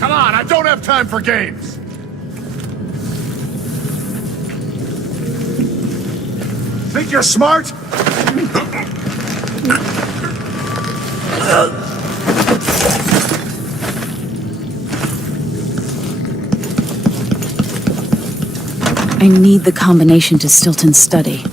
Come on, I don't have time for games! Think you're smart? I need the combination to Stilton's study.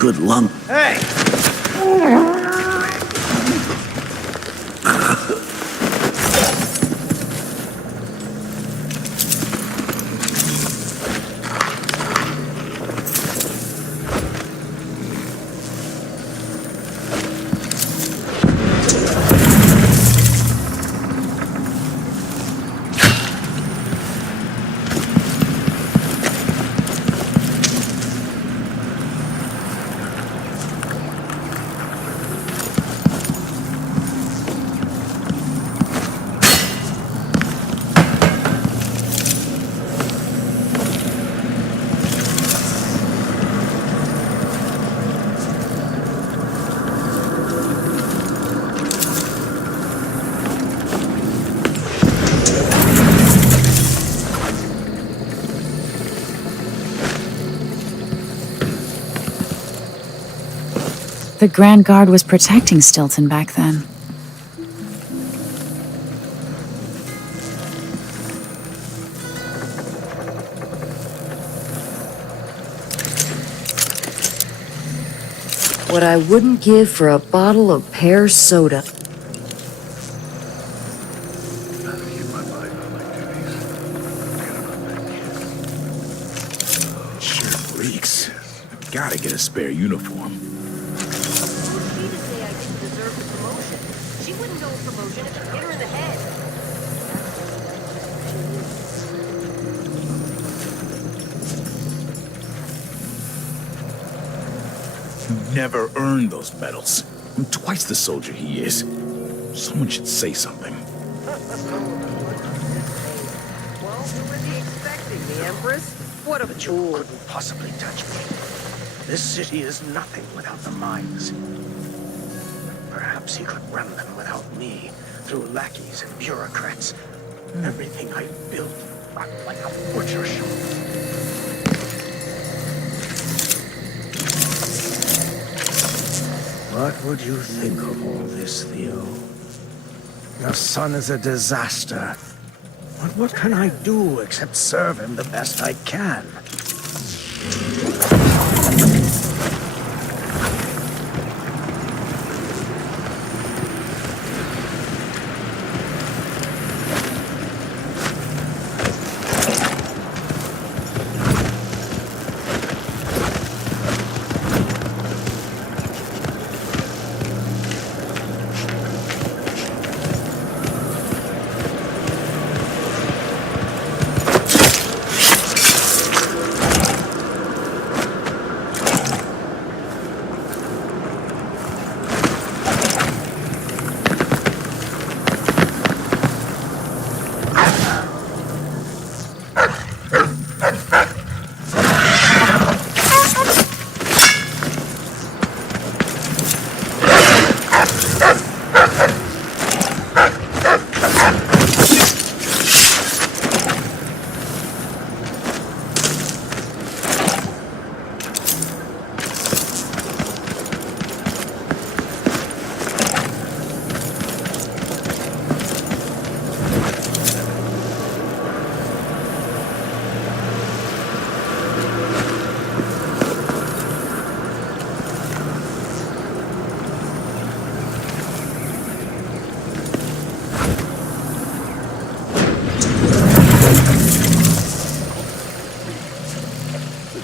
good lung. Hey! The Grand Guard was protecting Stilton back then. What I wouldn't give for a bottle of pear soda. Sure reeks. Gotta get a spare uniform. Who's she to say I didn't deserve the promotion? She wouldn't know a promotion if it hit her in the head. You never earned those medals. I'm twice the soldier he is. Someone should say something. Well, who was he expecting? The Empress? What a But you fool. couldn't possibly touch me. This city is nothing without the mines. Perhaps he could run them without me, through lackeys and bureaucrats. Everything I built run like a butcher shop. What would you think of all this, Theo? Your son is a disaster. But what can I do except serve him the best I can?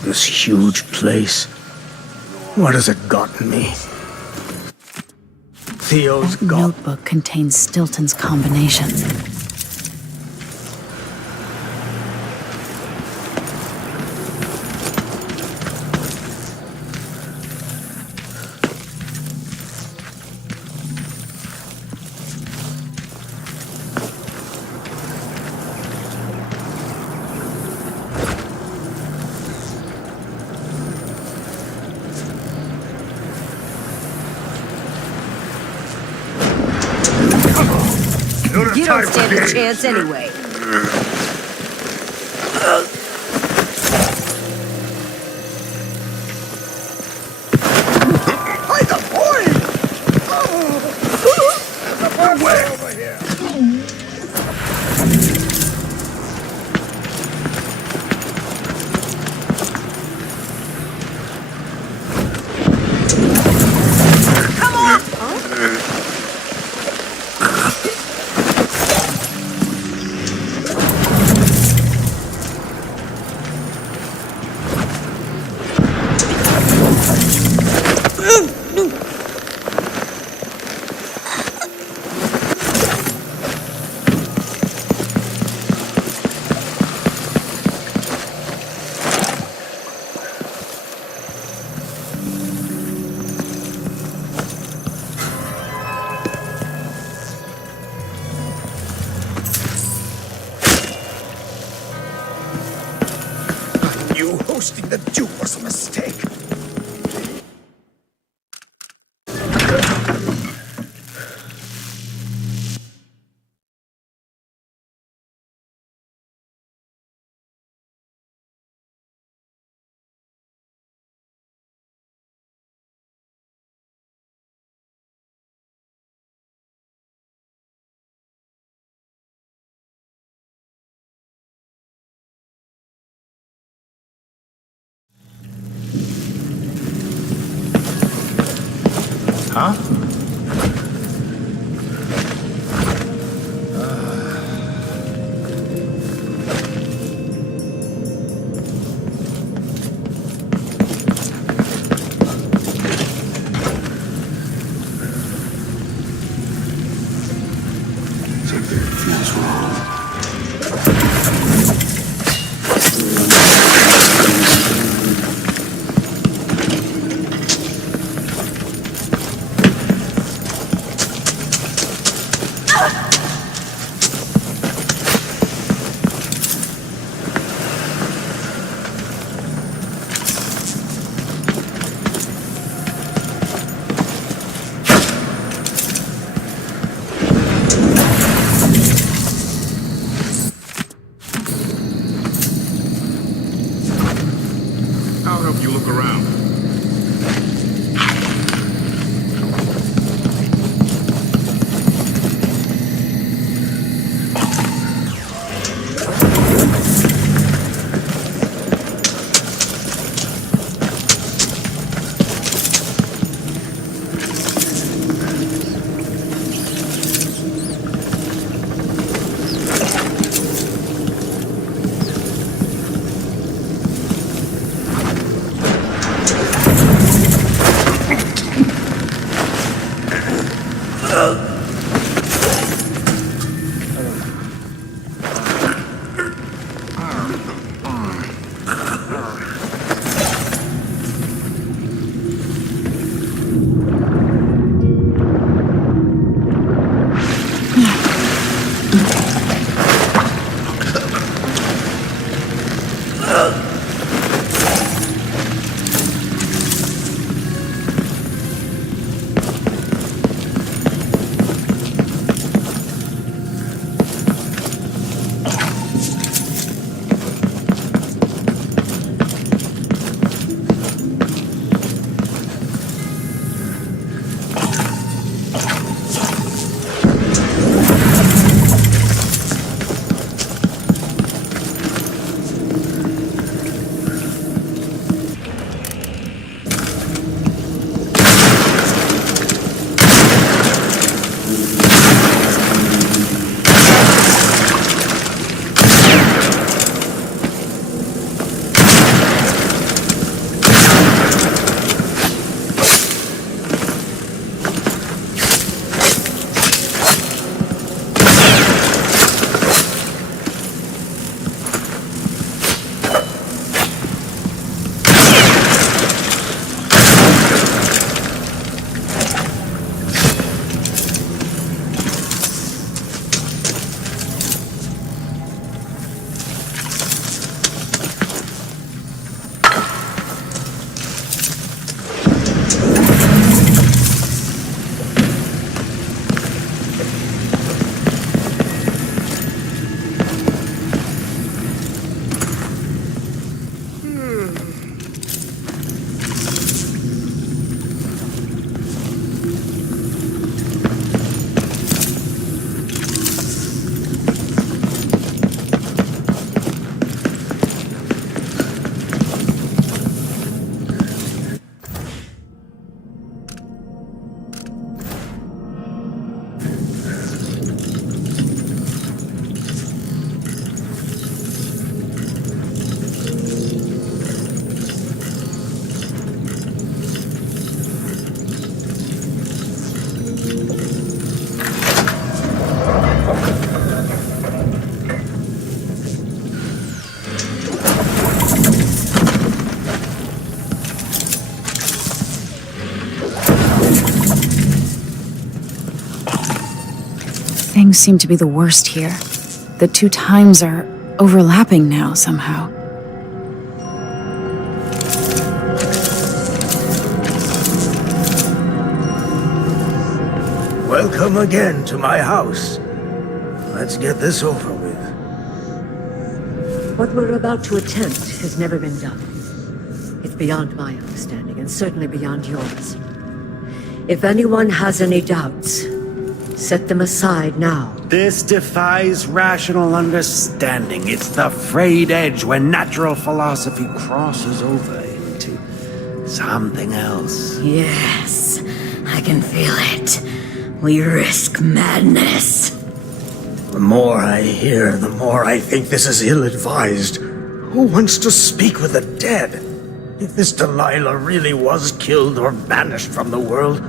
This huge place. What has it gotten me? Theo's That got... notebook contains Stilton's combination. You don't stand a chance anyway. By the point! Oh. Way over here! Ghosting the Duke was a mistake. Huh? I'll help you look around. Things seem to be the worst here. The two times are overlapping now, somehow. Welcome again to my house. Let's get this over with. What we're about to attempt has never been done. It's beyond my understanding, and certainly beyond yours. If anyone has any doubts, set them aside now. This defies rational understanding. It's the frayed edge when natural philosophy crosses over into something else. Yes, I can feel it. We risk madness. The more I hear, the more I think this is ill-advised. Who wants to speak with the dead? If this Delilah really was killed or banished from the world,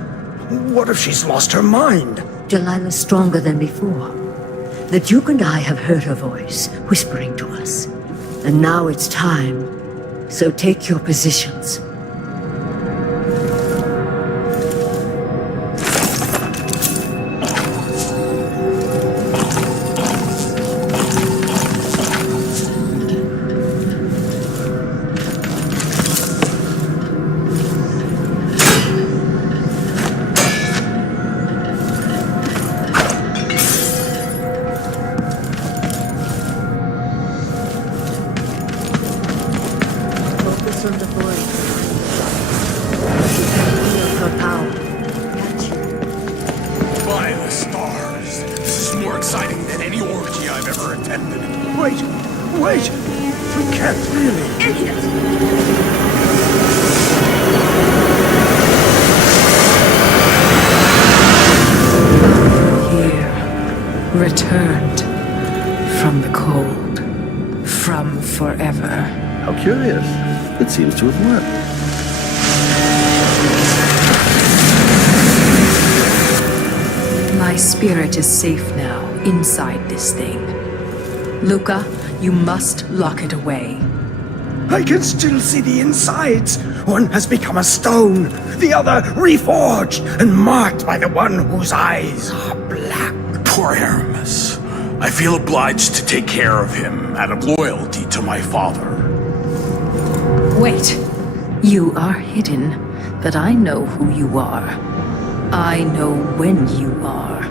what if she's lost her mind? Delilah's stronger than before. The Duke and I have heard her voice, whispering to us. And now it's time. So take your positions. Focus on the void. You can feel her power. Can't you? By the stars. This is more exciting than any orgy I've ever attended. Wait! We can't really... Idiot! Here, returned from the cold, from forever. How curious. It seems to have worked. My spirit is safe now, inside this thing. Luca, you must lock it away. I can still see the insides. One has become a stone, the other reforged and marked by the one whose eyes are black. Poor Aramis. I feel obliged to take care of him out of loyalty to my father. Wait. You are hidden, but I know who you are. I know when you are.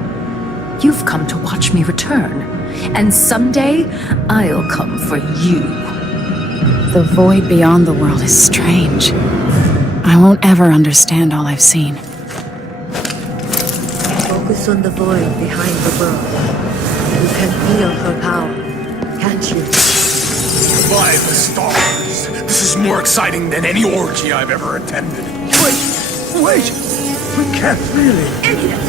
You've come to watch me return, and someday I'll come for you. The void beyond the world is strange. I won't ever understand all I've seen. Focus on the void behind the world. You can feel her power. Can't you? By the stars. This is more exciting than any orgy I've ever attended. Wait! We can't really... Idiot!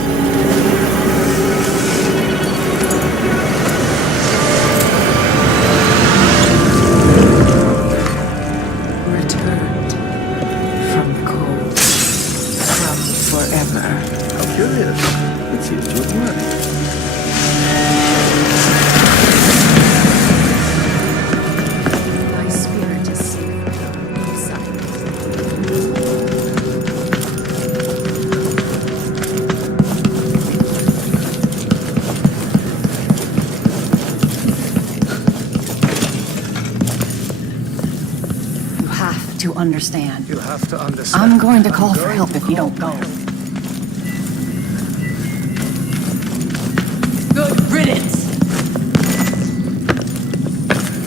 Returned from the cold, from forever. How curious. It seems to have worked. My spirit is safe inside. You have to understand. You have to understand. I'm going to call for help if you don't go. Good riddance!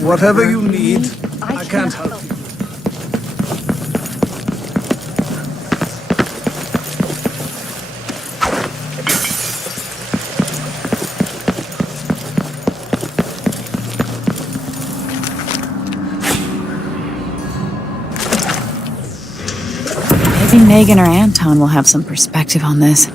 Whatever you need, I can't help you. Maybe Megan or Anton will have some perspective on this.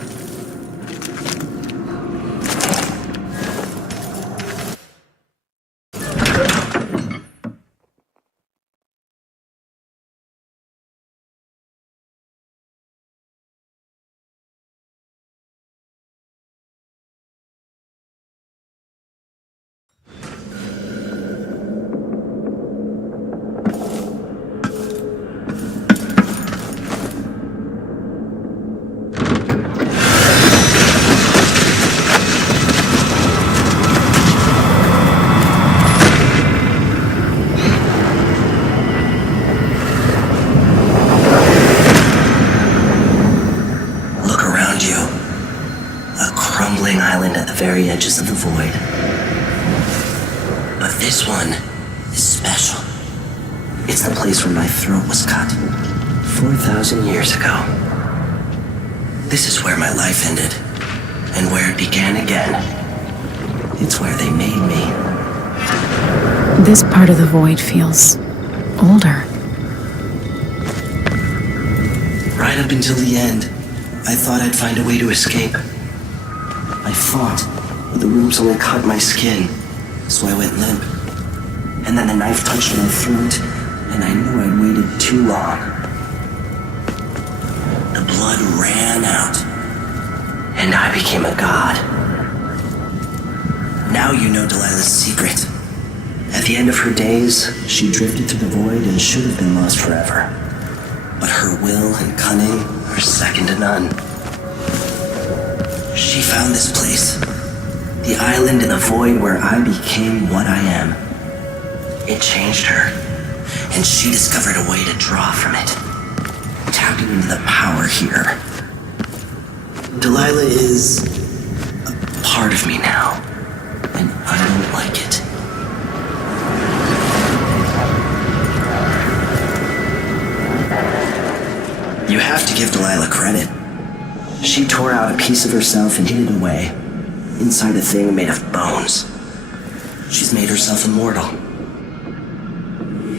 edges of the void. But this one is special. It's the place where my throat was cut 4,000 years ago. This is where my life ended, and where it began again. It's where they made me. This part of the void feels older. Right up until the end, I thought I'd find a way to escape. I fought, but the wounds only cut my skin, so I went limp. And then the knife touched my throat, and I knew I'd waited too long. The blood ran out, and I became a god. Now you know Delilah's secret. At the end of her days, she drifted through the void and should have been lost forever. But her will and cunning are second to none. She found this place, the island in the void where I became what I am. It changed her, and she discovered a way to draw from it, tapping into the power here. Delilah is a part of me now, and I don't like it. You have to give Delilah credit. She tore out a piece of herself and hid it away, inside a thing made of bones. She's made herself immortal.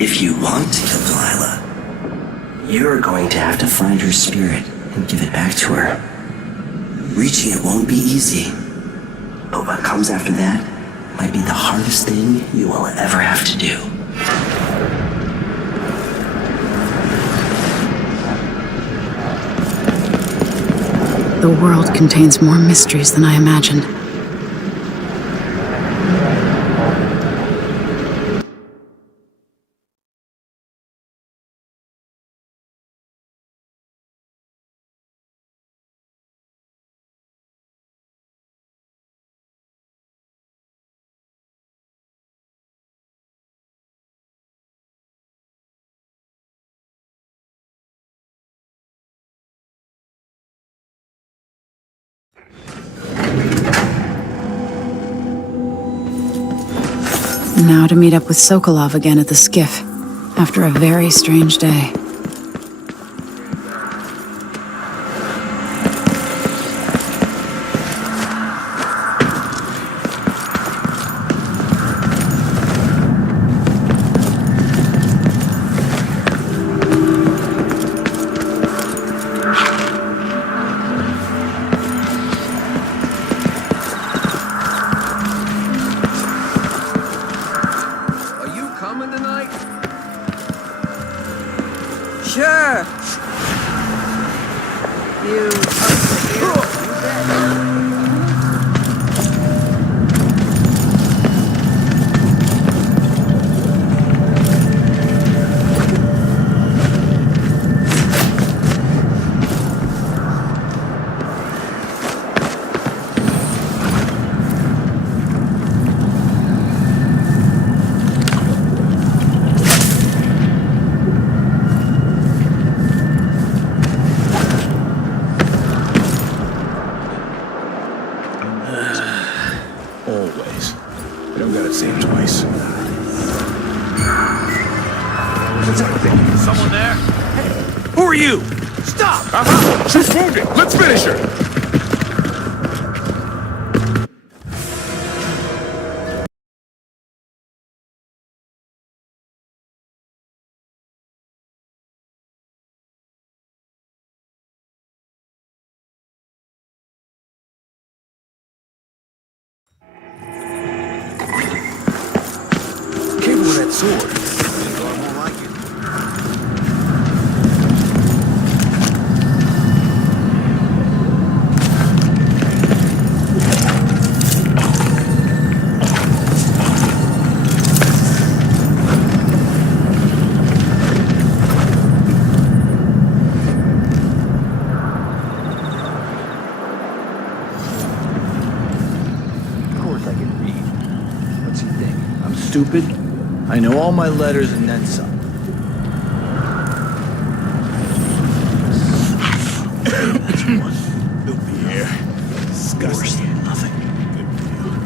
If you want to kill Delilah, you're going to have to find her spirit and give it back to her. Reaching it won't be easy, but what comes after that might be the hardest thing you will ever have to do. The world contains more mysteries than I imagined. Now to meet up with Sokolov again at the skiff, after a very strange day. Sure. You Always. You don't gotta say it twice. What's happening? Someone there? Who are you? Stop! She's wounded! Let's finish her! Careful with that sword. I won't like it. Of course I can read. What's he think? I'm stupid? I know all my letters and then some. That's one. Filthy air. Disgusting. Nothing. Good deal.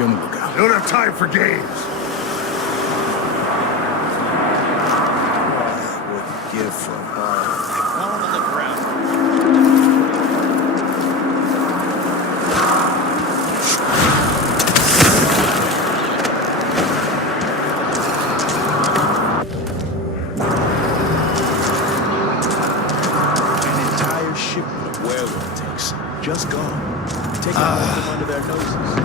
be on the lookout. Don't have time for games. Would give for a ball. Call him on the ground. An entire shipment of werewolf tanks. Just gone. Taking them under their noses.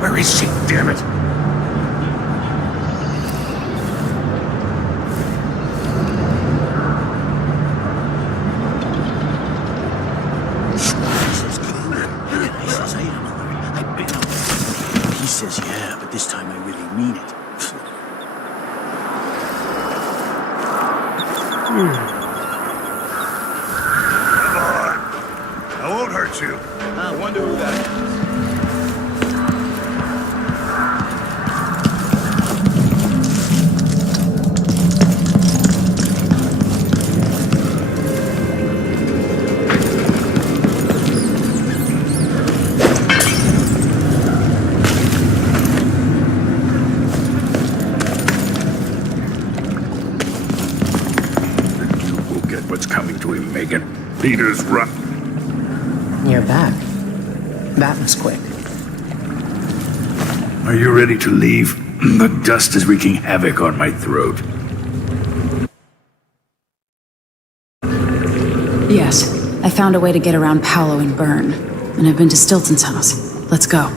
Where is she, damn it? He says, yeah, but this time I really mean it. Come on. I won't hurt you. I wonder who that is. We'll get what's coming to him, Megan. Peter's run. You're back. That was quick. Are you ready to leave? The dust is wreaking havoc on my throat. Yes, I found a way to get around Paolo and Byrne, and I've been to Stilton's house. Let's go.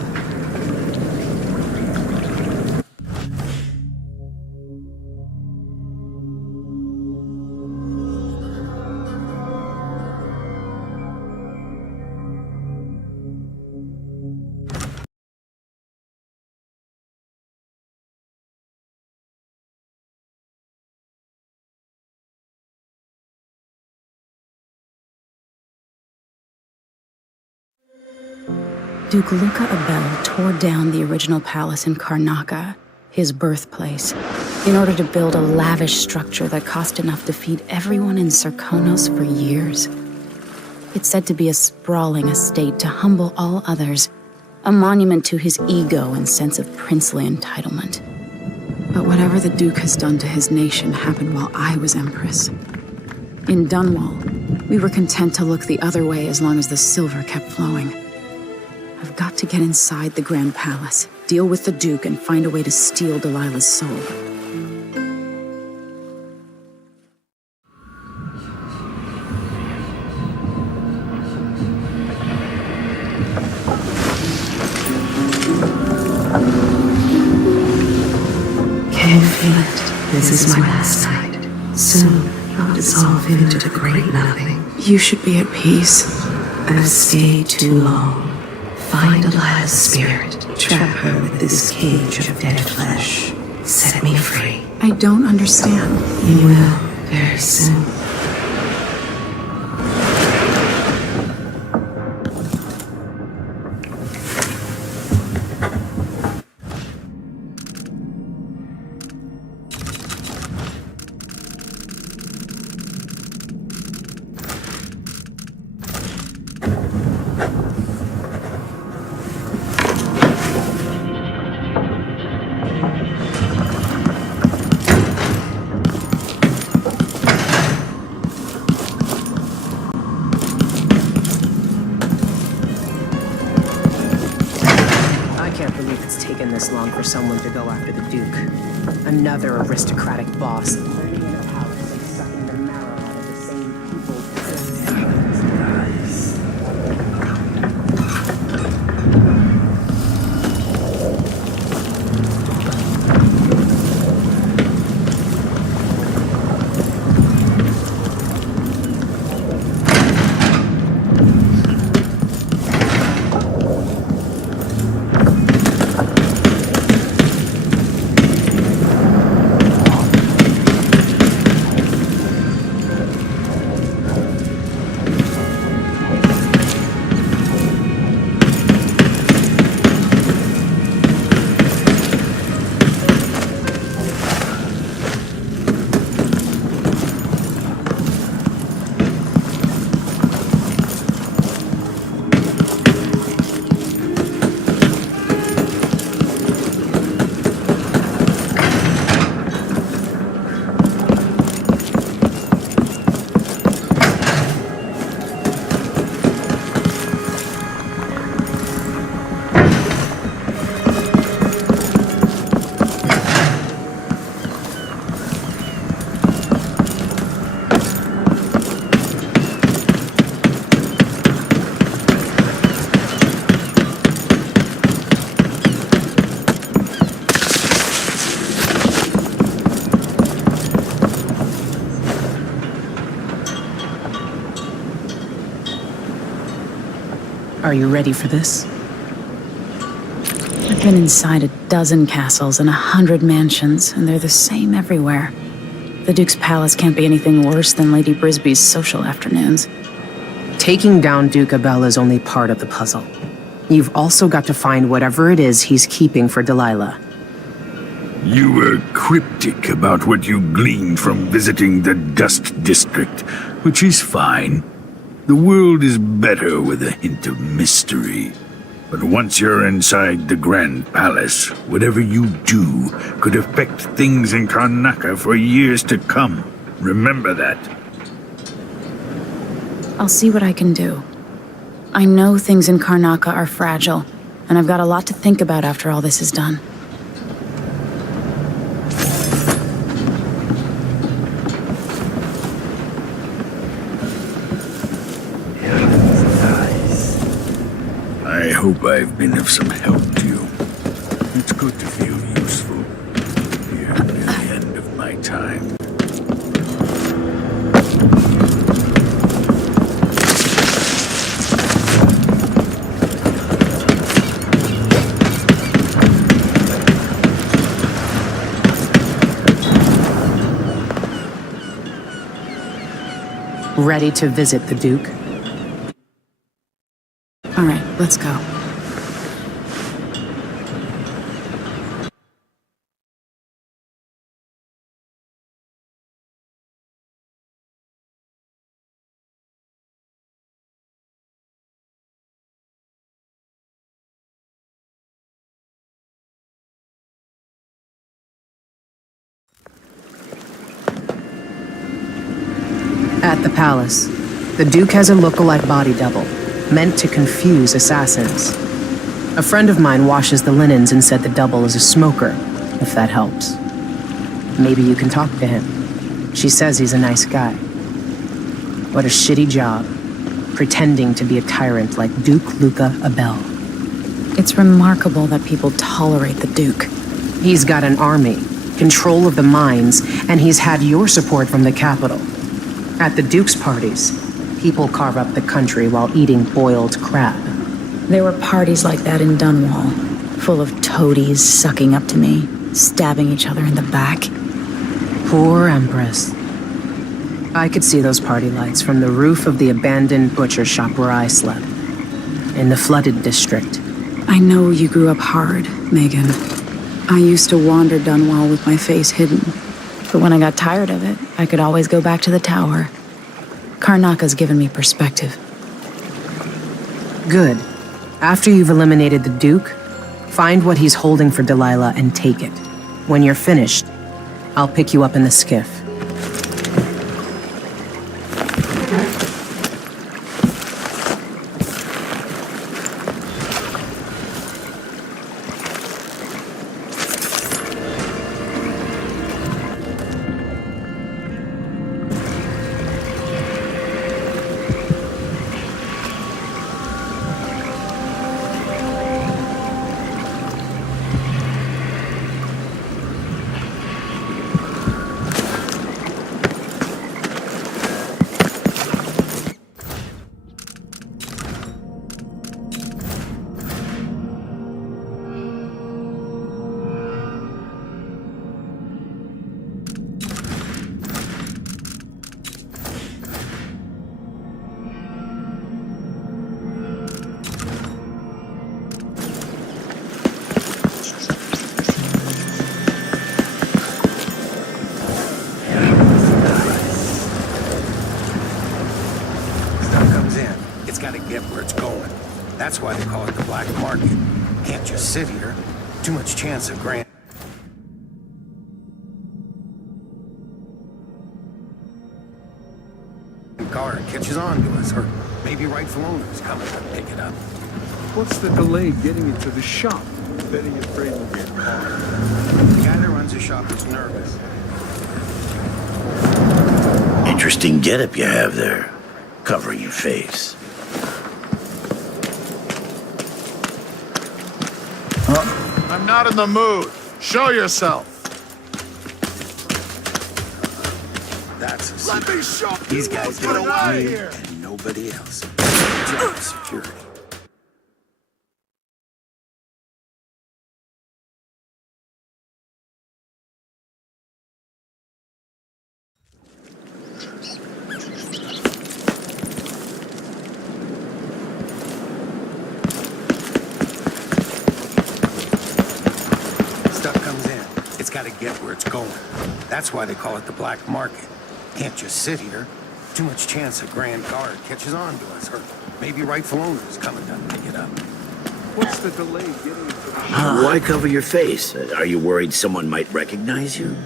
Duke Luca Abel tore down the original palace in Karnaca, his birthplace, in order to build a lavish structure that cost enough to feed everyone in Serkonos for years. It's said to be a sprawling estate to humble all others, a monument to his ego and sense of princely entitlement. But whatever the Duke has done to his nation happened while I was Empress. In Dunwall, we were content to look the other way as long as the silver kept flowing. I've got to get inside the Grand Palace, deal with the Duke, and find a way to steal Delilah's soul. Can you feel it? This is my last night. Soon, I'll dissolve into the great nothing. You should be at peace. I've stayed too long. Find Delilah's spirit. Trap her with this cage of dead flesh. Set me free. I don't understand. You will, very soon. This long for someone to go after the Duke. Another aristocratic boss. Learning in a palace and sucking the marrow out of the same people. Are you ready for this? I've been inside a dozen castles and 100 mansions, and they're the same everywhere. The Duke's palace can't be anything worse than Lady Brisby's social afternoons. Taking down Duke Abel is only part of the puzzle. You've also got to find whatever it is he's keeping for Delilah. You were cryptic about what you gleaned from visiting the Dust District, which is fine. The world is better with a hint of mystery. But once you're inside the Grand Palace, whatever you do could affect things in Karnaca for years to come. Remember that. I'll see what I can do. I know things in Karnaca are fragile, and I've got a lot to think about after all this is done. I hope I've been of some help to you. It's good to feel useful here near the end of my time. Ready to visit the Duke? All right, let's go. At the palace, the Duke has a look-alike body double, meant to confuse assassins. A friend of mine washes the linens and said the double is a smoker, if that helps. Maybe you can talk to him. She says he's a nice guy. What a shitty job, pretending to be a tyrant like Duke Luca Abel. It's remarkable that people tolerate the Duke. He's got an army, control of the mines, and he's had your support from the capital. At the Duke's parties, people carve up the country while eating boiled crab. There were parties like that in Dunwall, full of toadies sucking up to me, stabbing each other in the back. Poor Empress. I could see those party lights from the roof of the abandoned butcher shop where I slept, in the flooded district. I know you grew up hard, Megan. I used to wander Dunwall with my face hidden. But when I got tired of it, I could always go back to the tower. Karnaca's given me perspective. Good. After you've eliminated the Duke, find what he's holding for Delilah and take it. When you're finished, I'll pick you up in the skiff. That's why they call it the black market. Can't just sit here. Too much chance of grand. Car catches on to us, or maybe rightful owner's coming to pick it up. What's the delay getting it to the shop? Betting afraid we'll get caught. The guy that runs the shop is nervous. Interesting getup you have there, covering your face. I'm not in the mood. Show yourself. That's a Let me show These guys get know away me here. and nobody else. Job security. Stuff comes in. It's got to get where it's going. That's why they call it the black market. Can't just sit here. Too much chance a Grand Guard catches on to us, or maybe rightful owners coming to pick it up. What's the delay getting? Why cover your face? Are you worried someone might recognize you?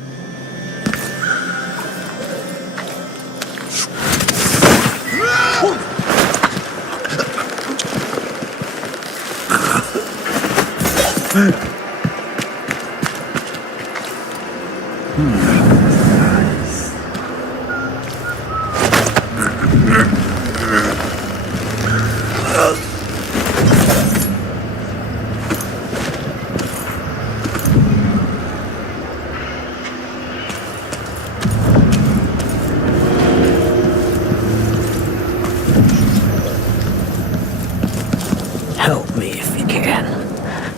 Help me if you can.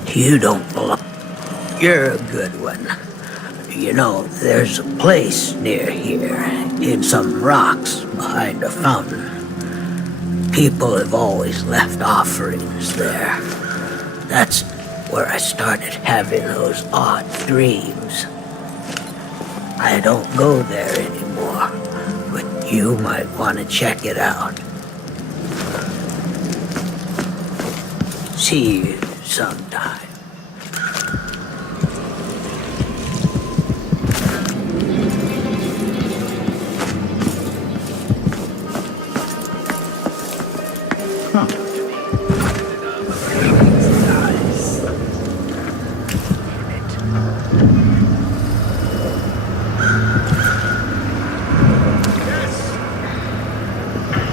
You don't belong. You're a good one. You know, there's a place near here, in some rocks behind a fountain. People have always left offerings there. That's where I started having those odd dreams. I don't go there anymore, but you might want to check it out. See you sometime.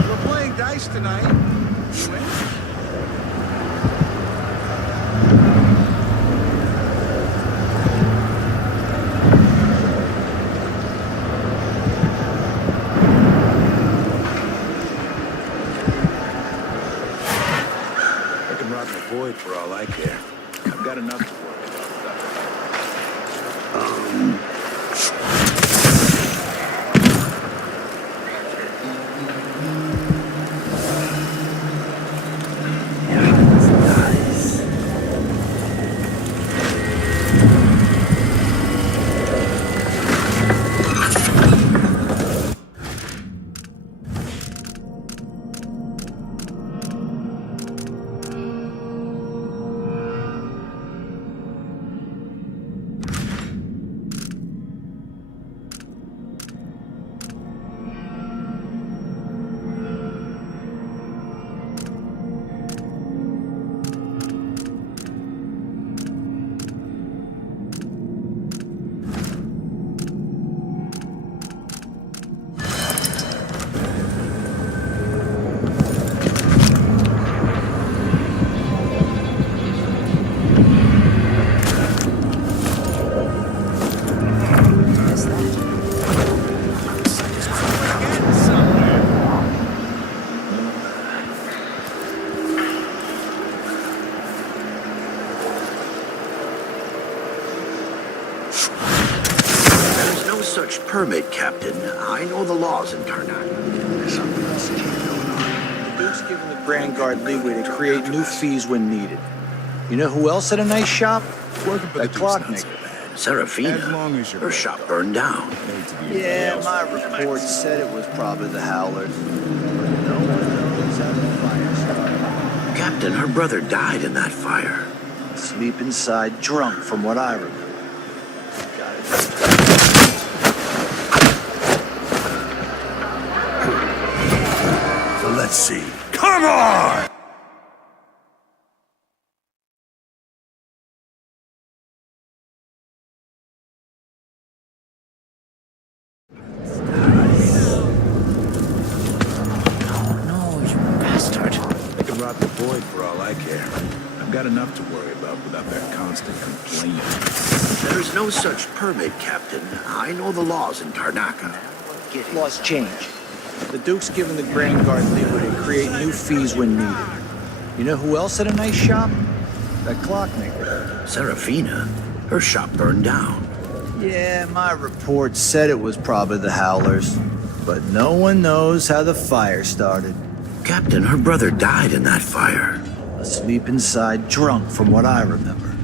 We're playing dice tonight. I can rob the void for all I care. I've got enough to worry There's no such permit, Captain. I know the laws in Karnak. There's something else that keeps going on. The Duke's given the Grand Guard leeway to create new fees when needed. You know who else had a nice shop? That clockmaker. Serafina? Her shop burned down. Yeah, my report said it was probably the Howlers. But no one knows how the fire started. Captain, her brother died in that fire. Sleep inside drunk, from what I remember. So let's see. Come on! I can rob the void for all I care. I've got enough to worry about without that constant complaining. There's no such permit, Captain. I know the laws in Karnaka. Laws change. The Duke's given the Grand Guard leeway to create new fees when needed. You know who else had a nice shop? That clockmaker. Serafina? Her shop burned down. Yeah, my report said it was probably the Howlers. but no one knows how the fire started. Captain, her brother died in that fire. Asleep inside, drunk from what I remember.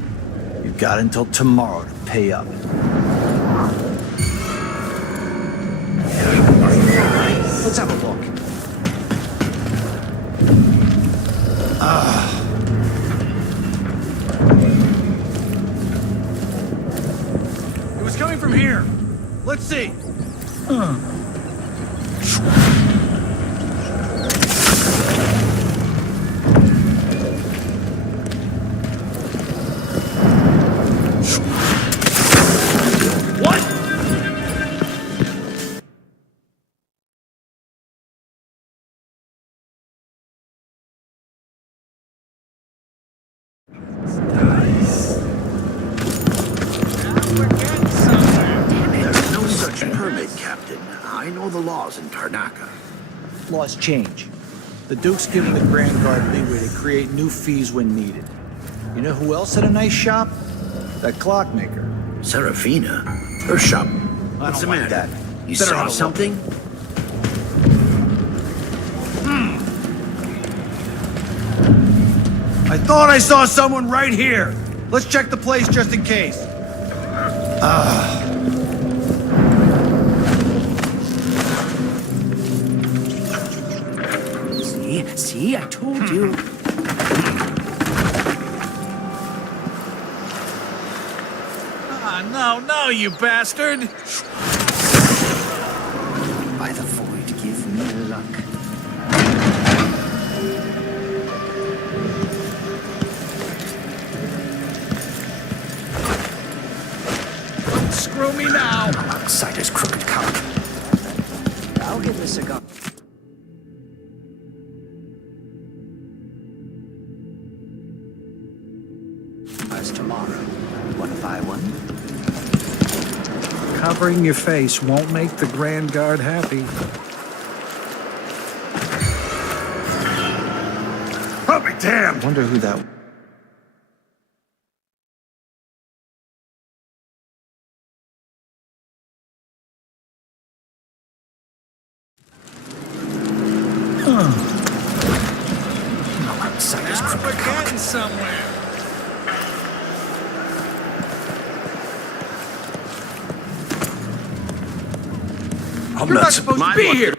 You've got until tomorrow to pay up. Let's have a look. It was coming from here. Let's see. There's no such permit, Captain. I know the laws in Karnaca. Laws change. The Duke's given the Grand Guard leeway to create new fees when needed. You know who else had a nice shop? That clockmaker. Serafina? Her shop. What's the matter? That. You Better saw have a look. something? I thought I saw someone right here. Let's check the place just in case. See, I told you. No, you bastard! By the void, give me luck. Screw me now! Outsider's crooked cock. I'll give this a go. As tomorrow, one by one. Covering your face won't make the Grand Guard happy. I'll be damned! Wonder who that... Outsider's Now crooked we're cock. getting somewhere. I'm You're not supposed to be here!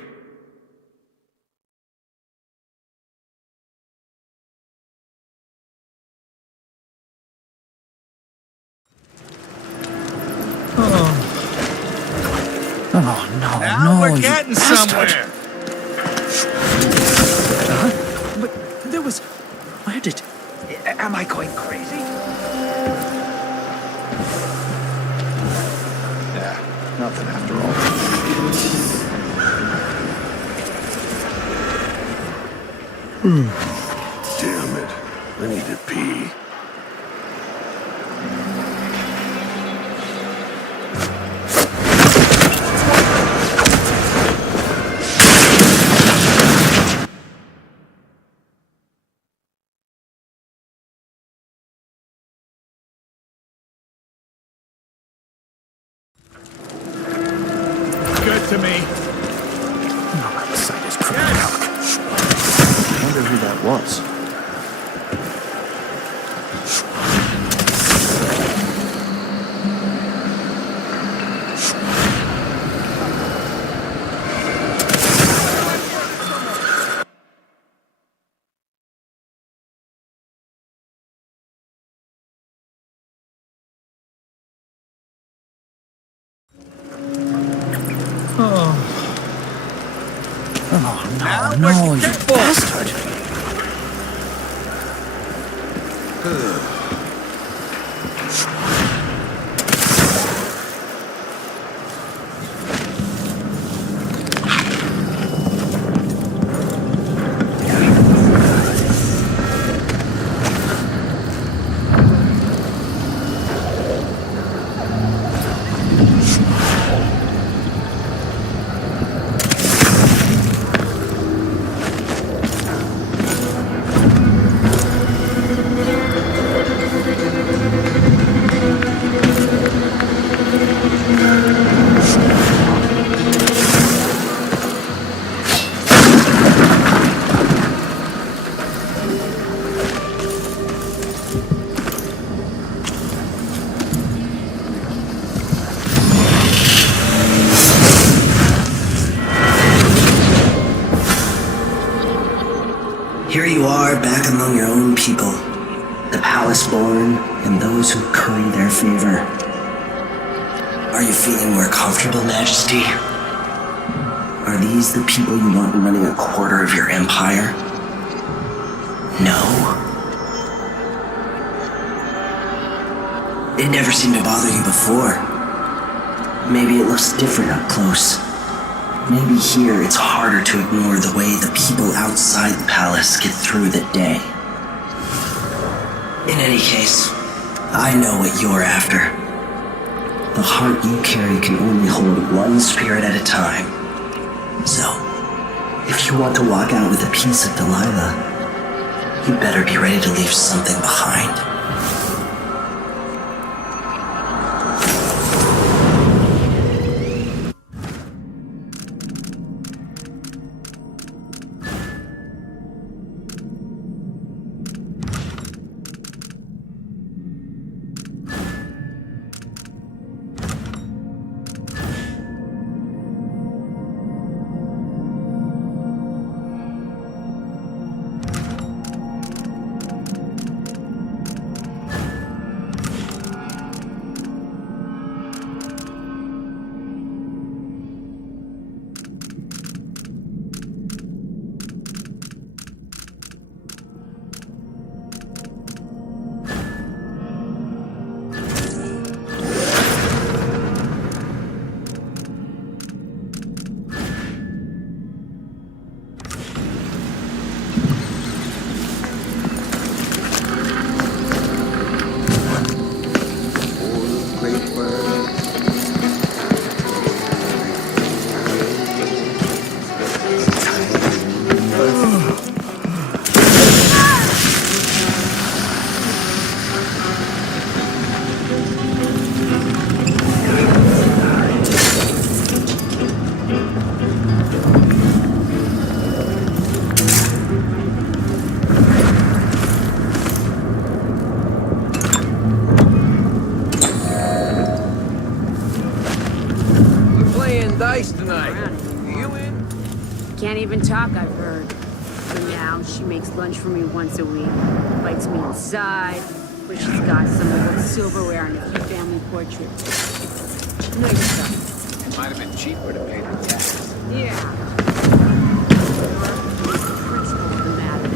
Oh, no, Now no, we're you getting bastard. somewhere! But there was... Where did... Am I going crazy? Yeah, nothing after all. Damn it. I need to pee. Good to me. Outsider's crooked cock. Wonder who that was. Oh, no, you bastard. are back among your own people, the palace-born and those who curry their favor. Are you feeling more comfortable, Majesty? Are these the people you want running a quarter of your empire? No? It never seemed to bother you before. Maybe it looks different up close. Maybe here it's harder to ignore the way the people outside the palace get through the day. In any case, I know what you're after. The heart you carry can only hold one spirit at a time. So, if you want to walk out with a piece of Delilah, you better be ready to leave something behind. Dice tonight. You in? Can't even talk, I've heard. For now, she makes lunch for me once a week, invites me inside, where she's got some old silverware and a few family portraits. Nice stuff. It might have been cheaper to pay the tax. Yeah. Principle of the matter.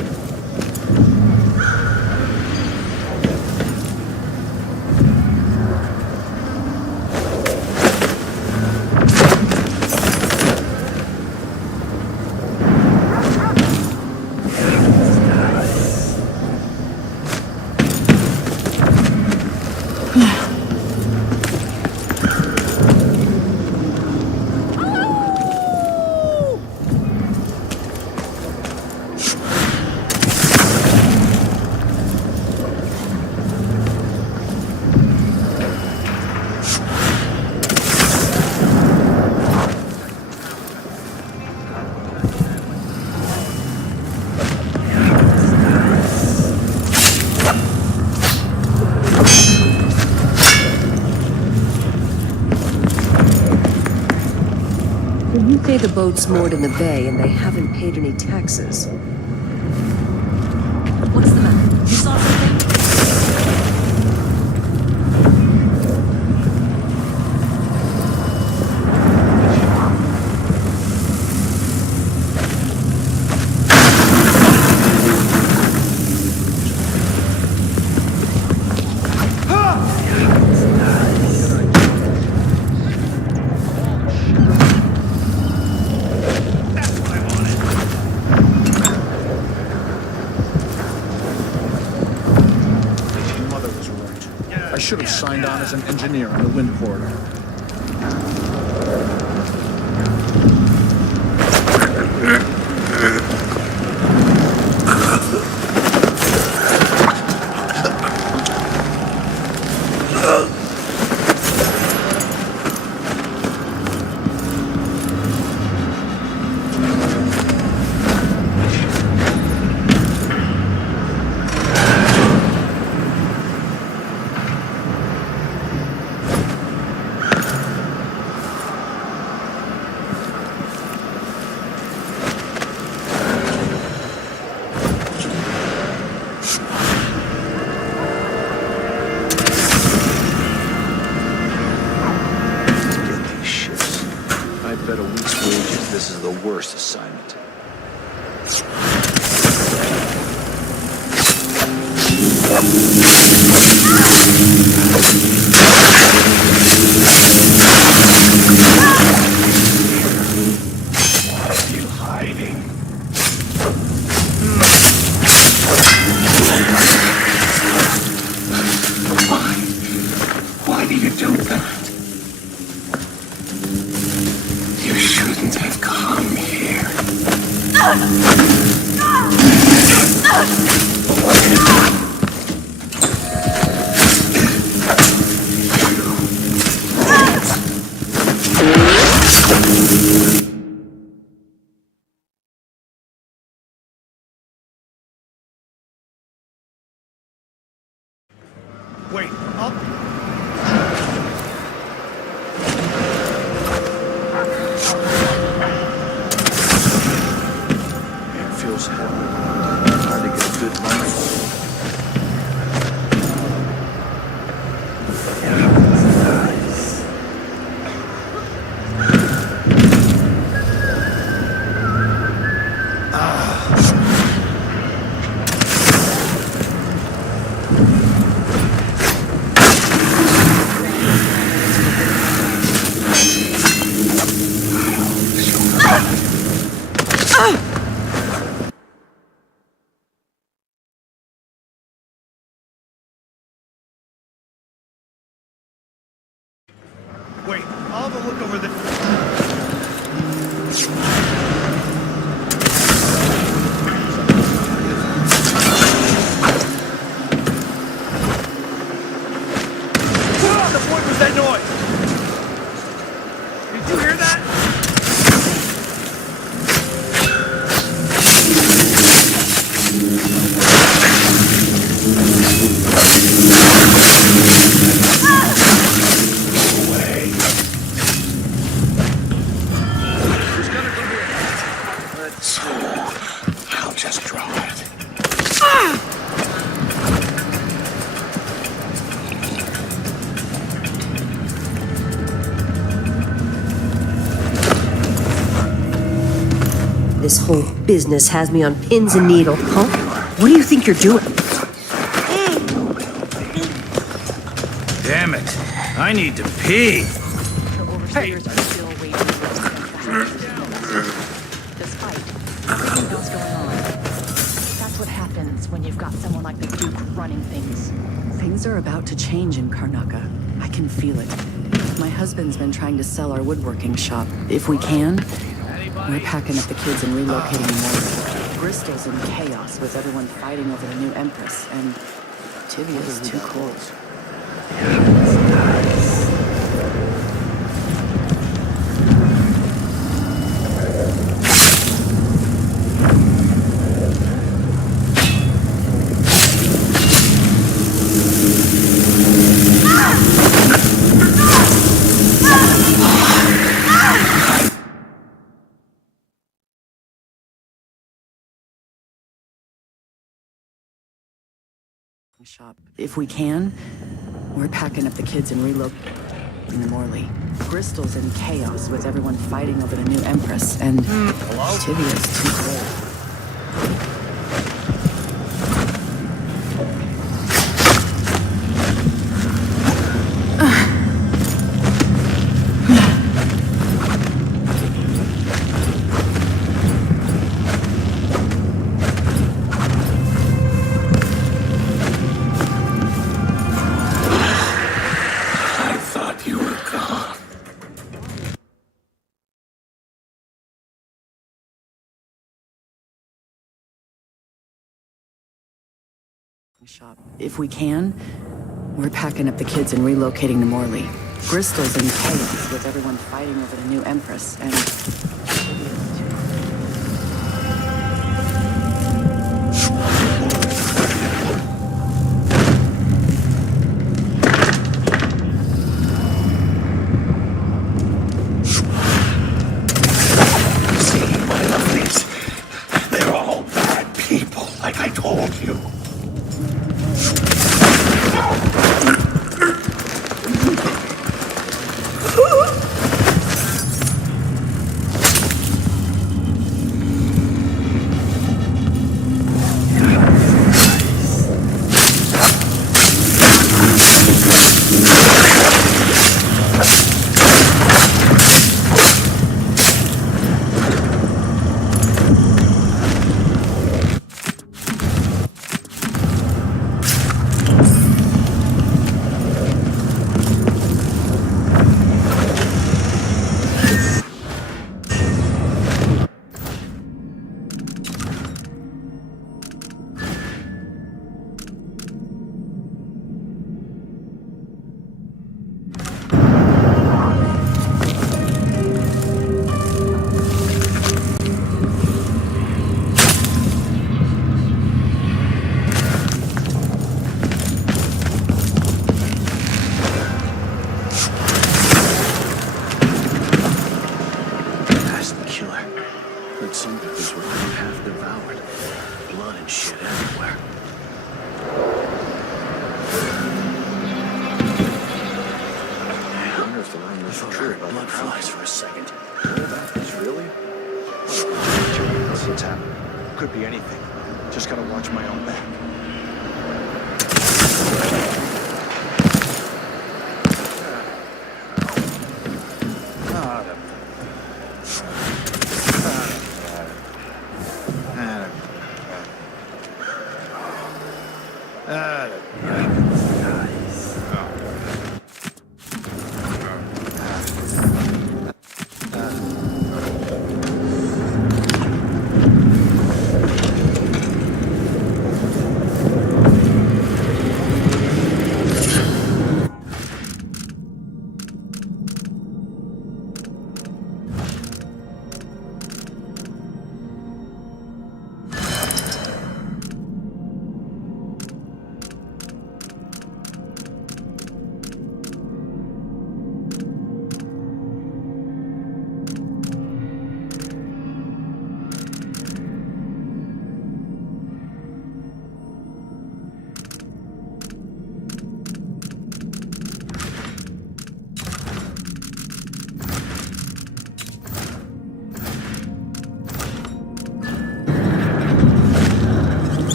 You say the boat's moored in the bay and they haven't paid any taxes. What's the matter? You saw something? I should have signed on as an engineer on the wind corridor. I'd bet a week's wages this is the worst assignment. Why are you hiding? Why do you do that? You shouldn't have come here. Wait, I'll... It feels heavy. Hard to get a good mindful. Wait, I'll have a look over the... What the fuck was that noise? Did you hear that? I'll just draw it. This whole business has me on pins and needles. Huh? What do you think you're doing? Damn it. I need to pee. The overseers are still waiting for us. Despite everything else going on. That's what happens when you've got someone like the Duke running things. Things are about to change in Karnaca. I can feel it. My husband's been trying to sell our woodworking shop. If we can, we're packing up the kids and relocating them all. Bristol's in chaos with everyone fighting over the new Empress, and Tivia's too cold. Shop. If we can, we're packing up the kids and relocating them Morley. Bristol's in chaos with everyone fighting over the new Empress, and Tivia's too cold. Shop. If we can, we're packing up the kids and relocating to Morley. Bristol's in chaos with everyone fighting over the new Empress, and See, my lovelies, they're all bad people, like I told you. Heard some victims were found half devoured. Blood and shit everywhere. I wonder if the rumors are true about blood flies for a second. All that is really? What's happening? Could be anything. Just gotta watch my own back.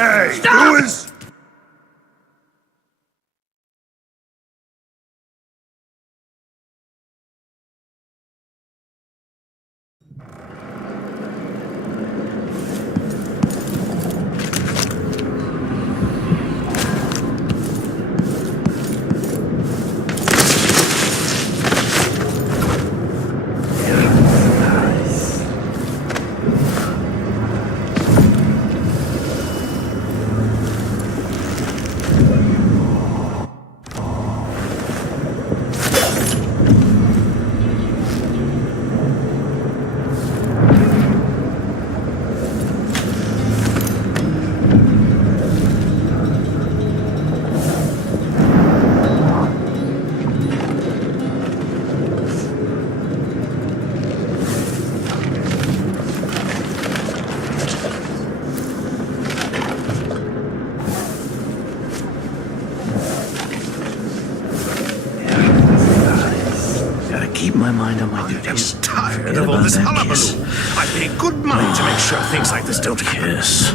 Hey, Stop! who is... Keep my mind on my duties. I'm tired of all this hullabaloo. I pay good money to make sure things like this don't happen. Yes.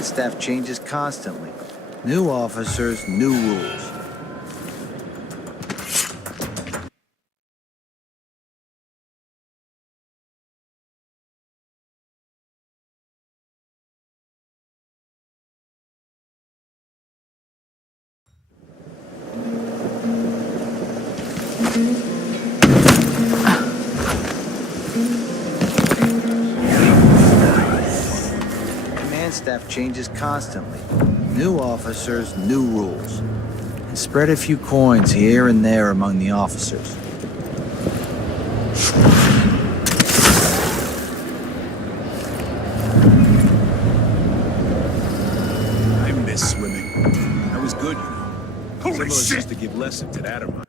Command staff changes constantly. New officers, new rules. Command staff changes constantly. New officers, new rules. And spread a few coins here and there among the officers. I miss swimming. I was good, you know. Holy Some of us shit! used to give lessons at Adamant.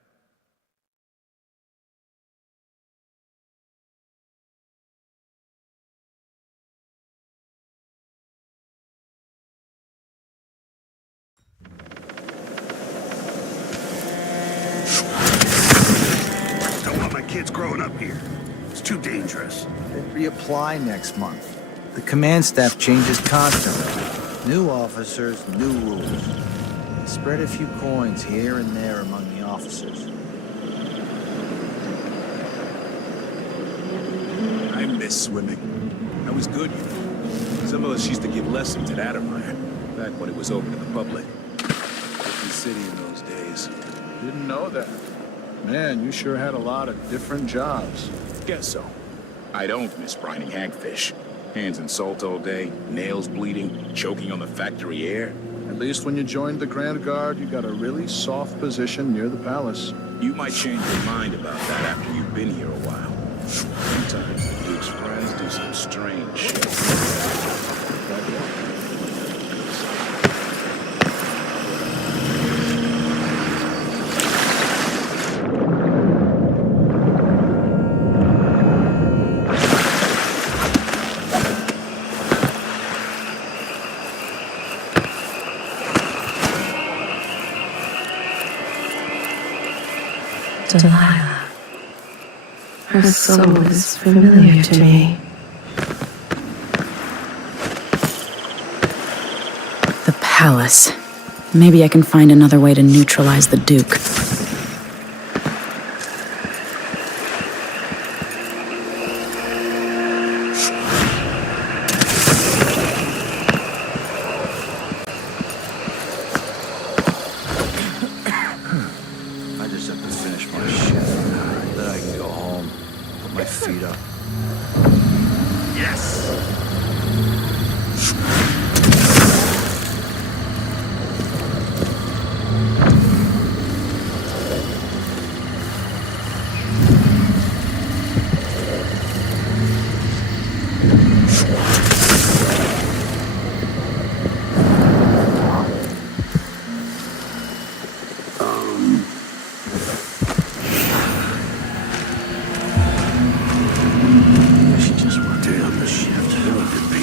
Don't want my kids growing up here. It's too dangerous. They reapply next month. The command staff changes constantly. New officers, new rules. Spread a few coins here and there among the officers. I miss swimming. I was good, you know. Some of us used to give lessons at Adamire, back when it was open to the public. Different city in those days. Didn't know that. Man, you sure had a lot of different jobs. Guess so. I don't miss brining hagfish. Hands in salt all day, nails bleeding, choking on the factory air. At least when you joined the Grand Guard, you got a really soft position near the palace. You might change your mind about that after you've been here a while. Sometimes the Duke's friends do some strange shit. Delilah. Her soul is familiar to me. The palace. Maybe I can find another way to neutralize the Duke. I just have to finish my shift. Then I can go home, put my feet up. Yes! She just worked it on the shift. It would be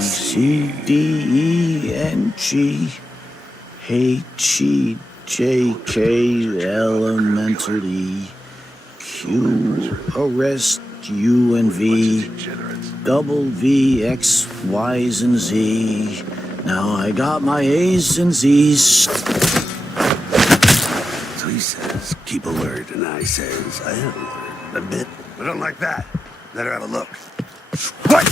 C, D, E, N, G, H, E, J, K, L, elementary, Q, arrest, U and V, double V, X, Y's and Z. Now I got my A's and Z's. So he says, keep alert, and I says, I am alert. A bit. I don't like that. Let her have a look. What?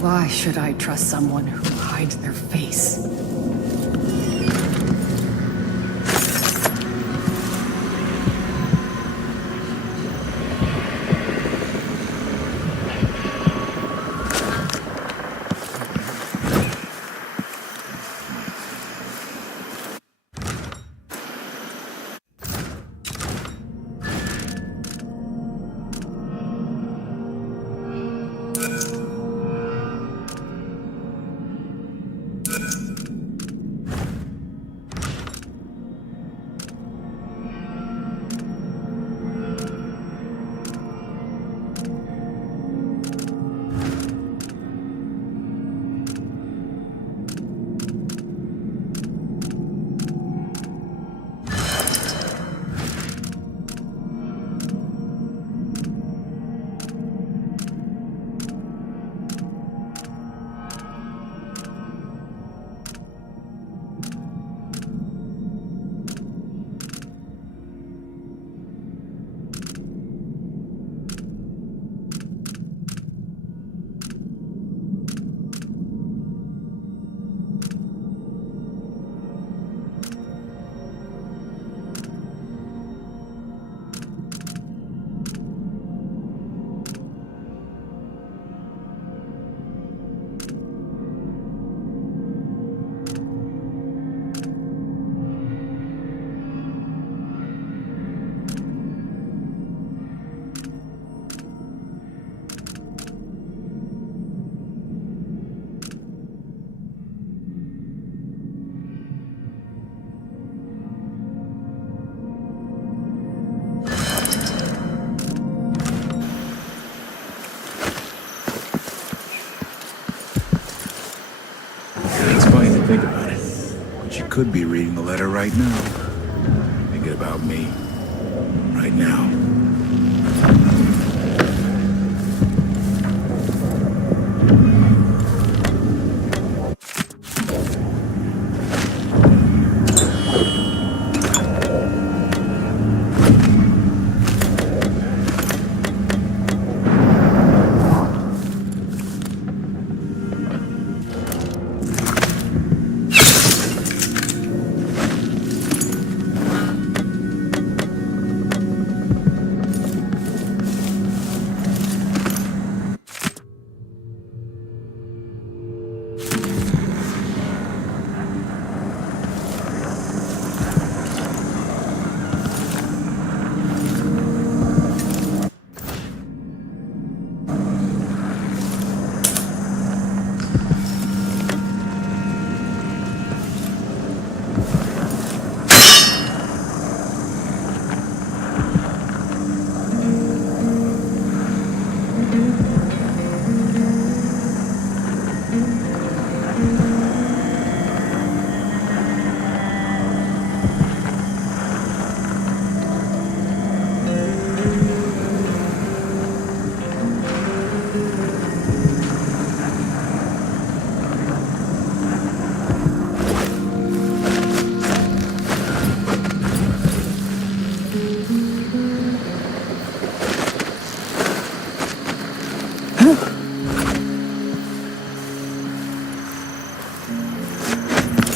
Why should I trust someone who hides their face? Think about it. But you could be reading the letter right now. Thinking about me. Right now.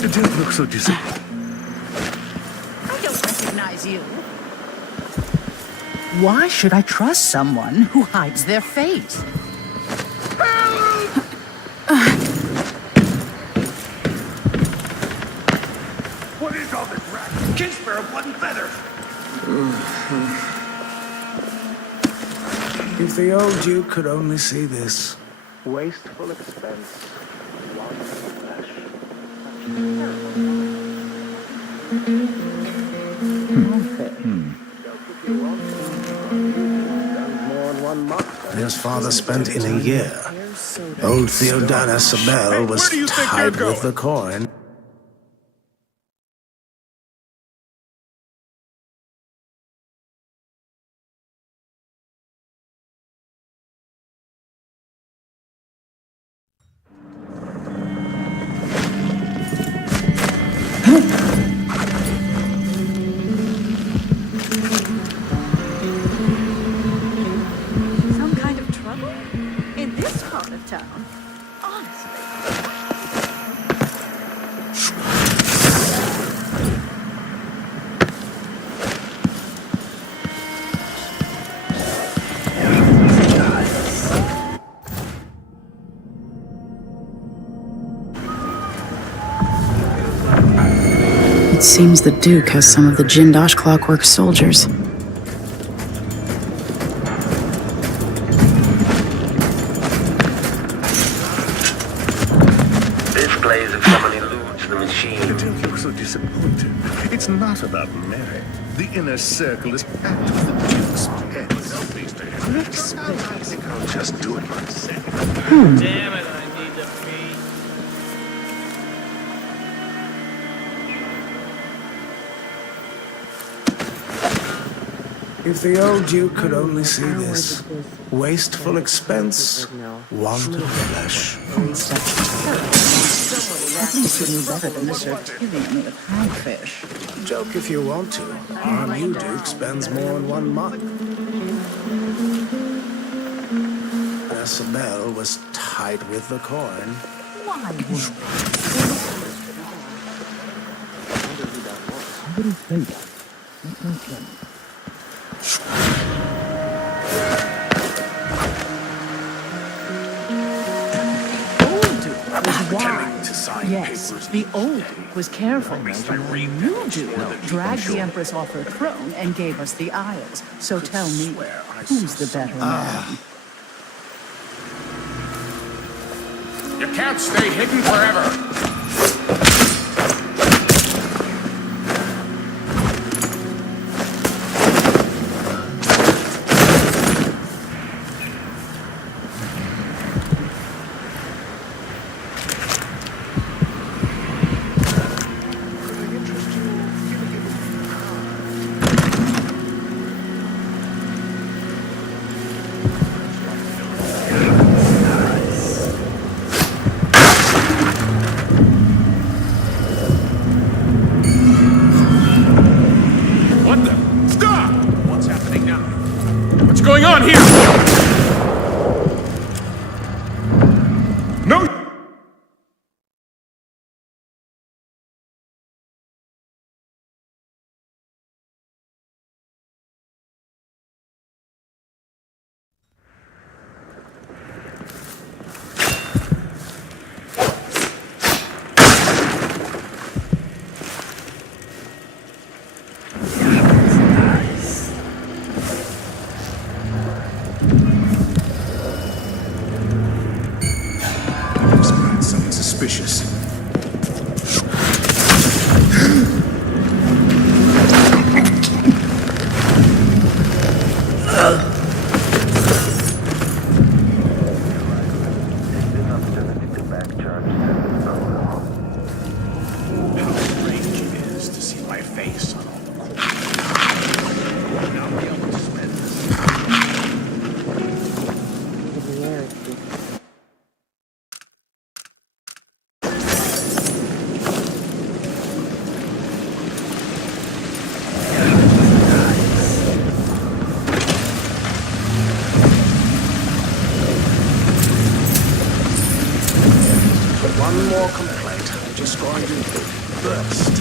You don't look so disappointed. I don't recognize you. Why should I trust someone who hides their face? What is all this racket? Kingsparrow, blood and feathers! If the old Duke could only see this. Wasteful expense. His father spent in a year. Old Theodatus Abel was tied with the coin. Some kind of trouble? In this part of town? Seems the Duke has some of the Jindosh Clockwork soldiers. This plays if someone eludes the machine. Don't look so disappointed. It's not about merit. The inner circle is packed with the Duke's pets. I think I'll just do it myself. Damn it, I need to pee. If the old Duke could only see this. Wasteful expense, wanted flesh. At least you knew better than to serve Tyrion with hagfish. Joke if you want to. Our new Duke spends more in 1 month. Isabel was tight with the coin. Why would Yes, the old Duke was careful. The new Duke dragged the Empress off her throne and gave us the Isles. So tell me, who's the better man? You can't stay hidden forever. What the? Stop! What's happening now? What's going on here? No! Something suspicious. How strange it is to see my face on all the corners. Will not be able to spend this. One more complaint. I'm just going to burst.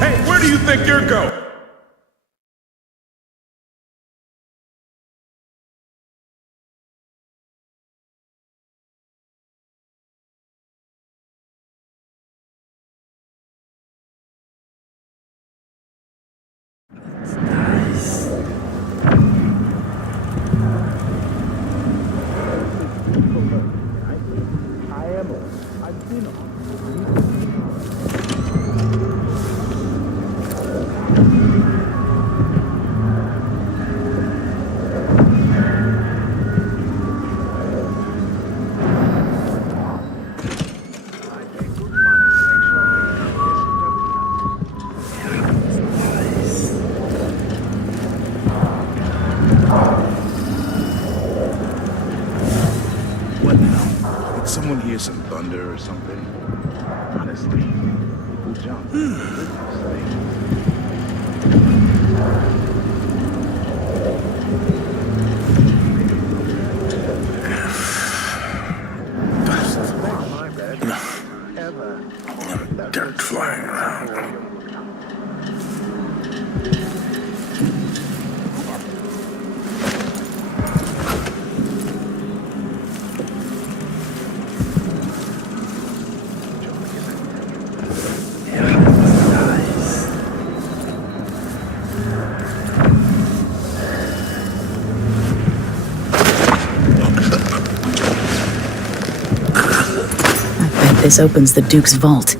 Hey, where do you think you're going? What now? Did someone hear some thunder or something? Honestly, people jump. Dirt flying around. I bet this opens the Duke's vault.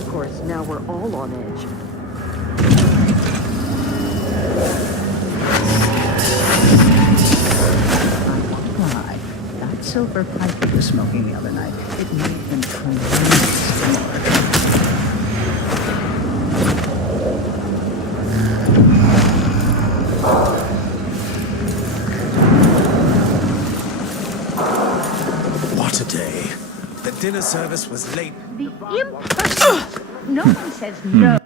Of course, now we're all on edge. Why? That silver pipe he was smoking the other night, it made him convinced. What a day. The dinner service was late. The impersonal. No one says no.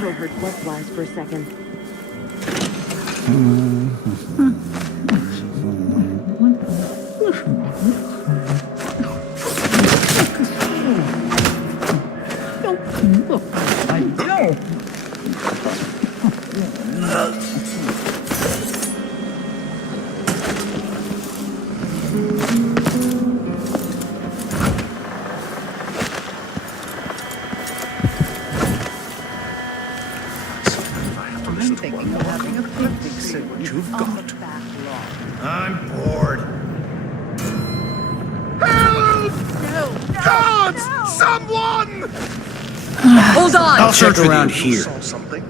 I heard butterflies for a second. I know. I'm thinking of having a picnic soon. What you've on got. the back lawn. I'm bored. Guards! Someone! Hold on! I'll check around here. Saw something.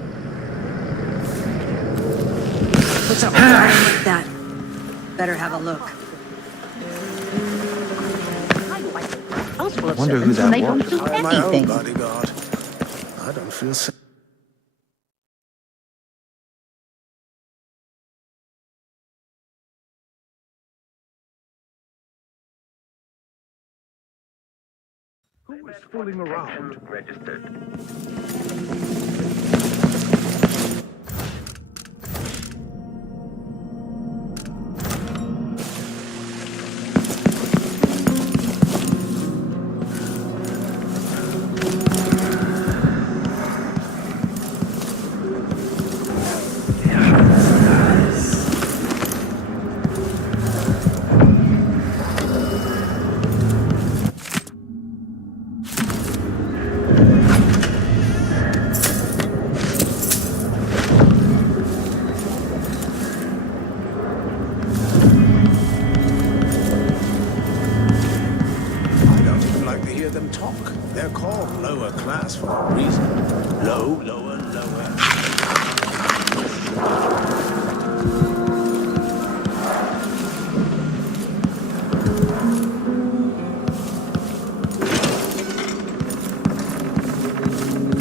What's up with like that? Better have a look. Wonder who that They don't was. do I'm my own anything. bodyguard. I don't feel safe. Who is fooling around? pass for a reason. Low, lower, lower.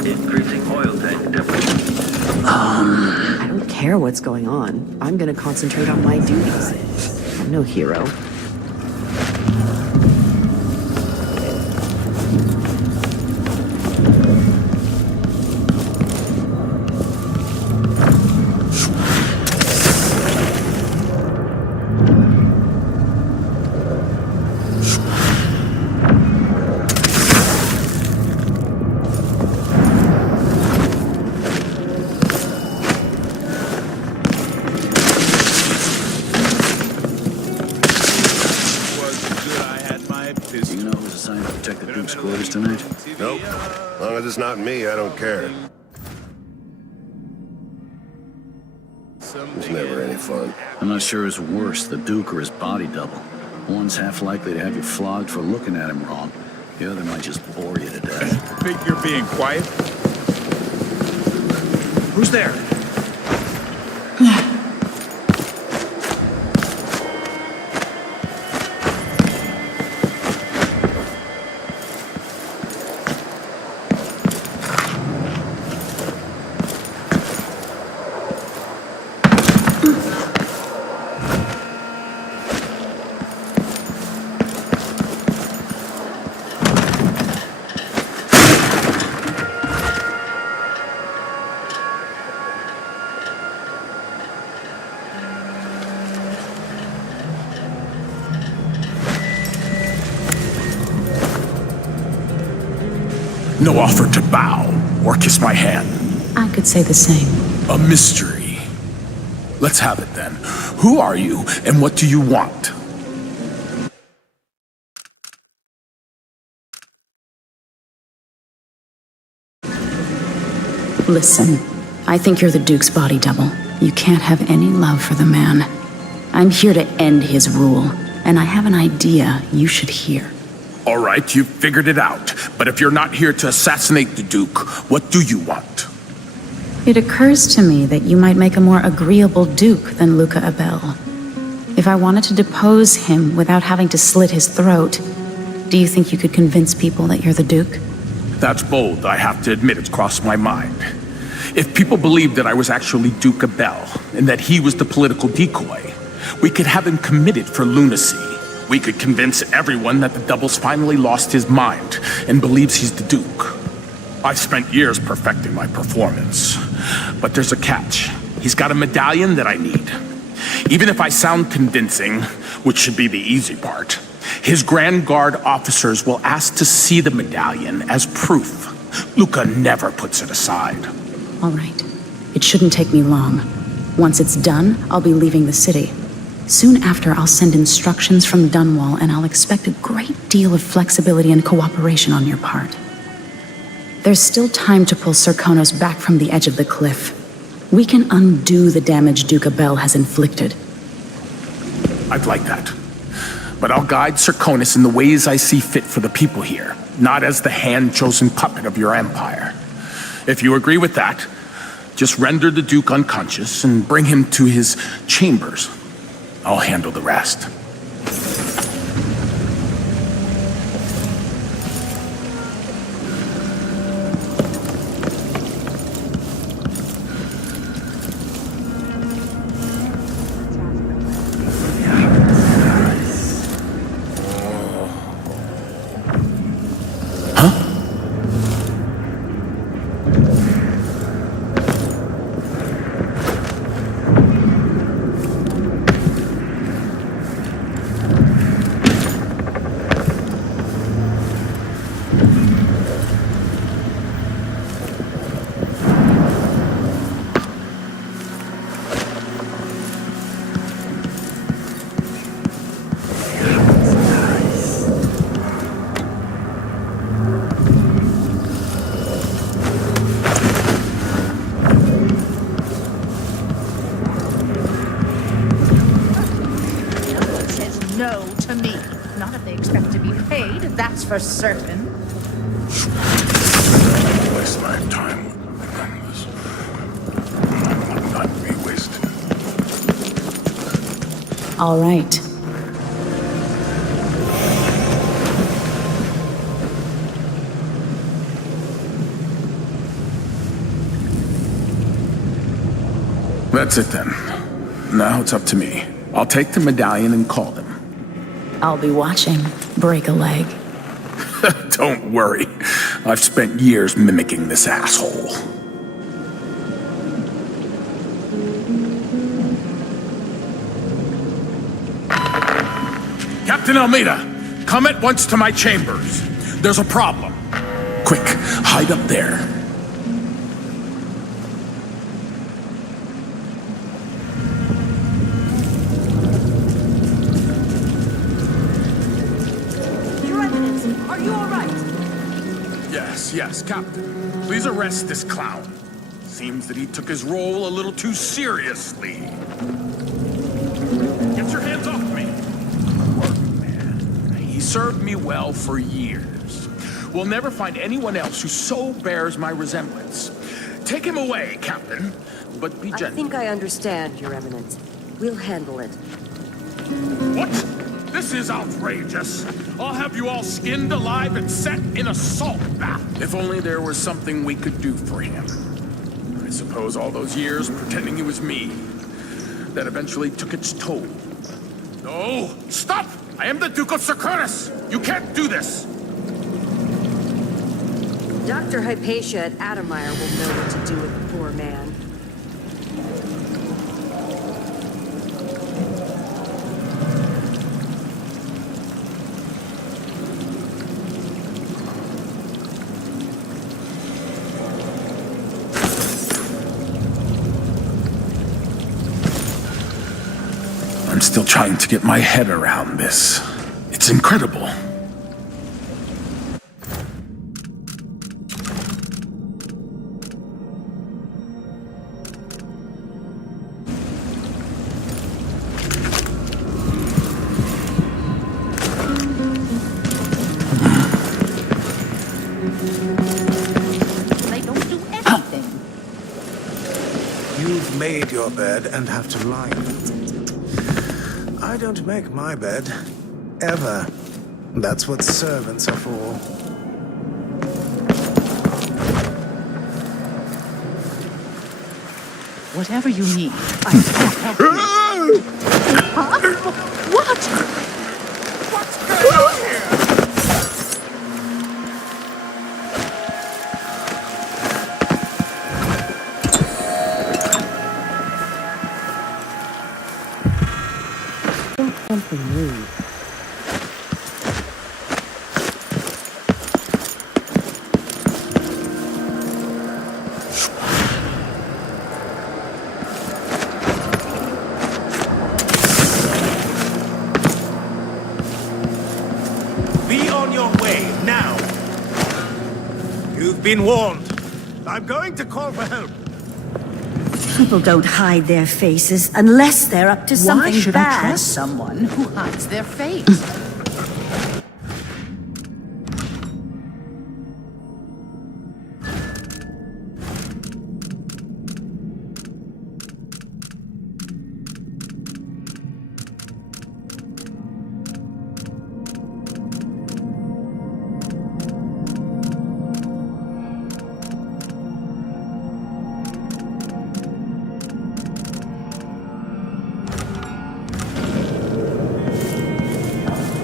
Increasing oil tank temperature. I don't care what's going on. I'm gonna concentrate on my duties. I'm no hero. You know who's assigned to protect the Duke's quarters tonight? Nope. As long as it's not me, I don't care. It's never any fun. I'm not sure who's worse, the Duke or his body double. One's half likely to have you flogged for looking at him wrong. The other might just bore you to death. Think you're being quiet? Who's there? No offer to bow or kiss my hand. I could say the same. A mystery. Let's have it then. Who are you and what do you want? Listen, I think you're the Duke's body double. You can't have any love for the man. I'm here to end his rule, and I have an idea you should hear. All right, you've figured it out. But if you're not here to assassinate the Duke, what do you want? It occurs to me that you might make a more agreeable Duke than Luca Abel. If I wanted to depose him without having to slit his throat, do you think you could convince people that you're the Duke? That's bold, I have to admit it's crossed my mind. If people believed that I was actually Duke Abel, and that he was the political decoy, we could have him committed for lunacy. We could convince everyone that the Double's finally lost his mind and believes he's the Duke. I've spent years perfecting my performance. But there's a catch. He's got a medallion that I need. Even if I sound convincing, which should be the easy part, his Grand Guard officers will ask to see the medallion as proof. Luca never puts it aside. All right. It shouldn't take me long. Once it's done, I'll be leaving the city. Soon after, I'll send instructions from Dunwall, and I'll expect a great deal of flexibility and cooperation on your part. There's still time to pull Serkonos back from the edge of the cliff. We can undo the damage Duke Abel has inflicted. I'd like that. But I'll guide Serkonos in the ways I see fit for the people here, not as the hand-chosen puppet of your empire. If you agree with that, just render the Duke unconscious and bring him to his chambers. I'll handle the rest. No to me. Not if they expect to be paid, that's for certain. All right. That's it then. Now it's up to me. I'll take the medallion and call them. I'll be watching. Break a leg. Don't worry. I've spent years mimicking this asshole. Captain Almeida, come at once to my chambers. There's a problem. Quick, hide up there. Your Eminence, are you all right? Yes, Captain. Please arrest this clown. Seems that he took his role a little too seriously. Get your hands off me! Working man. He served me well for years. We'll never find anyone else who so bears my resemblance. Take him away, Captain, but be gentle. I think I understand, Your Eminence. We'll handle it. What? This is outrageous. I'll have you all skinned alive and set in a salt bath. If only there was something we could do for him. I suppose all those years pretending it was me, that eventually took its toll. No! Stop! I am the Duke of Securus! You can't do this! Dr. Hypatia at Adamire will know what to do with the poor man. I'm still trying to get my head around this. It's incredible. They don't do anything. You've made your bed and have to lie in it. I don't make my bed. Ever. That's what servants are for. Whatever you need, I can help you. Huh? What? What's going on here? Something new. Be on your way, now! You've been warned. I'm going to call for help. People don't hide their faces unless they're up to something Why should bad. I trust someone who hides their face?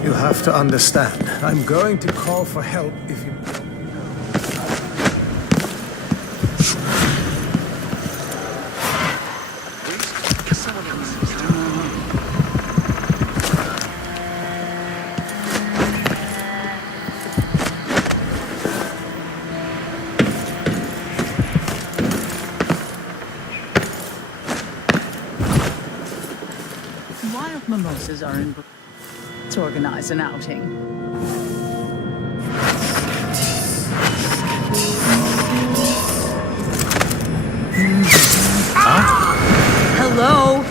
You have to understand. I'm going to call for help if you... Wild mimosas are in... Let's organize an outing. Hello?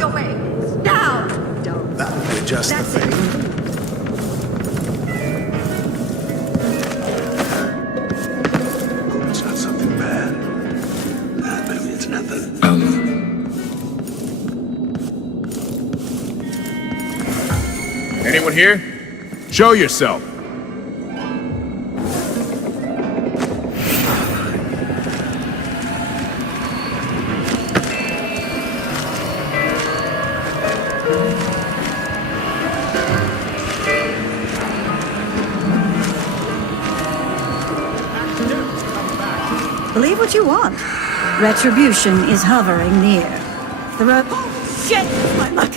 your way! Now! That'll be just the thing. It's not something bad. Maybe it's nothing. Anyone here? Show yourself. Believe what you want. Retribution is hovering near. Oh, shit! My luck!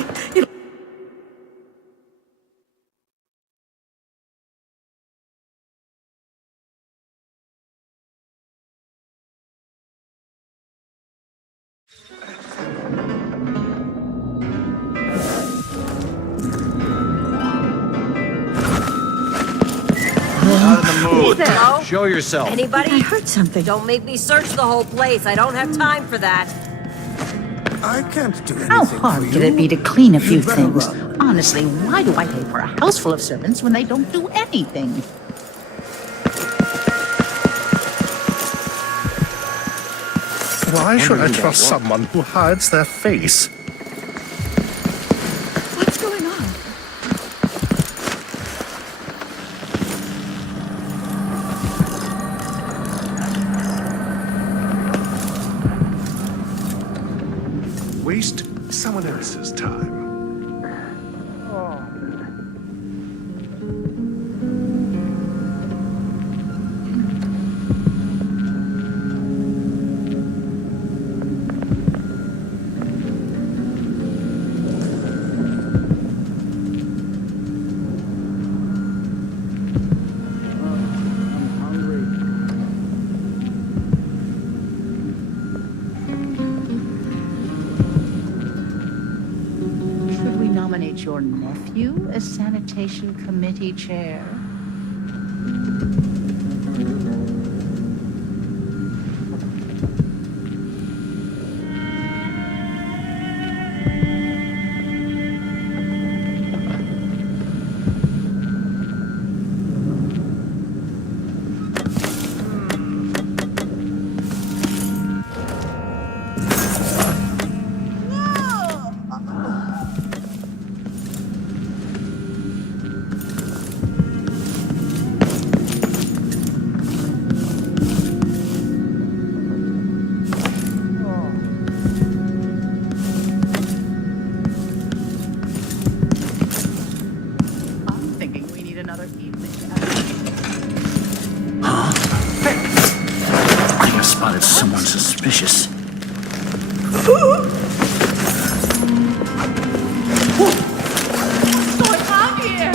Out of the mood. Hello? Show yourself. Anybody? I heard something. Don't make me search the whole place. I don't have time for that. I can't do anything How for hard you. could it be to clean a few You'd better things? run. Honestly, why do I pay for a house full of servants when they don't do anything? Why should I trust someone who hides their face? What's going on? Waste someone else's time. Should we nominate your nephew as sanitation committee chair? I'm thinking we need another evening. I have spotted someone suspicious. What's going on here?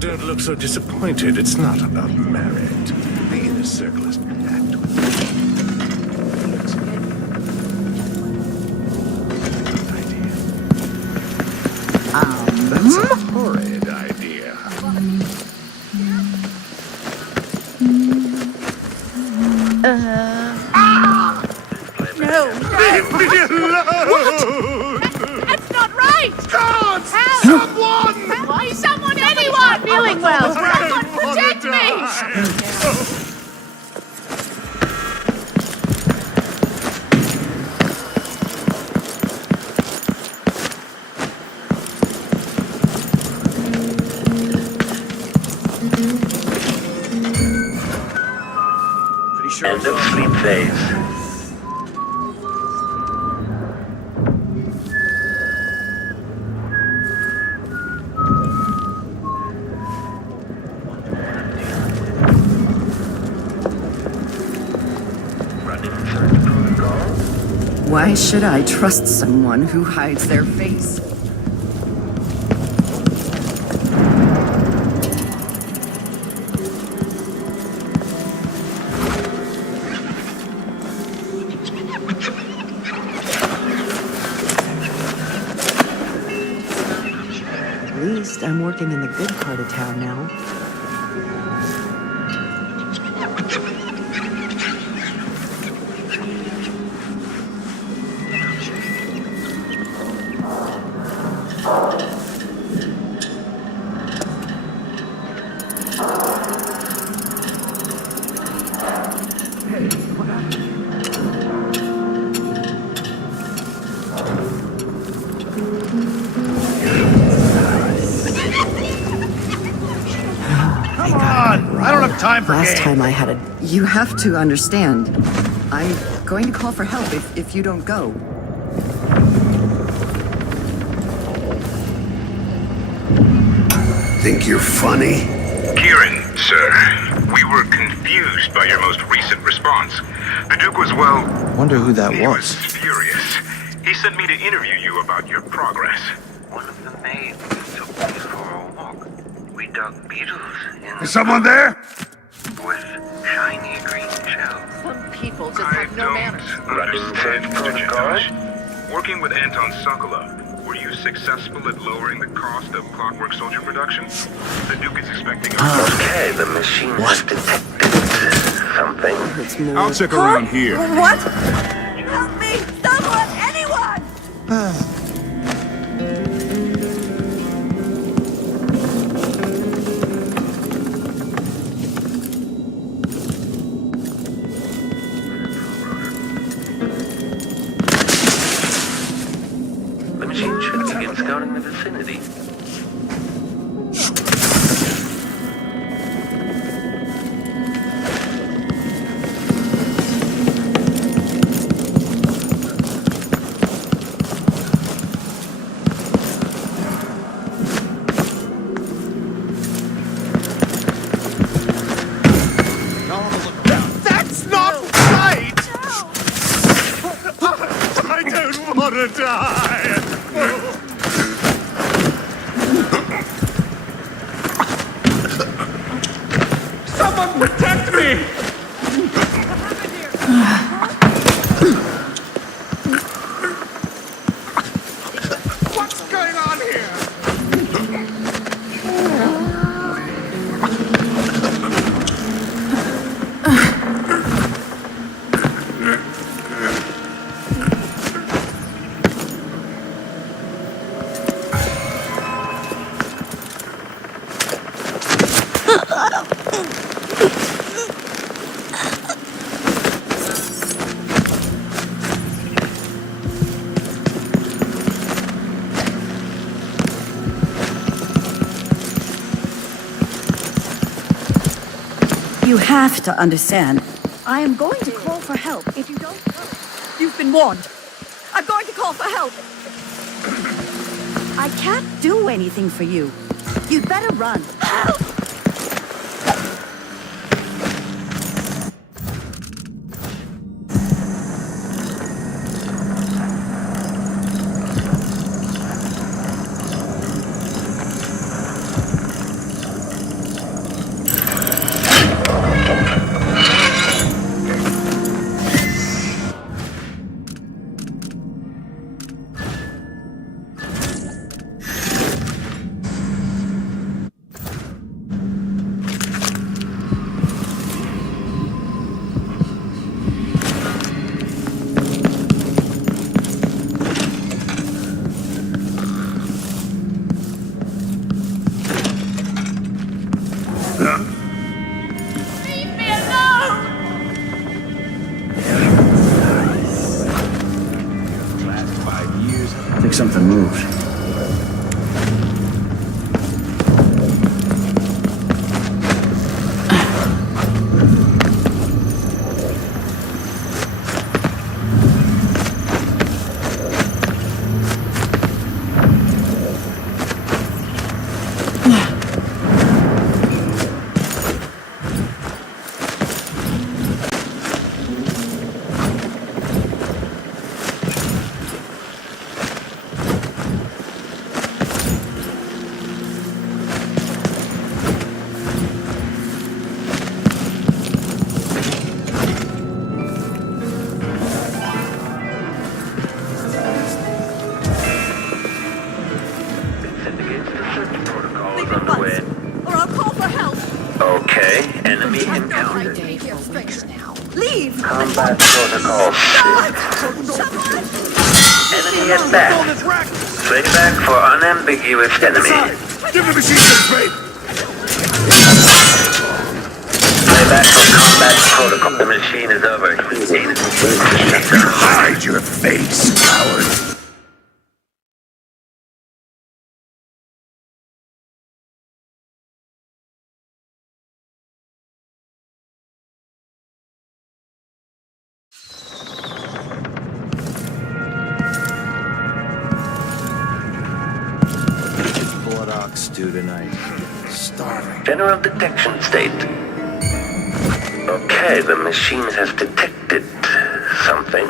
Don't look so disappointed. It's not about merit. The inner circle is packed with That's a horrid idea. No. Leave me alone! That's not right! God! Help! Someone! Why someone, anyone feeling well? Someone protect me! Pretty sure End of sleep phase. Why should I trust someone who hides their face? least I'm working in the good part of town now. Last time I had a... You have to understand. I'm going to call for help if you don't go. Think you're funny? Kieran, sir, we were confused by your most recent response. The Duke was, well... Wonder who that he was. Furious. He sent me to interview you about your progress. One of the maids took me for a walk. We dug beetles in... Is someone there? With shiny green shells. Some people just have no manners. Understand, Mr. Josh. Working with Anton Sokolov, were you successful at lowering the cost of Clockwork Soldier production? The Duke is expecting Okay, the machine has detected something. I'll check around here. What? Help me! Someone! Anyone! The machine should begin scouting the vicinity. That's not right! I don't want to die! Someone protect me! What's going on here? You have to understand. I am going to call for help if you don't... You've been warned. I'm going to call for help. I can't do anything for you. You'd better run. Help! Leave me alone! Last 5 years. I think something moved. Combat protocol. Enemy at back. Playback for unambiguous enemy. Give the machine some Playback for combat protocol. The machine is overheating. Hide your face, coward. Blood stew tonight. Starving. General detection state. Okay, the machine has detected something.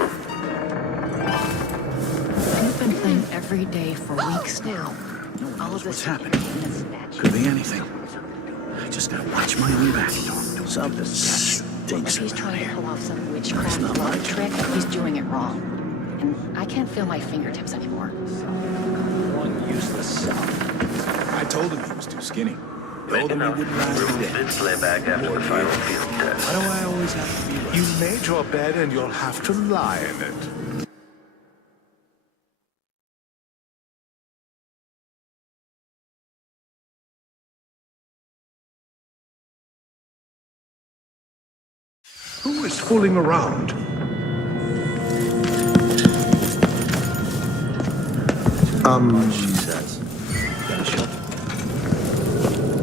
You've been playing every day for weeks now. All of this happening. Could be anything. I just gotta watch my own back. Something stinks. If he's trying to pull off some witchcraft blood trick, he's doing it wrong. And I can't feel my fingertips anymore. One useless cell. I told him he was too skinny. Told him he wouldn't last a day. This playback after the final field test. Why do I always have to be right? You made your bed and you'll have to lie in it. Who is fooling around? She says.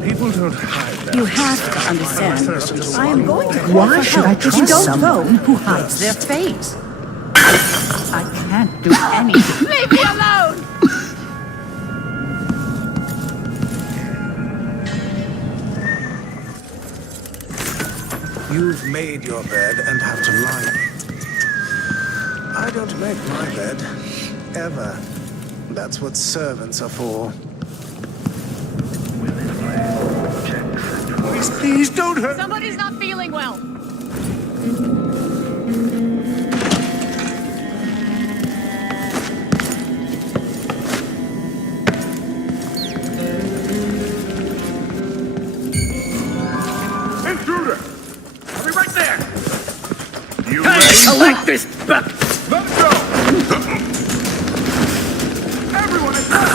People don't hide that. You have to understand. I am going to call Why for should I help if you trust don't someone vote. who hides their face? I can't do anything. Leave me alone! You've made your bed and have to lie in it. I don't make my bed. Ever. That's what servants are for. Please don't hurt. Somebody's not feeling well. Intruder! I'll be right there! You I like this buck. Let go! Everyone attack!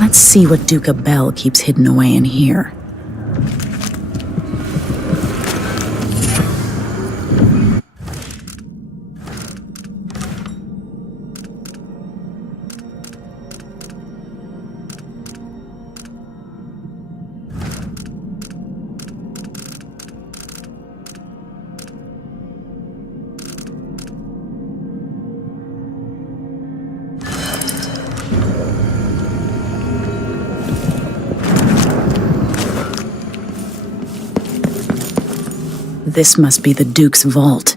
Let's see what Duca Bell keeps hidden away in here. This must be the Duke's vault.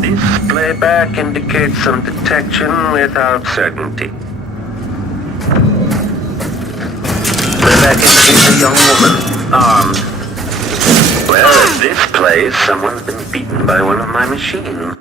This playback indicates some detection without certainty. Playback indicates a young woman, armed. Well, at this place, someone's been beaten by one of my machines.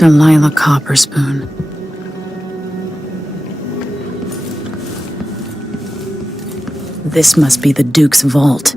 Delilah Copperspoon. This must be the Duke's vault.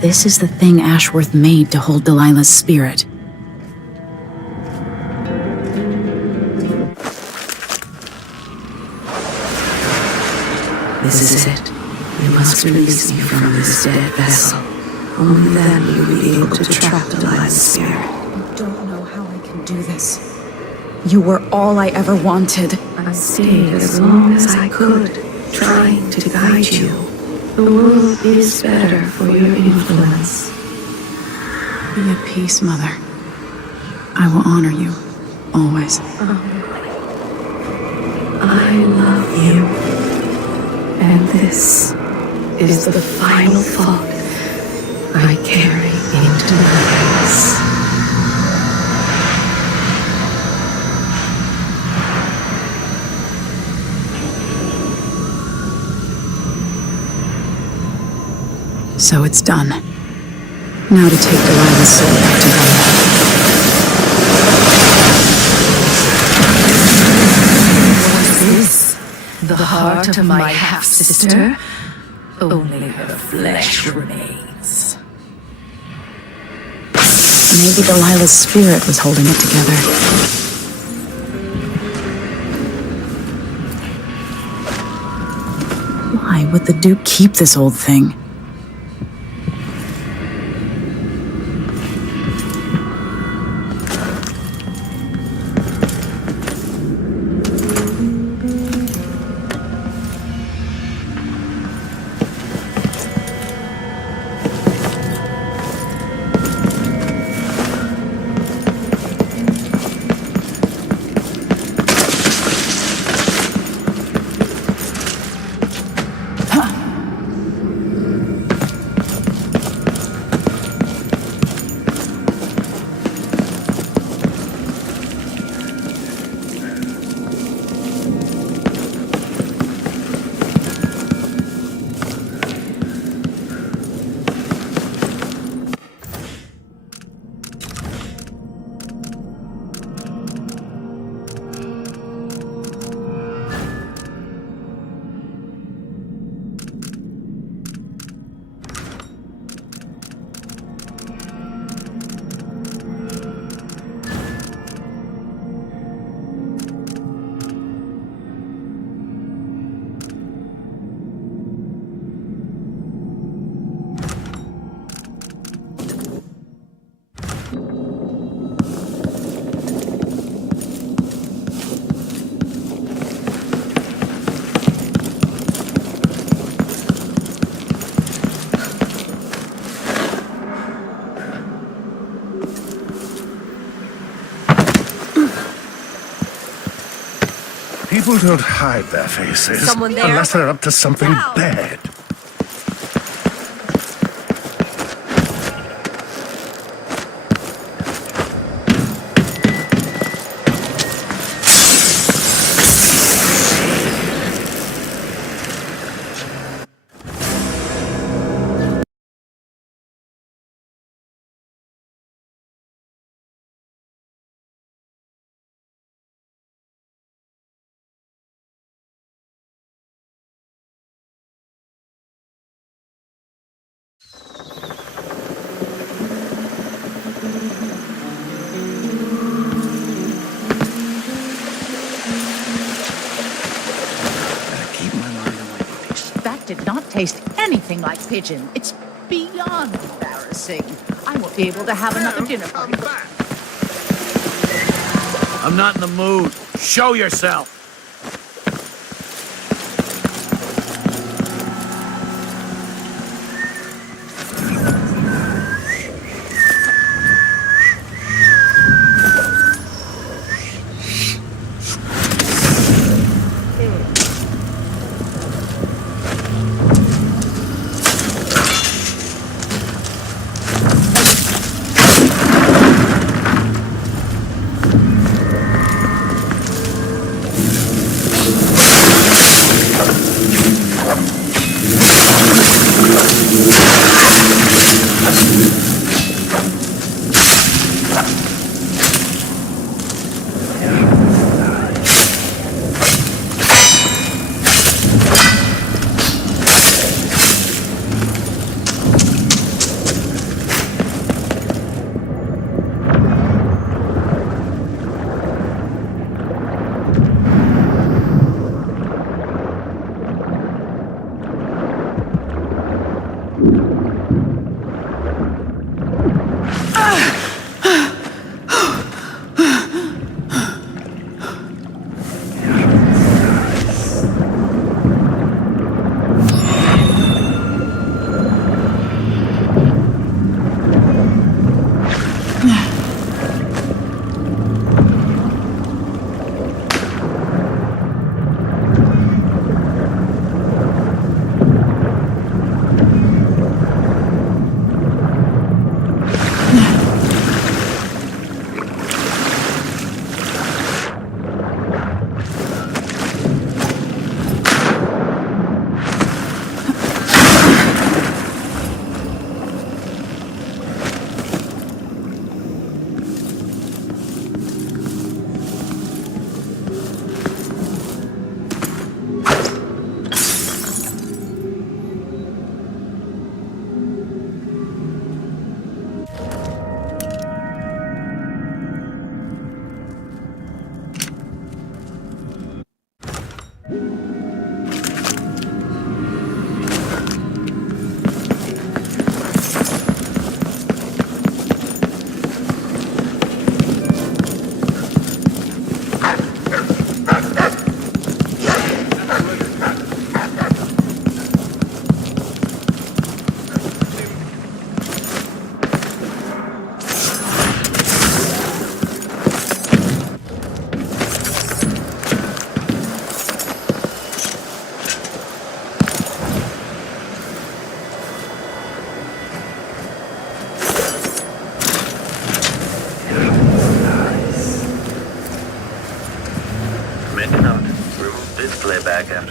This is the thing Ashworth made to hold Delilah's spirit. This is it. You must release me from this dead vessel. Only then will you be able to trap Delilah's spirit. I don't know how I can do this. You were all I ever wanted. I stayed as long as I could, trying to guide you. The world is better for your influence. Be at peace, Mother. I will honor you, always. I love you. And this is the final thought I carry into my grace. So it's done. Now to take Delilah's soul back to her. Was this the heart of my half-sister? Only her flesh remains. Maybe Delilah's spirit was holding it together. Why would the Duke keep this old thing? People don't hide their faces Someone there? unless they're up to something bad. That did not taste anything like pigeon. It's beyond embarrassing. I won't be able to have another dinner party. I'm not in the mood. Show yourself.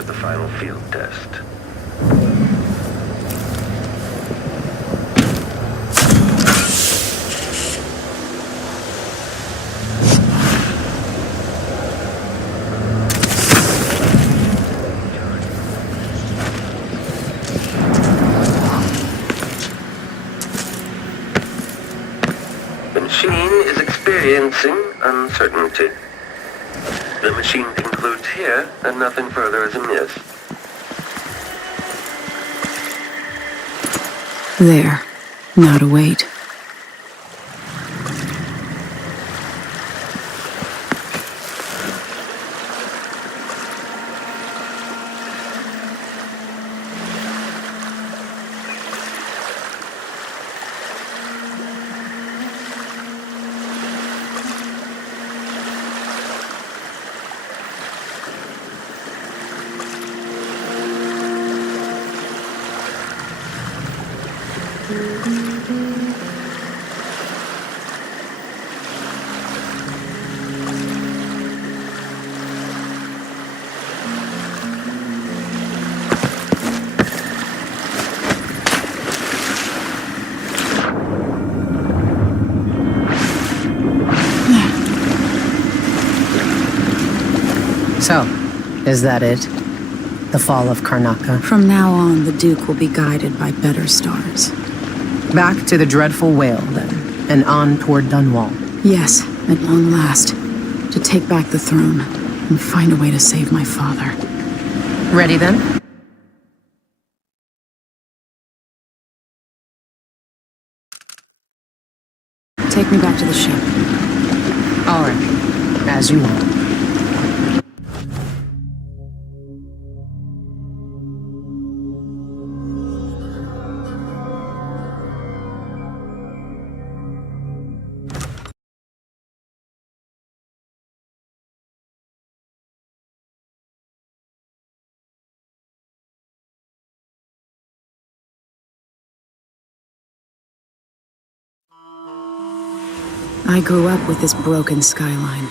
the final field test. The machine is experiencing uncertainty. The machine concludes here, and nothing further is amiss. There. Now to wait. So, is that it? The fall of Karnaca? From now on, the Duke will be guided by better stars. Back to the dreadful whale, then, and on toward Dunwall. Yes, at long last. To take back the throne, and find a way to save my father. Ready, then? Take me back to the ship. All right. As you want. I grew up with this broken skyline,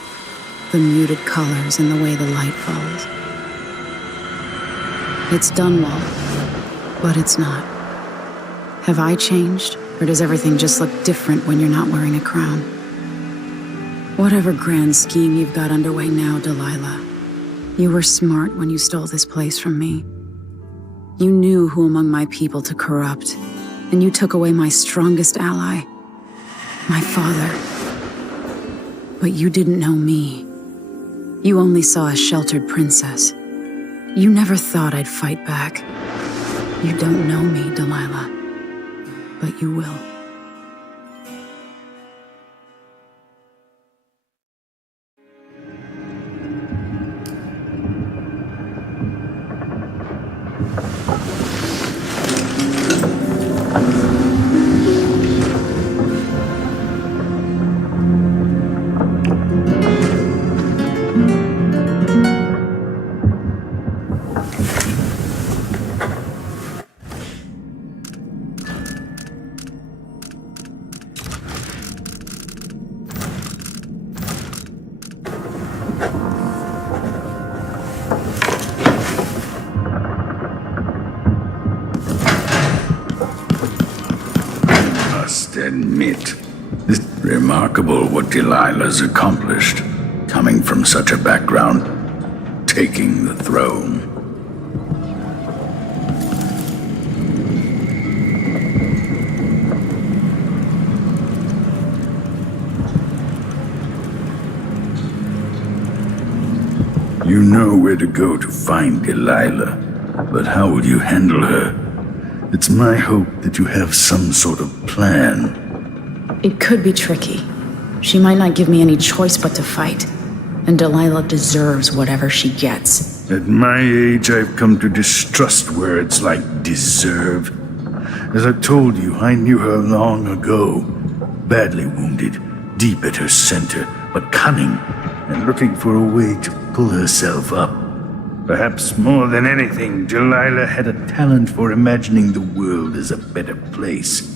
the muted colors and the way the light falls. It's Dunwall, but it's not. Have I changed, or does everything just look different when you're not wearing a crown? Whatever grand scheme you've got underway now, Delilah, you were smart when you stole this place from me. You knew who among my people to corrupt, and you took away my strongest ally, my father. But you didn't know me. You only saw a sheltered princess. You never thought I'd fight back. You don't know me, Delilah, but you will. Admit, it's remarkable what Delilah's accomplished, coming from such a background, taking the throne. You know where to go to find Delilah, but how will you handle her? It's my hope that you have some sort of plan. It could be tricky. She might not give me any choice but to fight. And Delilah deserves whatever she gets. At my age, I've come to distrust words like deserve. As I told you, I knew her long ago. Badly wounded, deep at her center, but cunning, and looking for a way to pull herself up. Perhaps more than anything, Delilah had a talent for imagining the world as a better place.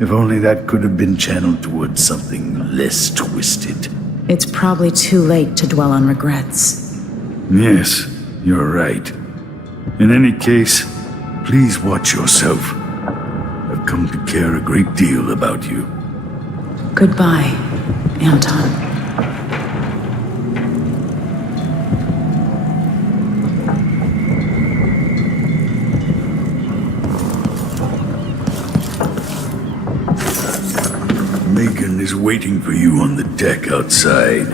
If only that could have been channeled towards something less twisted. It's probably too late to dwell on regrets. Yes, you're right. In any case, please watch yourself. I've come to care a great deal about you. Goodbye, Anton. Megan is waiting for you on the deck outside.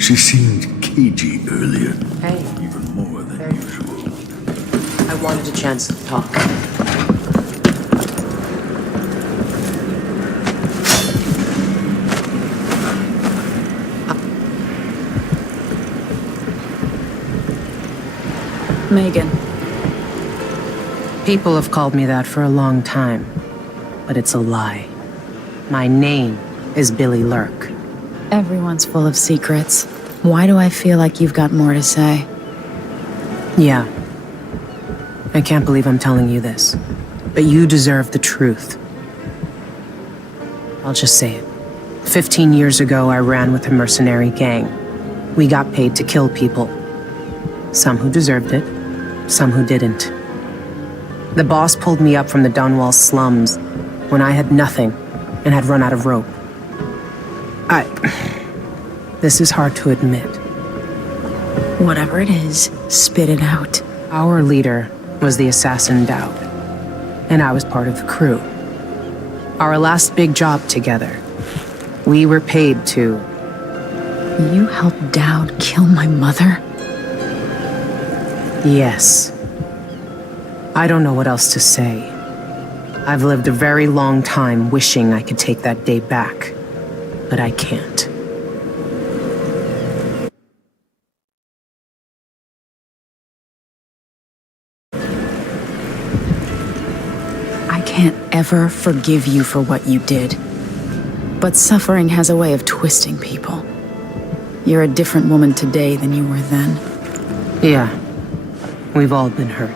She seemed cagey earlier. Hey. Even more than usual. I wanted a chance to talk. Megan. People have called me that for a long time, but it's a lie. My name is Billy Lurk. Everyone's full of secrets. Why do I feel like you've got more to say? Yeah. I can't believe I'm telling you this, but you deserve the truth. I'll just say it. 15 years ago, I ran with a mercenary gang. We got paid to kill people. Some who deserved it, some who didn't. The boss pulled me up from the Dunwall slums when I had nothing and had run out of rope. This is hard to admit. Whatever it is, spit it out. Our leader was the assassin Dowd, and I was part of the crew. Our last big job together, we were paid to... You helped Dowd kill my mother? Yes. I don't know what else to say. I've lived a very long time wishing I could take that day back, but I can't. I can't ever forgive you for what you did. But suffering has a way of twisting people. You're a different woman today than you were then. Yeah. We've all been hurt.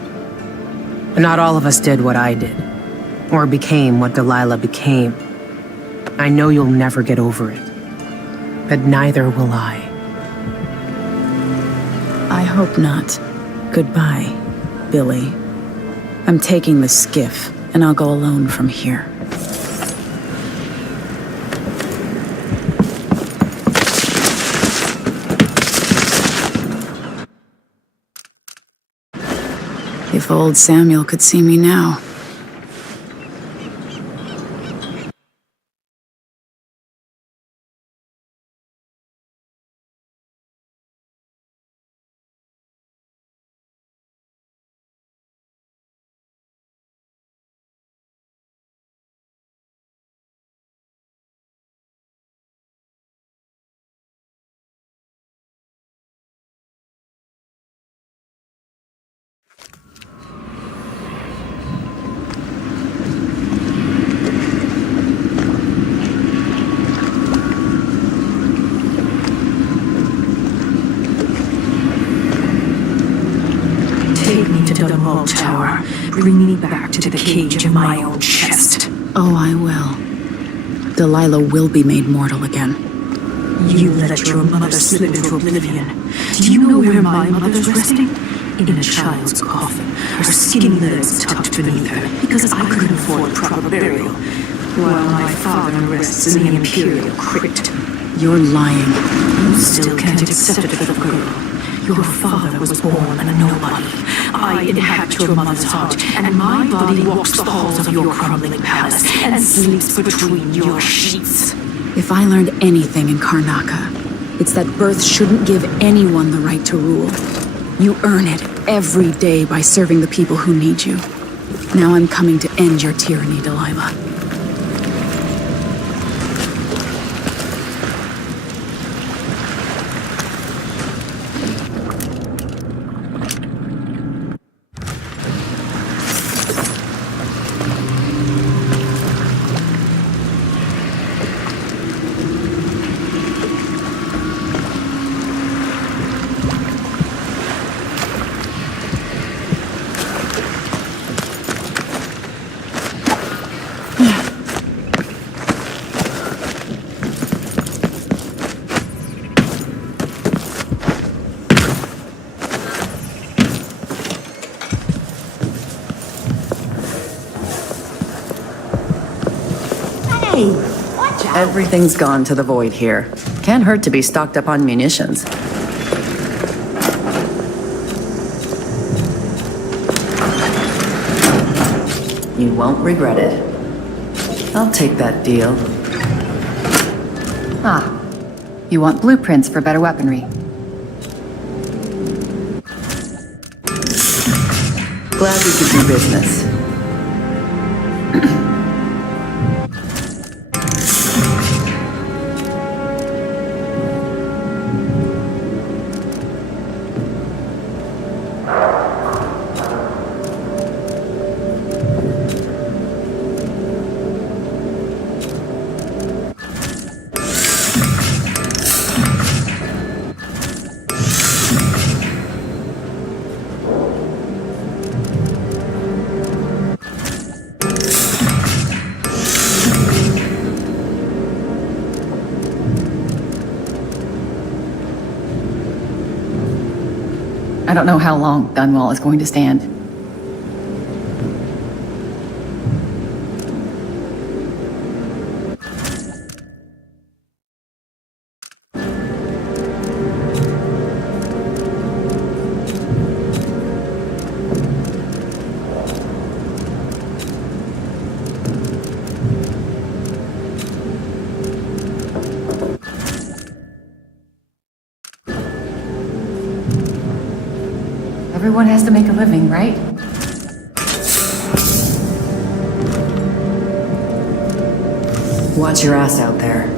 But not all of us did what I did, or became what Delilah became. I know you'll never get over it, but neither will I. I hope not. Goodbye, Billy. I'm taking the skiff, and I'll go alone from here. If old Samuel could see me now. Tower. Bring me back to the cage of my own chest. Oh, I will. Delilah will be made mortal again. You let your mother slip into oblivion. Do you know where my mother's resting? In a child's coffin, her skinny legs tucked beneath her, because I couldn't afford proper burial, while my father rests in the Imperial crypt. You're lying. You still can't accept it for the girl. Your father was born a nobody. I inhabit your mother's heart, and my body walks the halls of your crumbling palace and sleeps between your sheets. If I learned anything in Karnaca, it's that birth shouldn't give anyone the right to rule. You earn it every day by serving the people who need you. Now I'm coming to end your tyranny, Delilah. Hey! Watch out! Everything's gone to the void here. Can't hurt to be stocked up on munitions. You won't regret it. I'll take that deal. Ah. You want blueprints for better weaponry. Glad we could do business. I don't know how long Dunwall is going to stand. Everyone has to make a living, right? Watch your ass out there.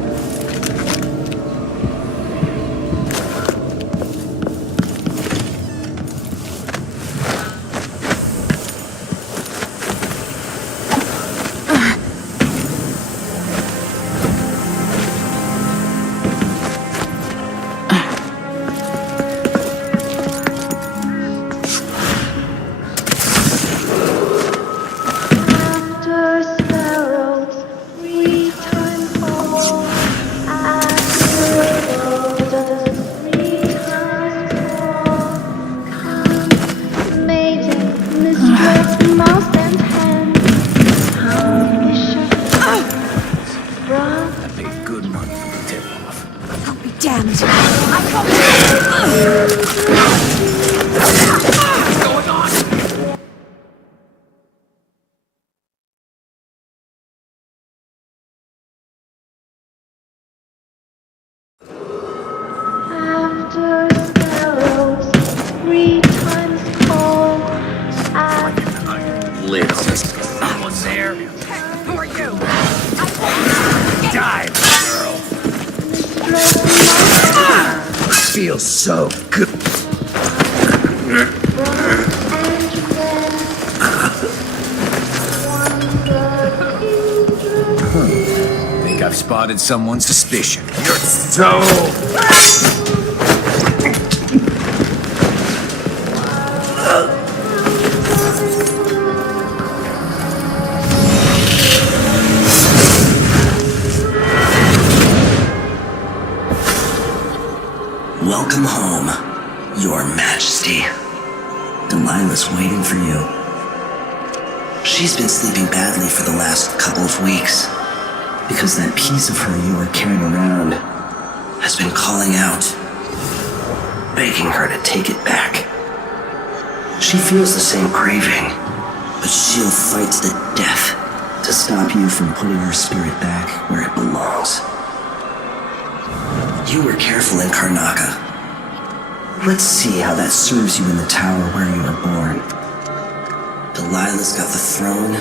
That'd be a good one for the tip-off. I'll be damned. Someone's there. Who are you? Dive, girl. Feels so good. Think I've spotted someone's suspicion. You're so... Welcome home, Your Majesty. Delilah's waiting for you. She's been sleeping badly for the last couple of weeks, because that piece of her you were carrying around has been calling out, begging her to take it back. She feels the same craving, but she'll fight to the death to stop you from putting her spirit back where it belongs. You were careful in Karnaca. Let's see how that serves you in the tower where you were born. Delilah's got the throne,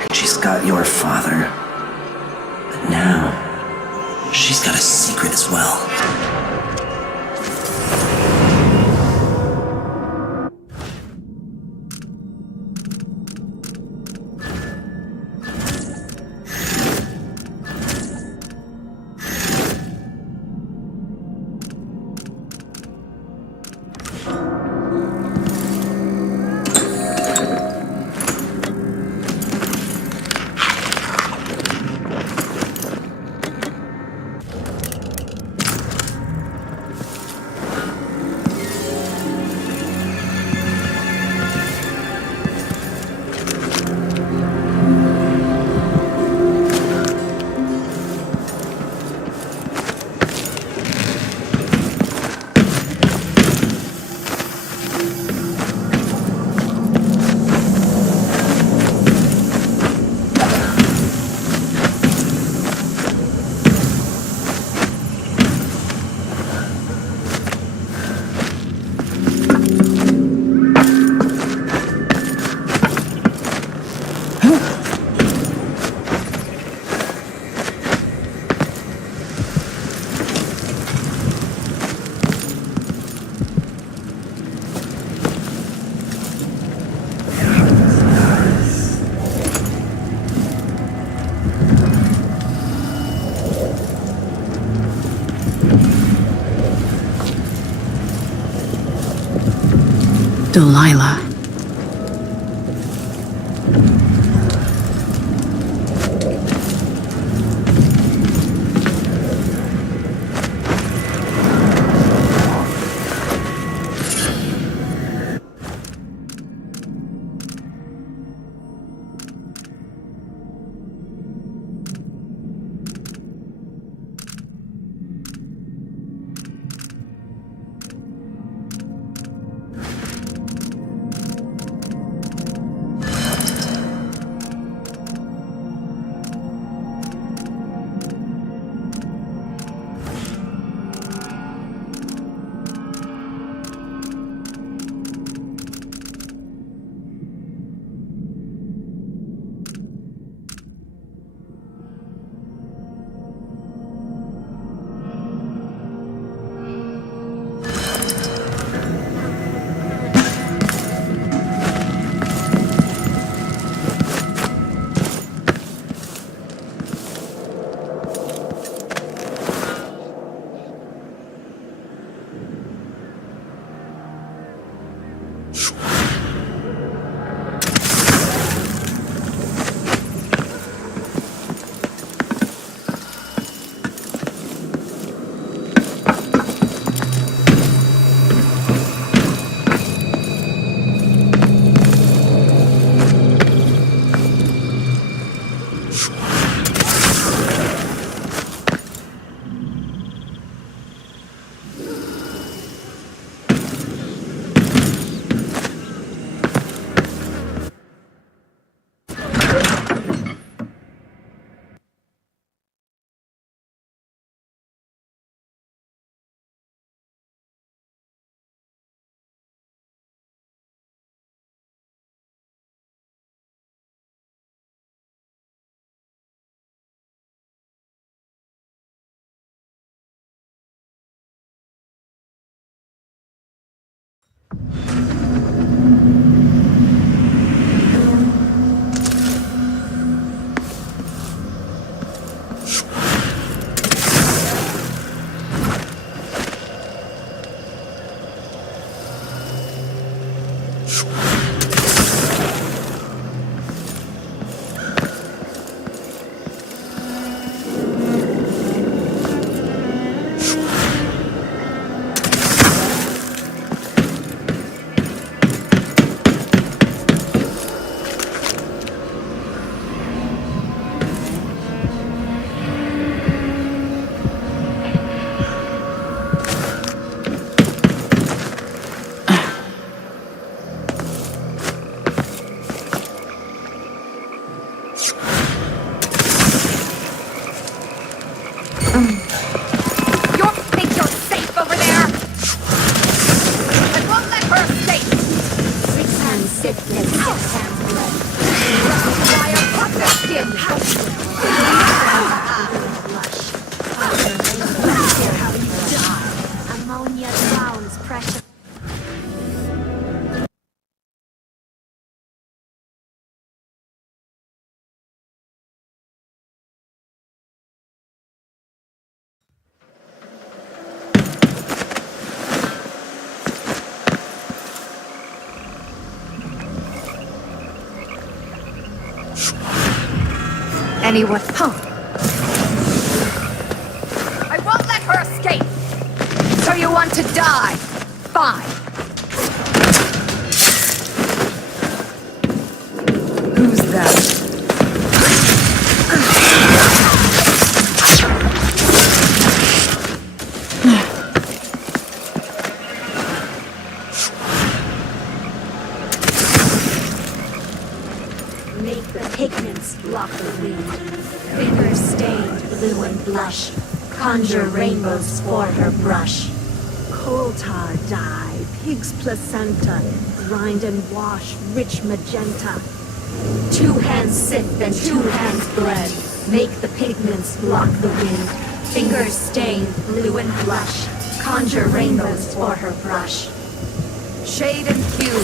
and she's got your father. But now, she's got a secret as well. Delilah. Anyone? Huh. I won't let her escape! So you want to die? Fine. Who's that? Make the pigments block the wind. Fingers stained blue and blush. Conjure rainbows for her brush. Coal tar dye, pig's placenta. Grind and wash, rich magenta. 2 hands sift and 2 hands blend. Make the pigments block the wind. Fingers stained blue and blush. Conjure rainbows for her brush. Shade and hue.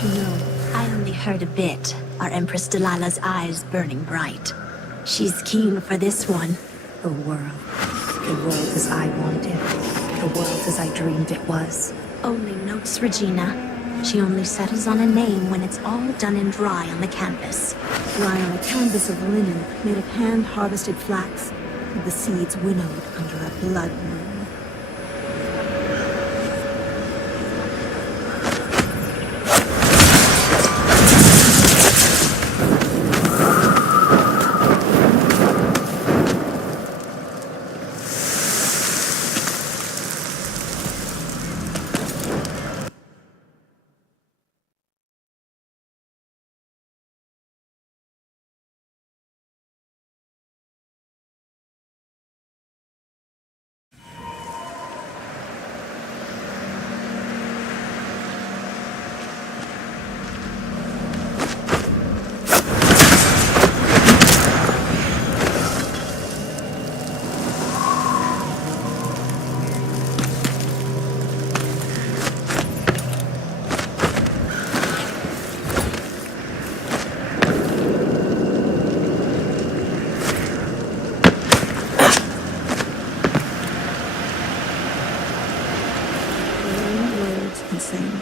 did you know? I only heard a bit. Our Empress Delilah's eyes burning bright. She's keen for this one. The world. The world as I wanted. The world as I dreamed it was. Only notes, Regina. She only settles on a name when it's all done and dry on the canvas. Dry on a canvas of linen made of hand-harvested flax, with the seeds winnowed under a blood moon.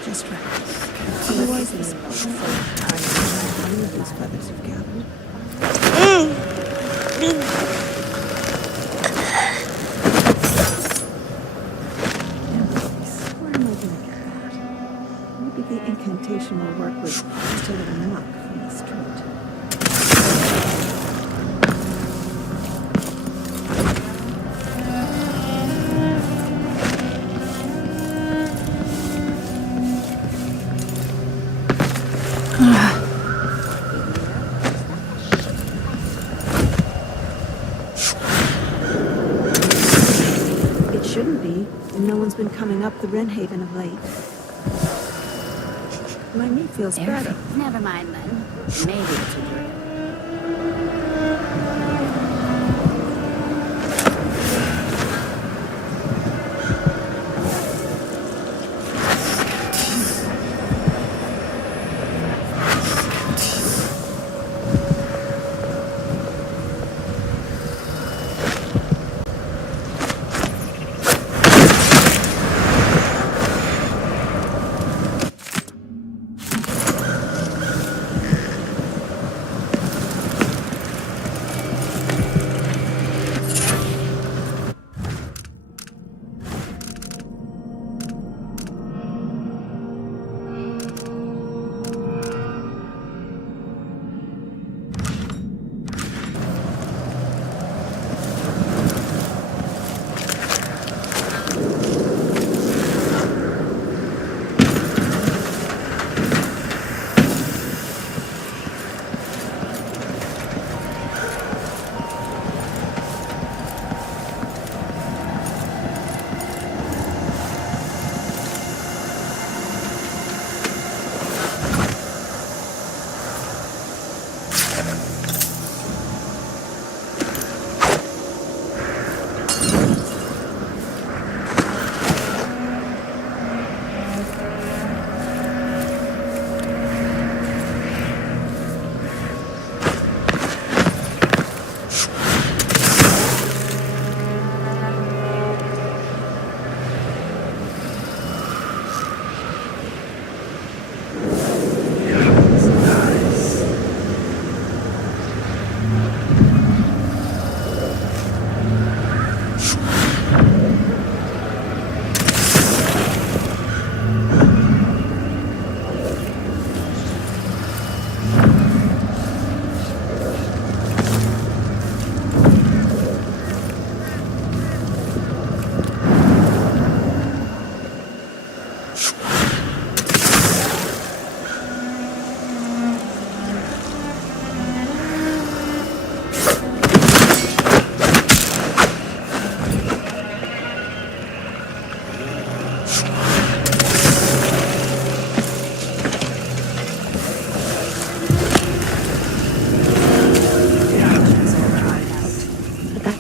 Just right. Otherwise, this these feathers you've gathered. Where am I going to get that? Maybe the incantation will work with just a little muck from the street. No one's been coming up the Wrenhaven of late. My knee feels better. Never mind then. Maybe it's a dream.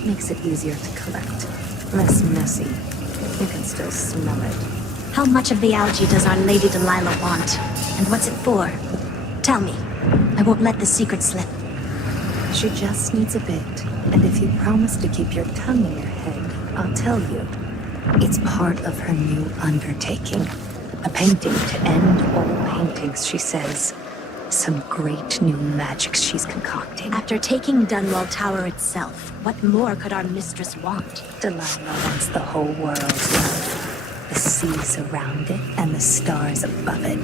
Makes it easier to collect. Less messy. You can still smell it. How much of the algae does Our Lady Delilah want? And what's it for? Tell me. I won't let the secret slip. She just needs a bit, and if you promise to keep your tongue in your head, I'll tell you. It's part of her new undertaking. A painting to end all paintings, she says. Some great new magic she's concocting. After taking Dunwall Tower itself, what more could our mistress want? Delilah wants the whole world's love. The seas around it and the stars above it.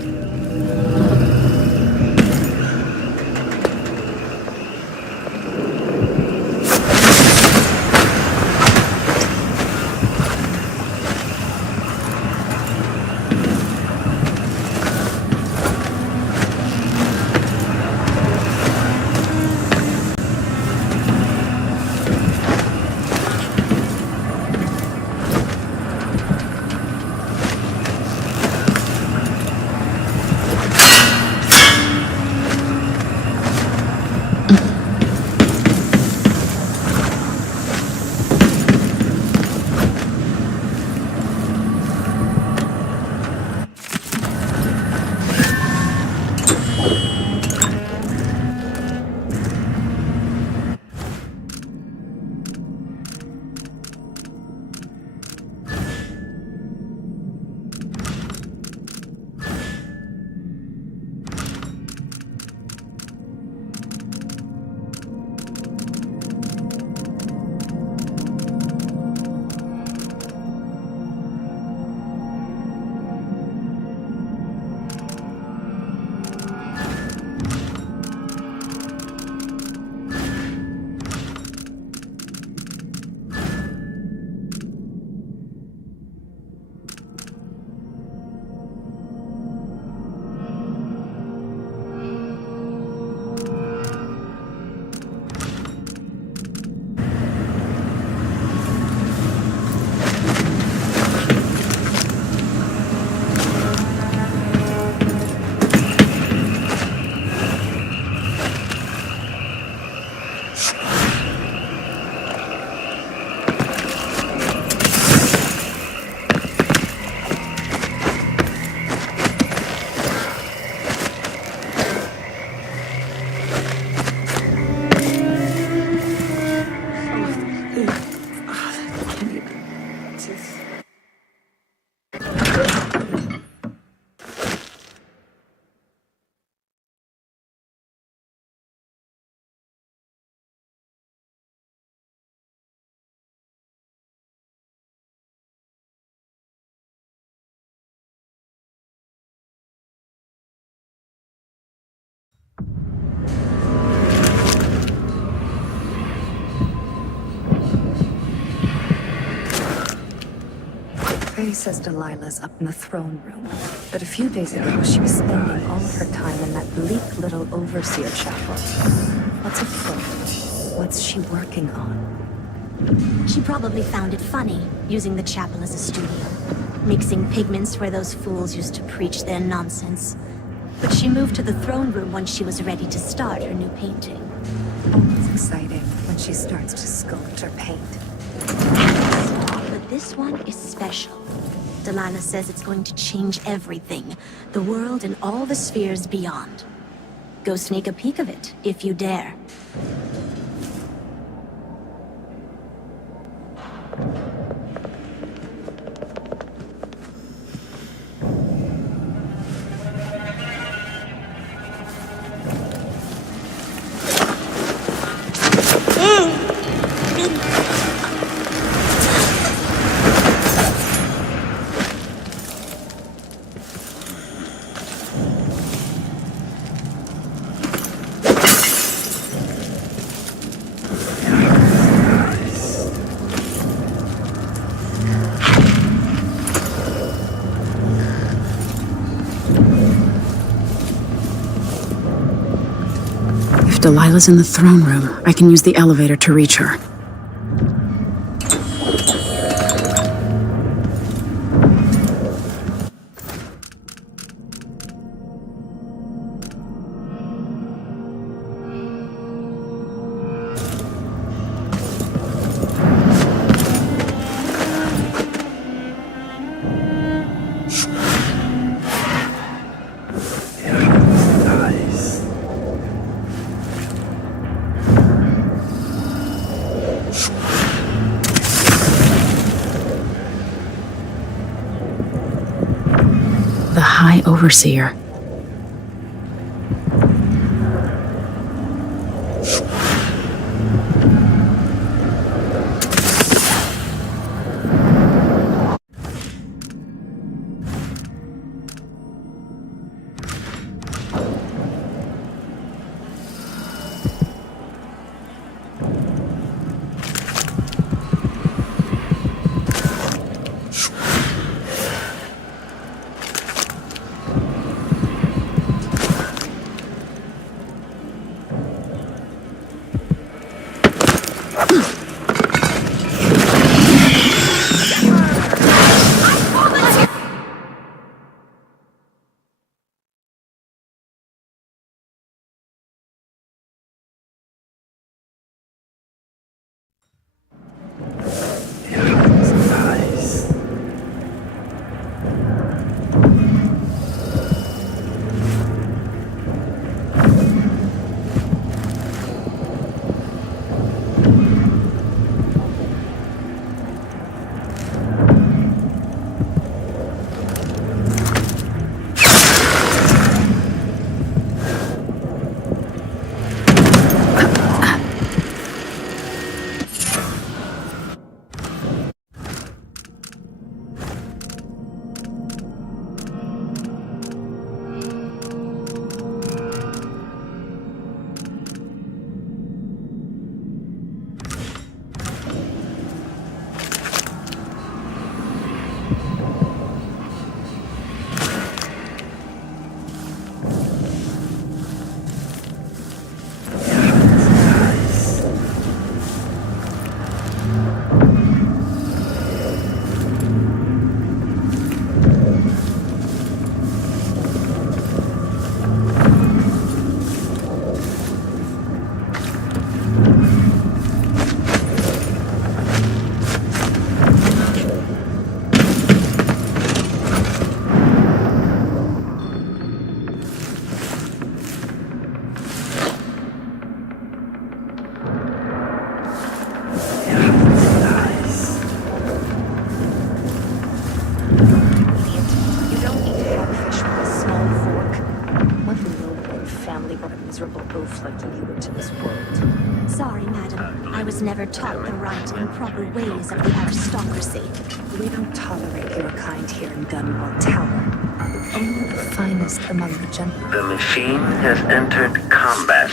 Faye says Delilah's up in the throne room, but a few days ago she was spending all of her time in that bleak little overseer chapel. What's afoot? What's she working on? She probably found it funny, using the chapel as a studio. Mixing pigments where those fools used to preach their nonsense. But she moved to the throne room when she was ready to start her new painting. Always exciting when she starts to sculpt or paint. But this one is special. Delilah says it's going to change everything. The world and all the spheres beyond. Go sneak a peek of it, if you dare. Delilah's in the throne room. I can use the elevator to reach her. High Overseer. Never taught the right and proper ways of the aristocracy. We don't tolerate your kind here in Dunwall Tower. Only the finest among the gentlemen. The machine has entered combat.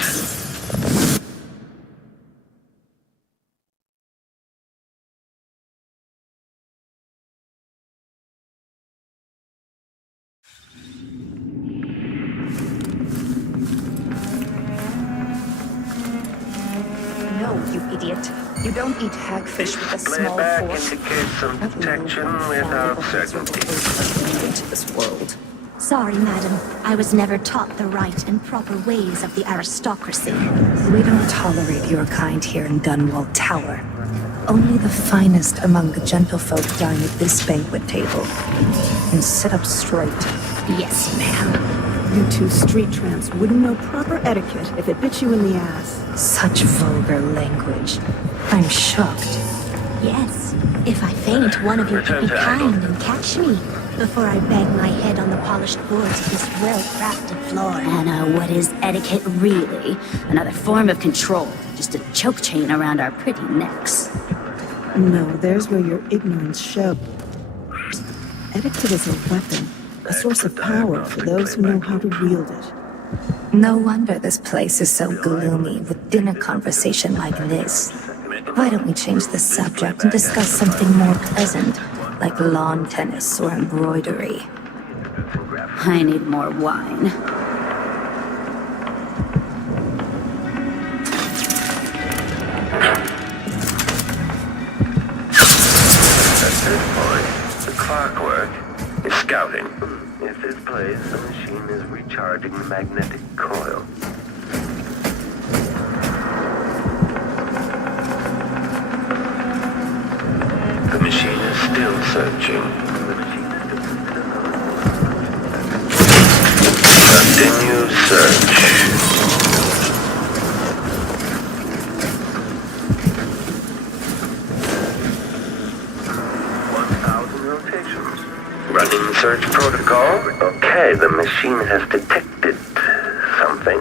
You don't eat hagfish with a small Playback fork. indicates some detection without certainty. Into this world. Sorry, madam. I was never taught the right and proper ways of the aristocracy. We don't tolerate your kind here in Dunwall Tower. Only the finest among the gentlefolk dine at this banquet table. And sit up straight. Yes, ma'am. You two street tramps wouldn't know proper etiquette if it bit you in the ass. Such vulgar language. I'm shocked. Yes. If I faint, one of you could be kind and catch me before I bang my head on the polished boards of this well-crafted floor. Anna, what is etiquette really? Another form of control. Just a choke chain around our pretty necks. No, there's where your ignorance shows. Etiquette is a weapon. A source of power for those who know how to wield it. No wonder this place is so gloomy with dinner conversation like this. Why don't we change the subject and discuss something more pleasant, like lawn tennis or embroidery? I need more wine. At this point, the clockwork is scouting. If this plays, the machine is recharging the magnetic coil. The machine is still searching. Continue search. 1,000 rotations. Running search protocol. Okay. the machine has detected something.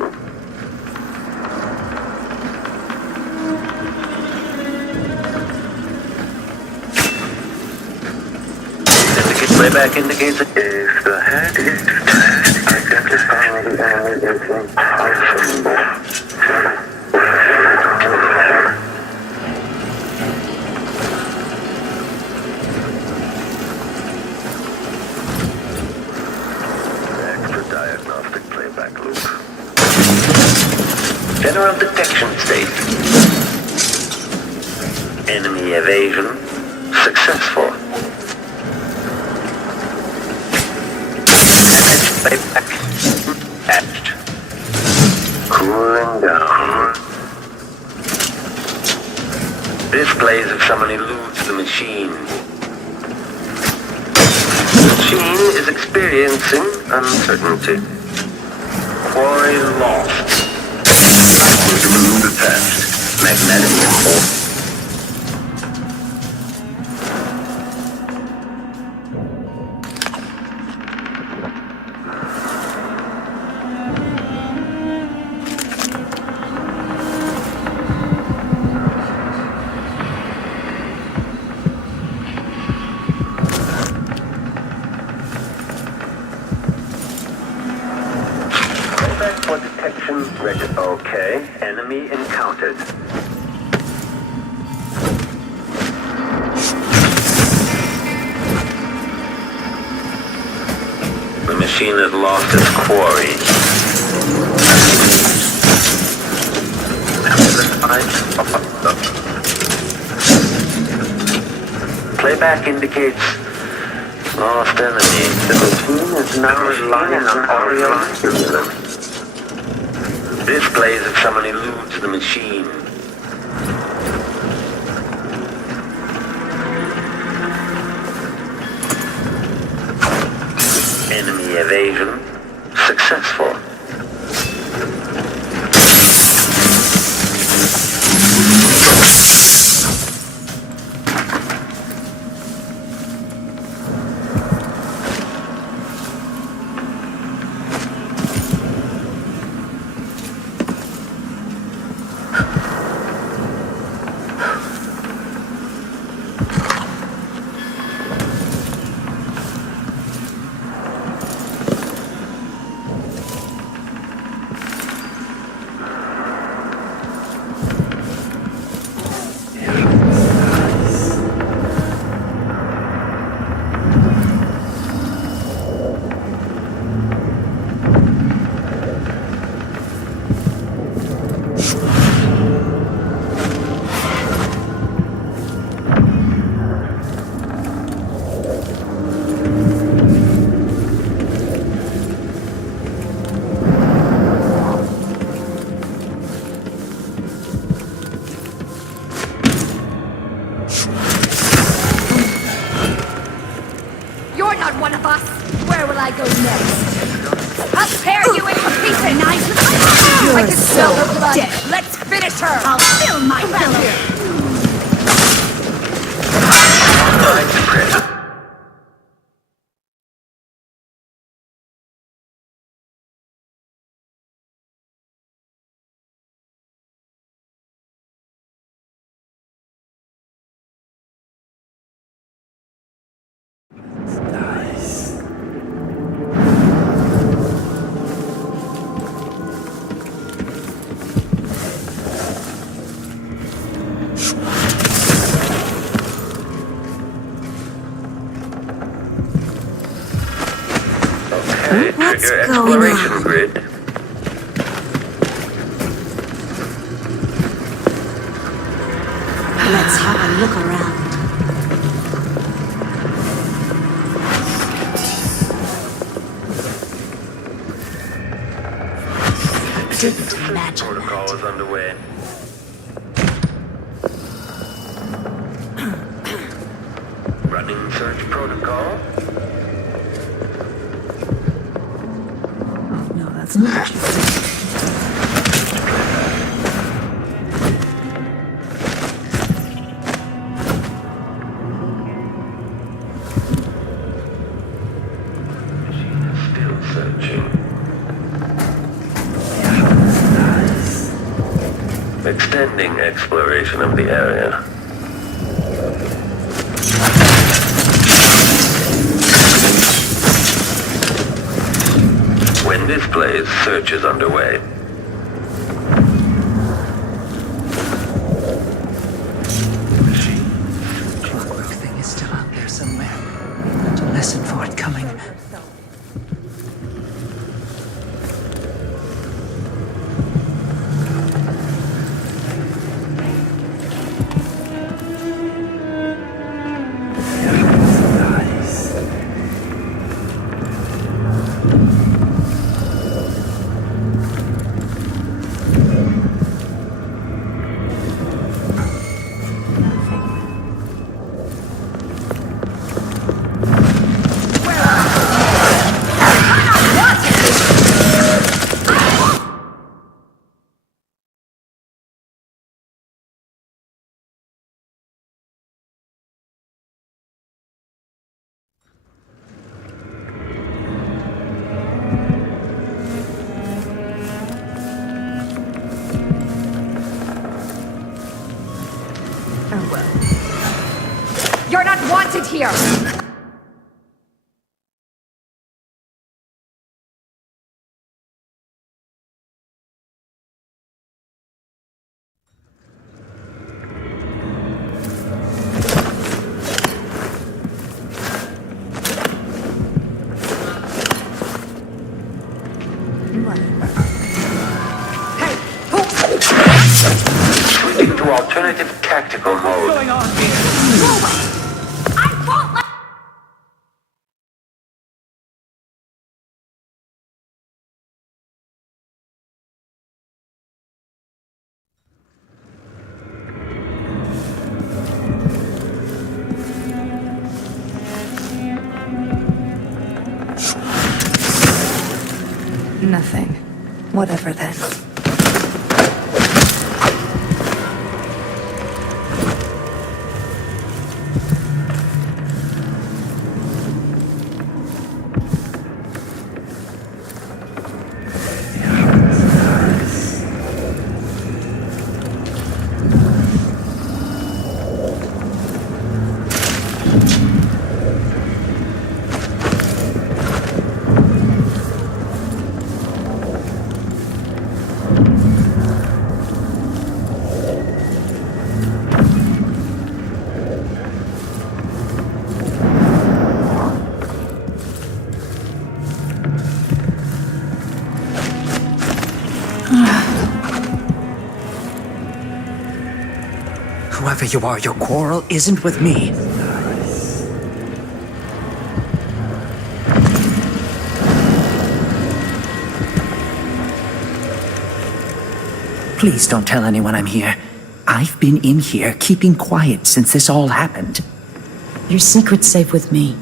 Playback indicates it. If the head is detached, identifying the enemy is impossible. Extra diagnostic playback loop. General detection state. Enemy evasion successful. Playback patched. Cooling down. Displays if someone eludes the machine. The machine is experiencing uncertainty. Quarry lost. Quantum balloon detached. Magnetic force. For detection, record okay. Enemy encountered. The machine has lost its quarry. Playback indicates lost enemy. The machine is now relying on audio stimulus. Displays if someone eludes the machine. Enemy evasion successful. One of us. Where will I go next? I'll tear you into pieces. Nice. I can smell the blood. Dead. Let's finish her. I'll fill my belly. Trigger exploration grid. Let's have a look around. Didn't imagine Protocol is underway. Running search protocol. No, that's not. Machine is still searching. extending exploration of the area. When this plays, search is underway. Clockwork thing is still out there somewhere. To listen for it coming. You're not wanted here! Switching to alternative tactical mode. What's going on here? Nothing. Whatever then. Whoever you are, your quarrel isn't with me. Please don't tell anyone I'm here. I've been in here keeping quiet since this all happened. Your secret's safe with me.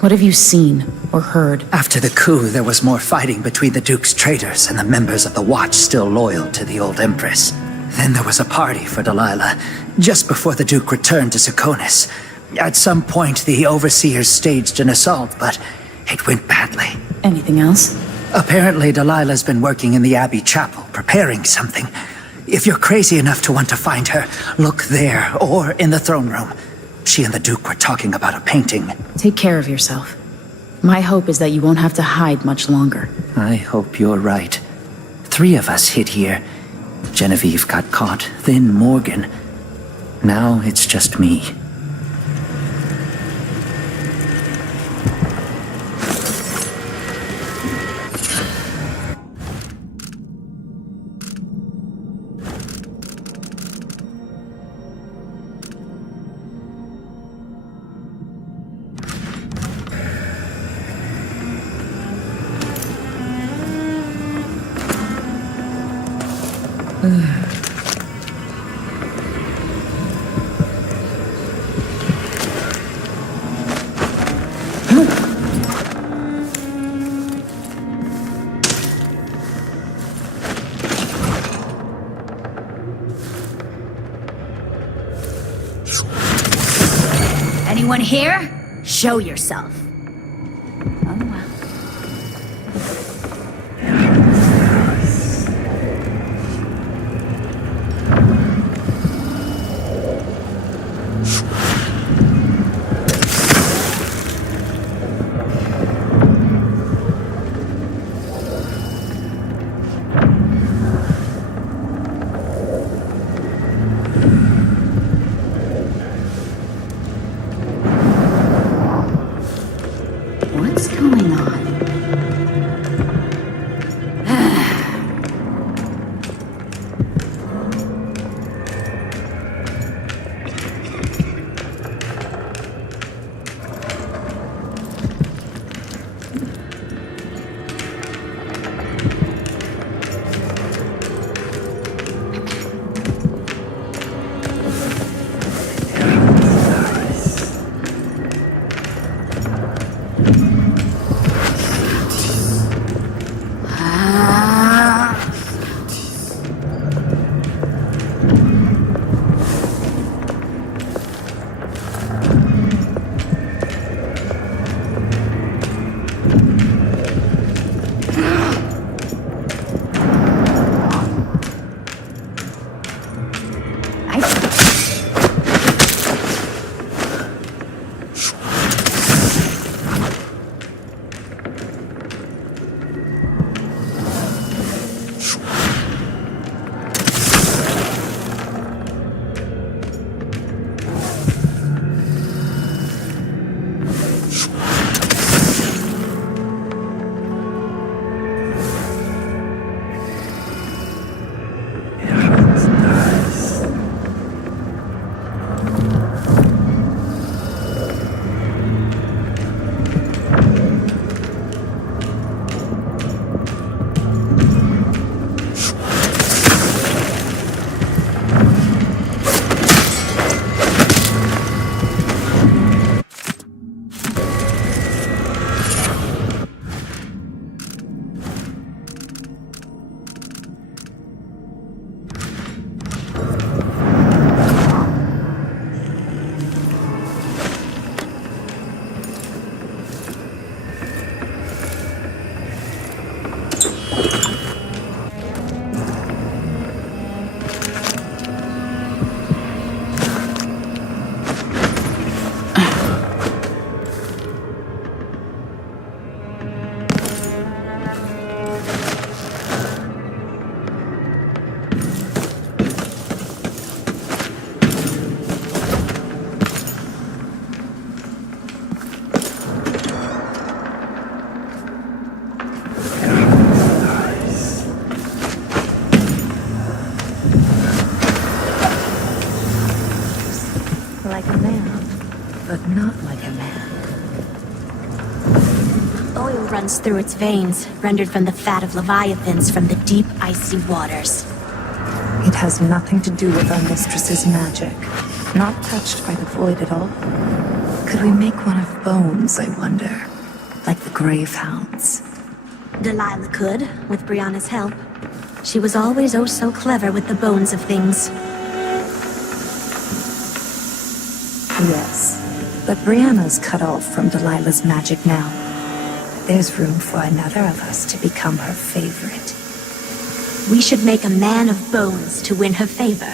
What have you seen or heard? After the coup, there was more fighting between the Duke's traitors and the members of the Watch still loyal to the old Empress. Then there was a party for Delilah, just before the Duke returned to Serkonis. At some point, the Overseers staged an assault, but it went badly. Anything else? Apparently, Delilah's been working in the Abbey Chapel, preparing something. If you're crazy enough to want to find her, look there, or in the throne room. She and the Duke were talking about a painting. Take care of yourself. My hope is that you won't have to hide much longer. I hope you're right. 3 of us hid here. Genevieve got caught, then Morgan. Now it's just me. Anyone here? Show yourself. runs through its veins, rendered from the fat of leviathans from the deep, icy waters. It has nothing to do with our mistress's magic. Not touched by the void at all. Could we make one of bones, I wonder? Like the grave hounds. Delilah could, with Brianna's help. She was always oh so clever with the bones of things. Yes, but Brianna's cut off from Delilah's magic now. There's room for another of us to become her favorite. We should make a man of bones to win her favor.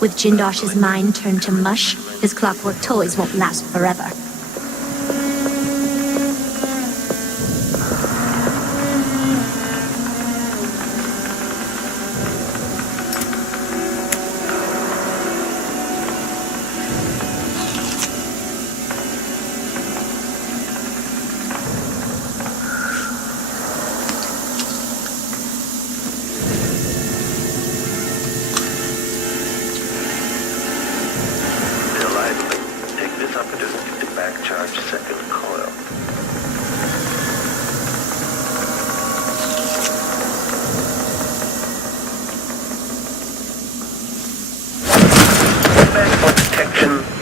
With Jindosh's mind turned to mush, his clockwork toys won't last forever.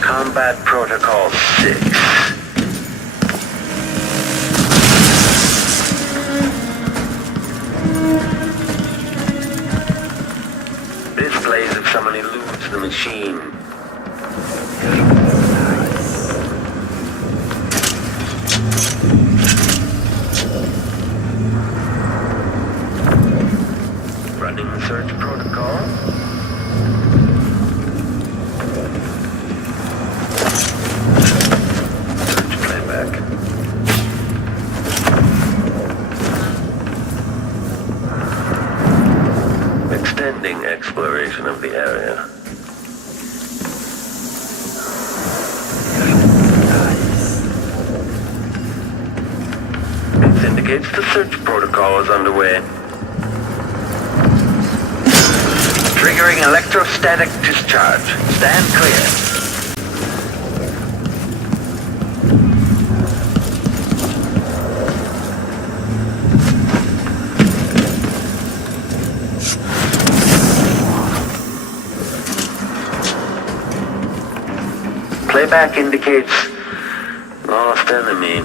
Combat Protocol 6. This plays if someone eludes the machine. Running the search protocol. Extending exploration of the area. This indicates the search protocol is underway. Triggering electrostatic discharge. Stand clear. Playback indicates lost enemy.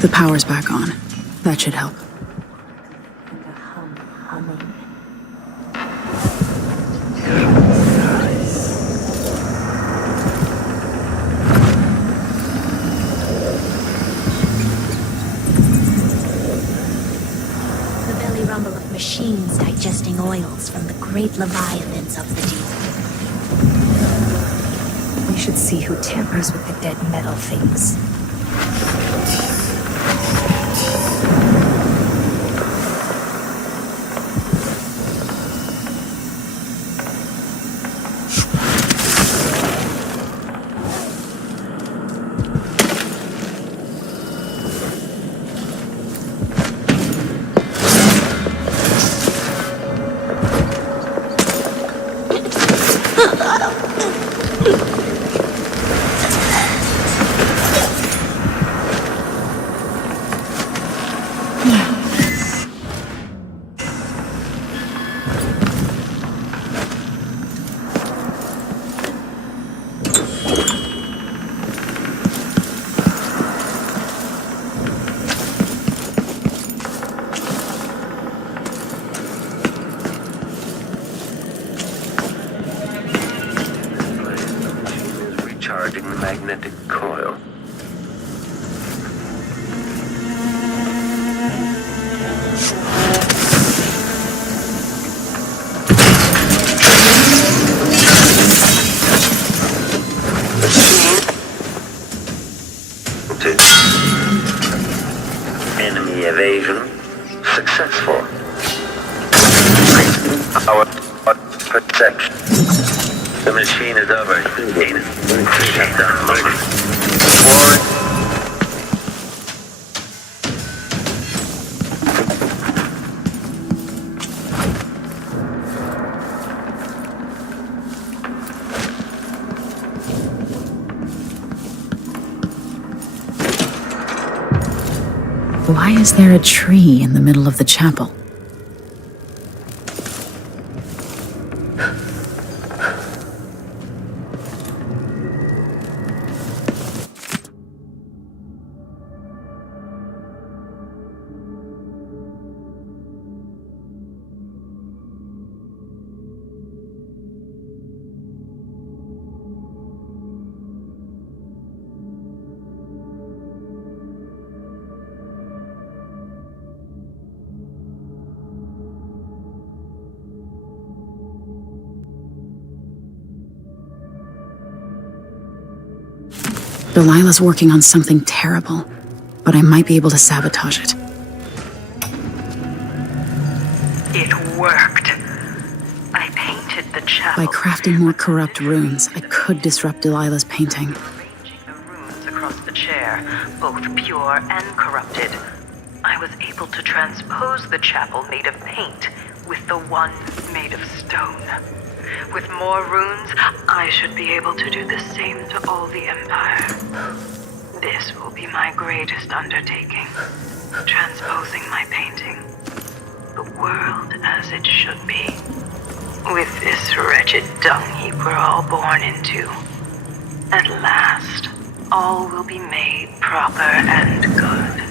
The power's back on. That should help. The belly rumble of machines digesting oils from the great leviathans of the deep. We should see who tampers with the dead metal things. enemy evasion successful. Our perception. The machine is overheating. Shut down motion. Forward. Why is there a tree in the middle of the chapel? Delilah's working on something terrible, but I might be able to sabotage it. It worked. I painted the chapel. By crafting more corrupt runes, I could disrupt Delilah's painting. Across the chair, both pure and corrupted. I was able to transpose the chapel made of paint with the one made of stone. With more runes, I should be able to do the same to all the Empire. This will be my greatest undertaking, transposing my painting. The world as it should be. With this wretched dung heap we're all born into. At last, all will be made proper and good.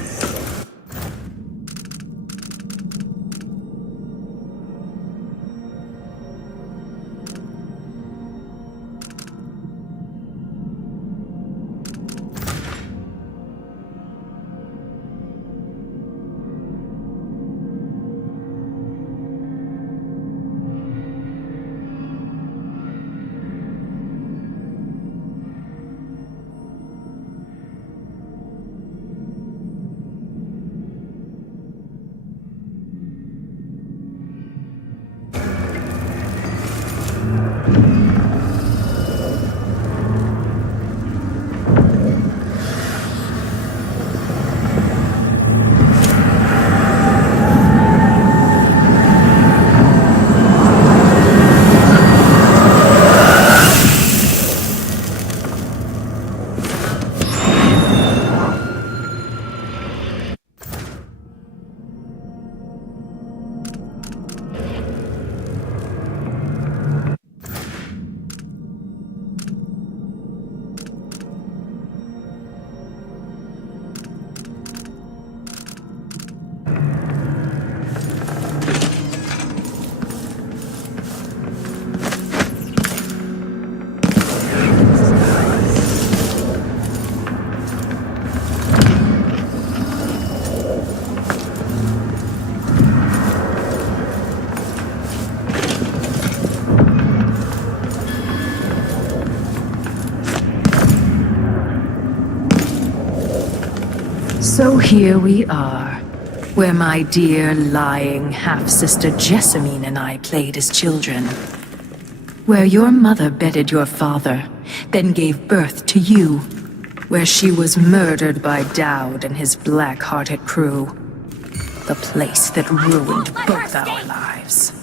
So here we are, where my dear lying half-sister Jessamine and I played as children. Where your mother bedded your father, then gave birth to you. Where she was murdered by Dowd and his black-hearted crew. The place that ruined both our lives.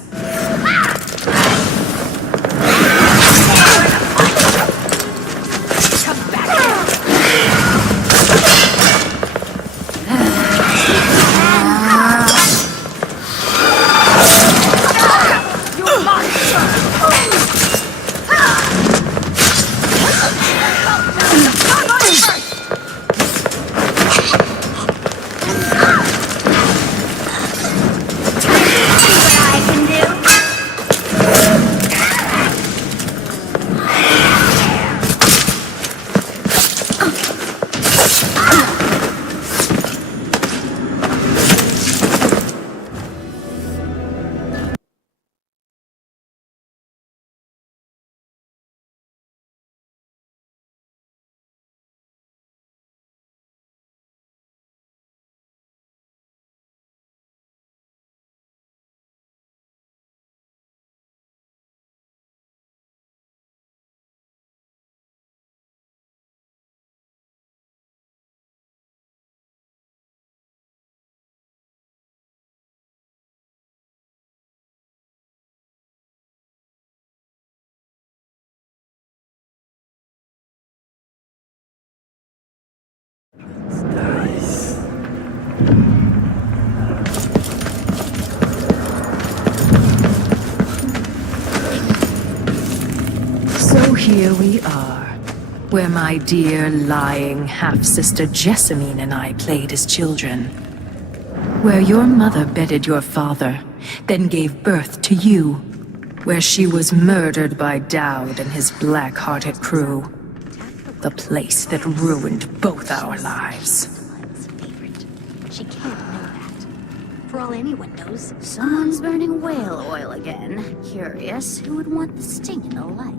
So here we are, where my dear lying half-sister Jessamine and I played as children. Where your mother bedded your father, then gave birth to you. Where she was murdered by Dowd and his black-hearted crew. The place that ruined both our lives. She can't know that. For all anyone knows, someone's burning whale oil again. Curious who would want the sting in the light.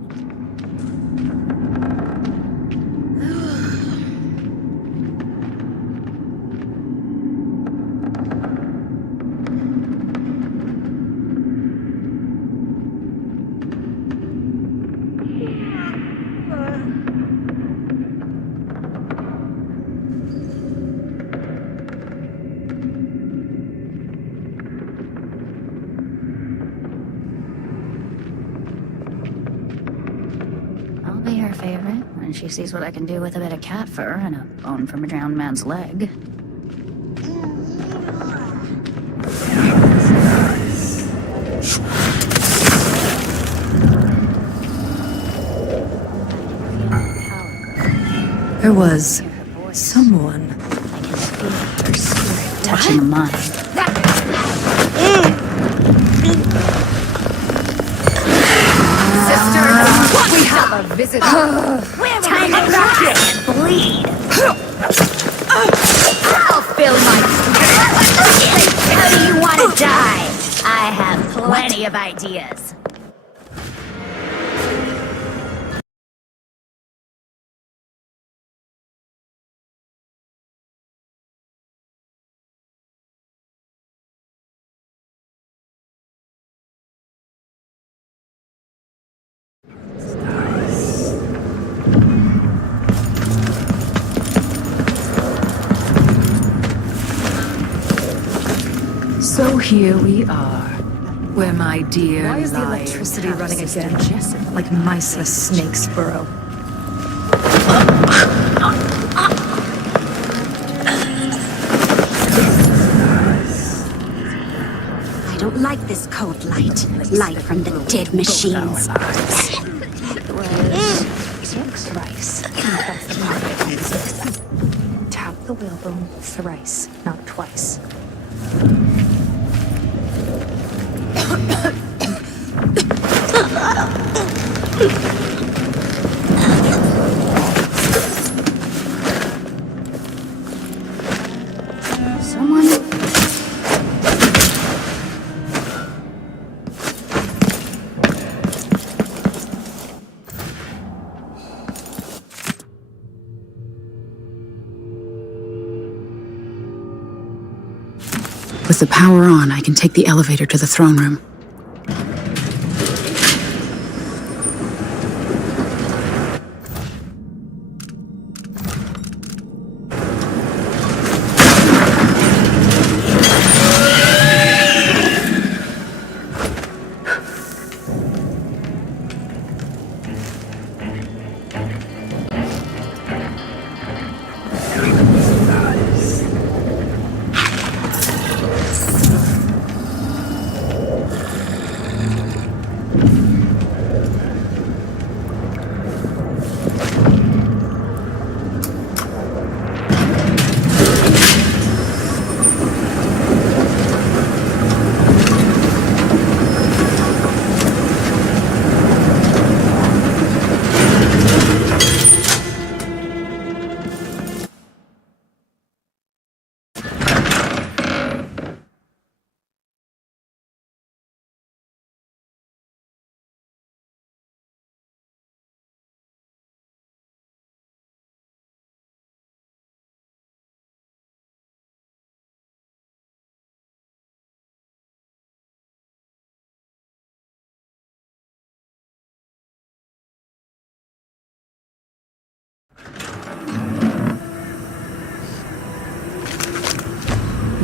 Be her favorite when she sees what I can do with a bit of cat fur and a bone from a drowned man's leg. There was someone touching mine. We have a visitor. Time to rock it and bleed. I'll fill my... How do you want to die? I have plenty of ideas. So here we are, where my dear Why is the lying electricity running half-sister again? Jessamine Like mice in a snake's burrow. I don't like this cold light. Light from the dead machines. Thrice. That's the mark. Tap the whalebone thrice, not twice. Someone... With the power on, I can take the elevator to the throne room.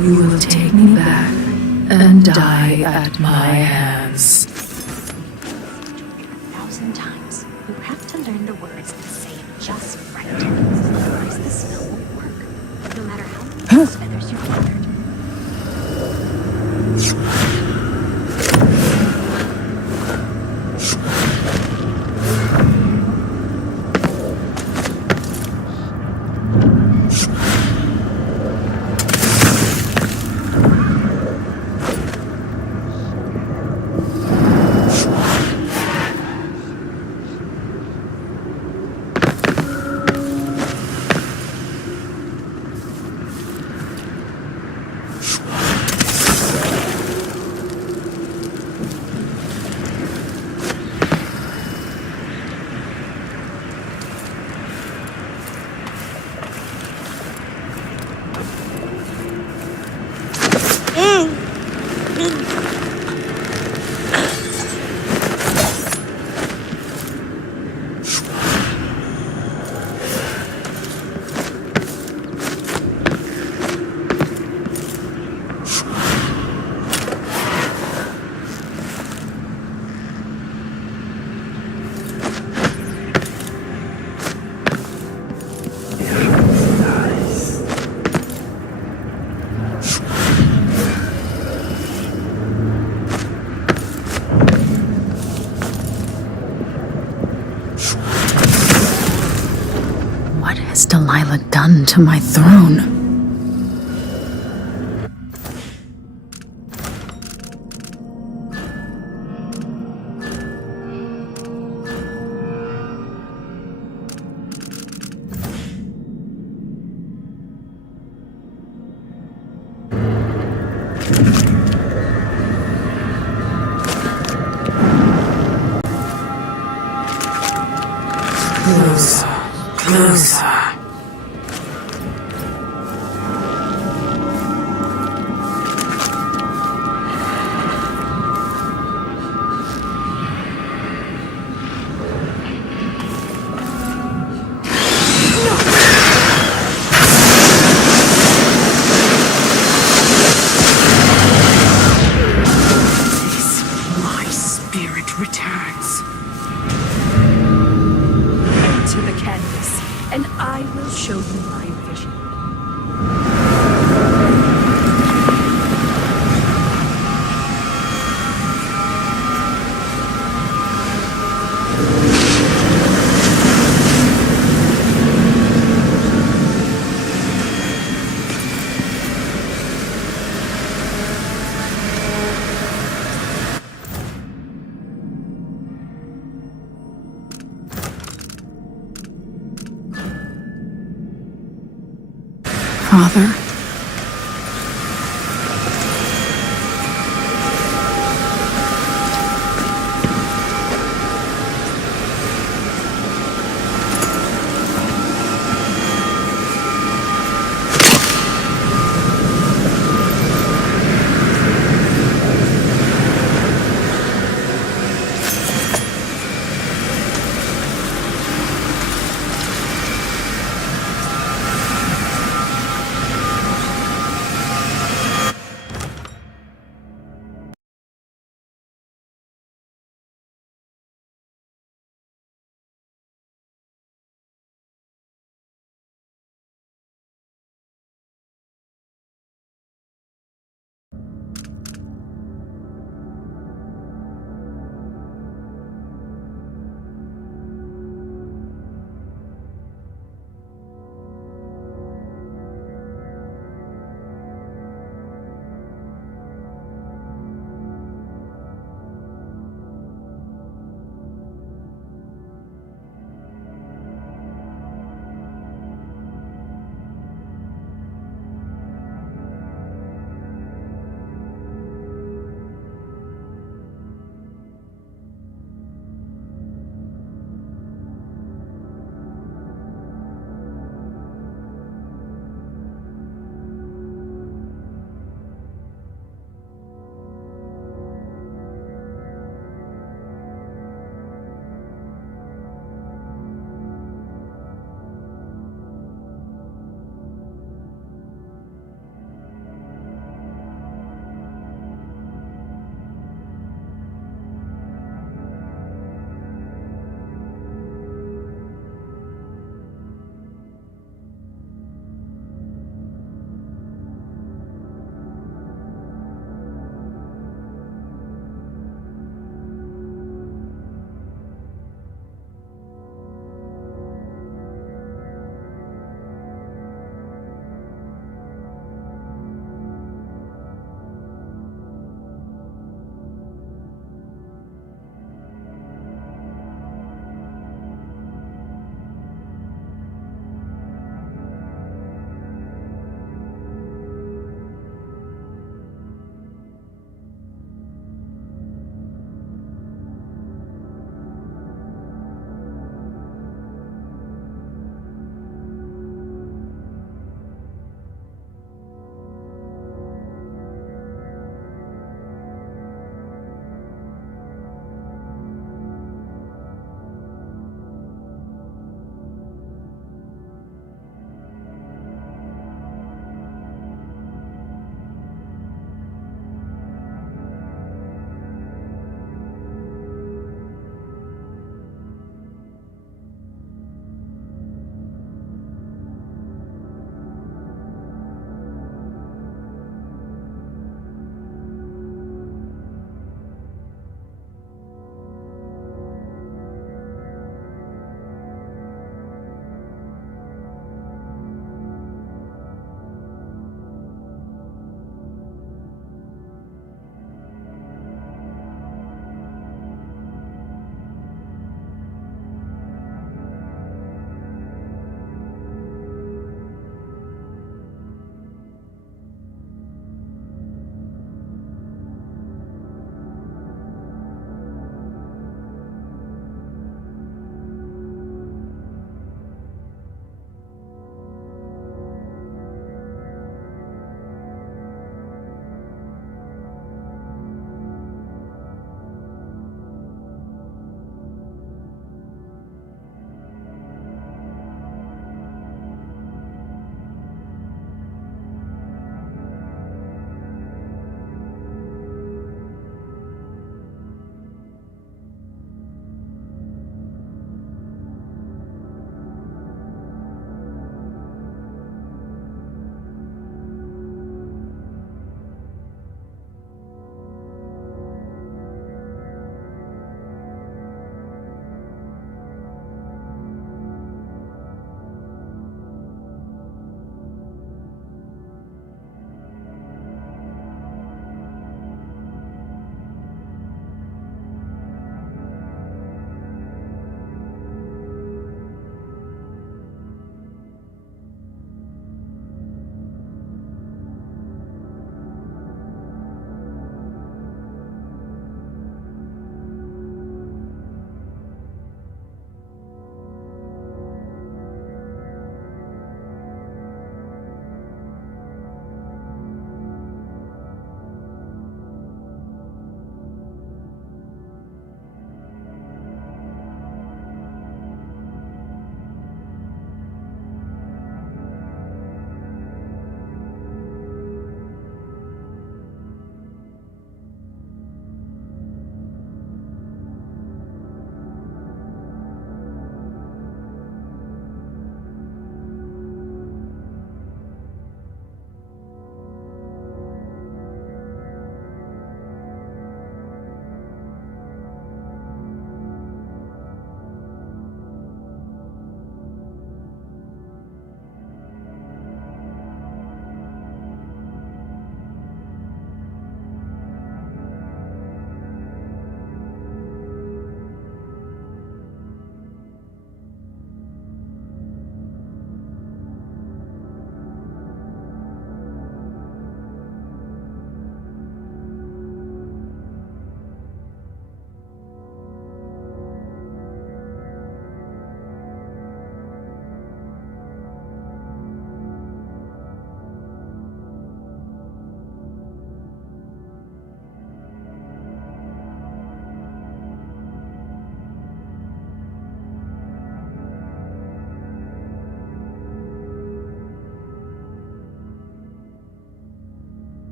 You will take me back and die at my hands. 1,000 times. You have to learn the words and say it just right. Otherwise the spell won't work. No matter how many feathers you gather, done to my throne? Closer, closer. My spirit returns. To the canvas, and I will show you my vision. Father?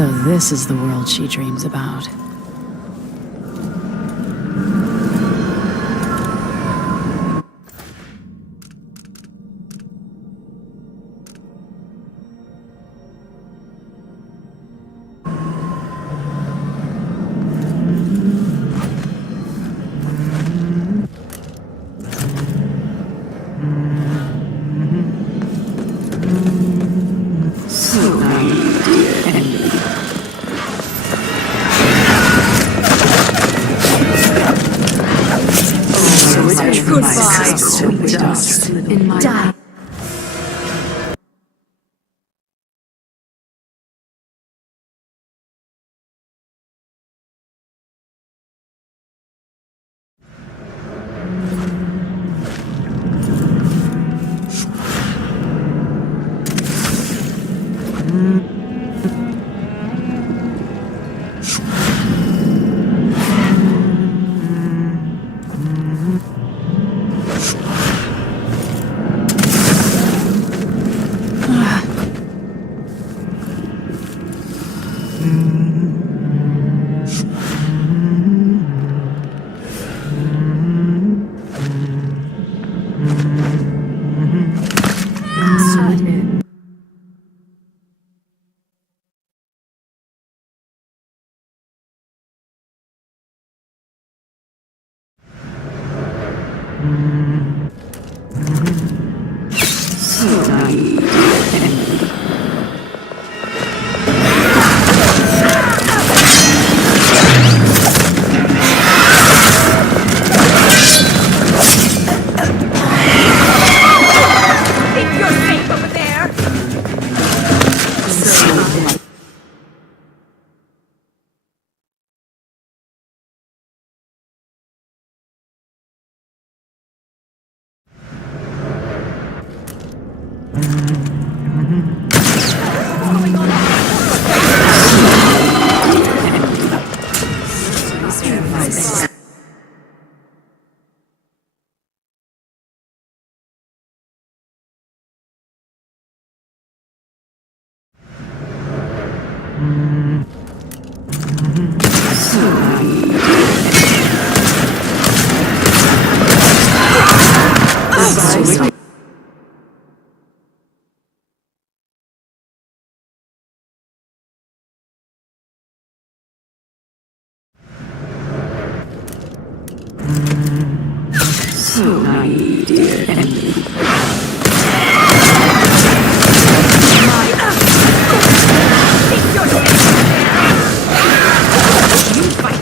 So this is the world she dreams about. Goodbye, sweet dust in my die.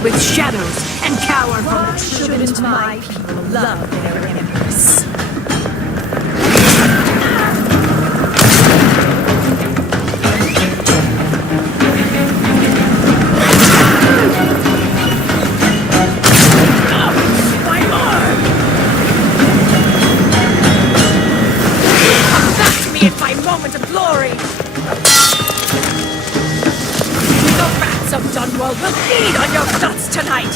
With shadows and cower from the shouldn't my people love their empress? Back to me at my moment of glory! Of Dunwall will feed on your guts tonight! You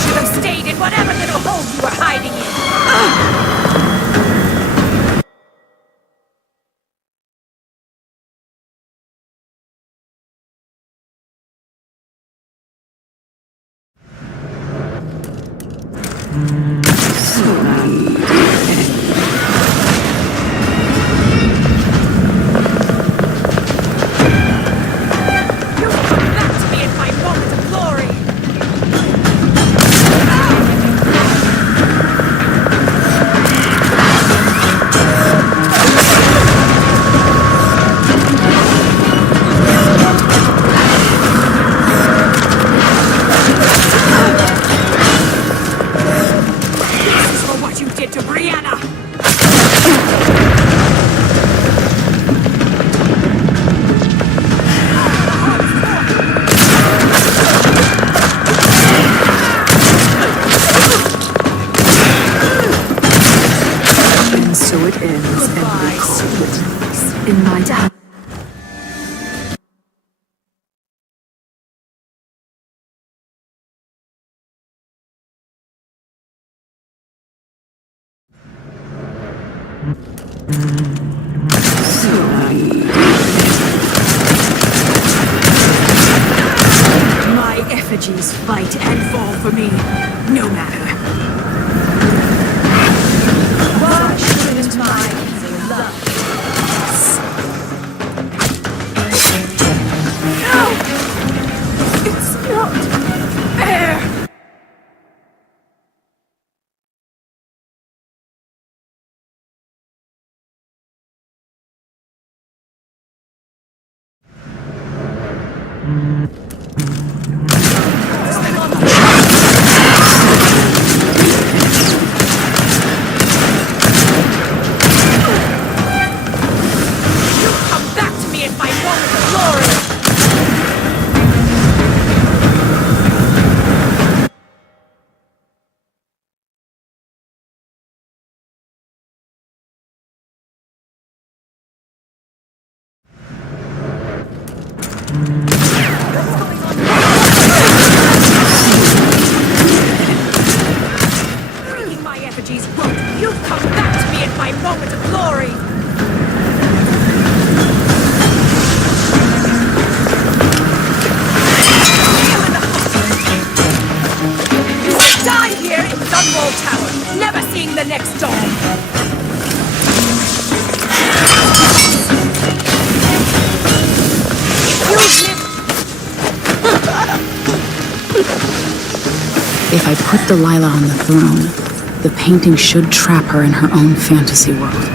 should have stayed in whatever little hole you were hiding in! In my dad. effigies fight and fall for me, no matter. Why shouldn't my people love? No! It's not fair! Bringing my effigies won't. You've come back to me at my moment of glory. You will die here in Dunwall Tower, never seeing the next dawn. If I put Delilah on the throne, the painting should trap her in her own fantasy world.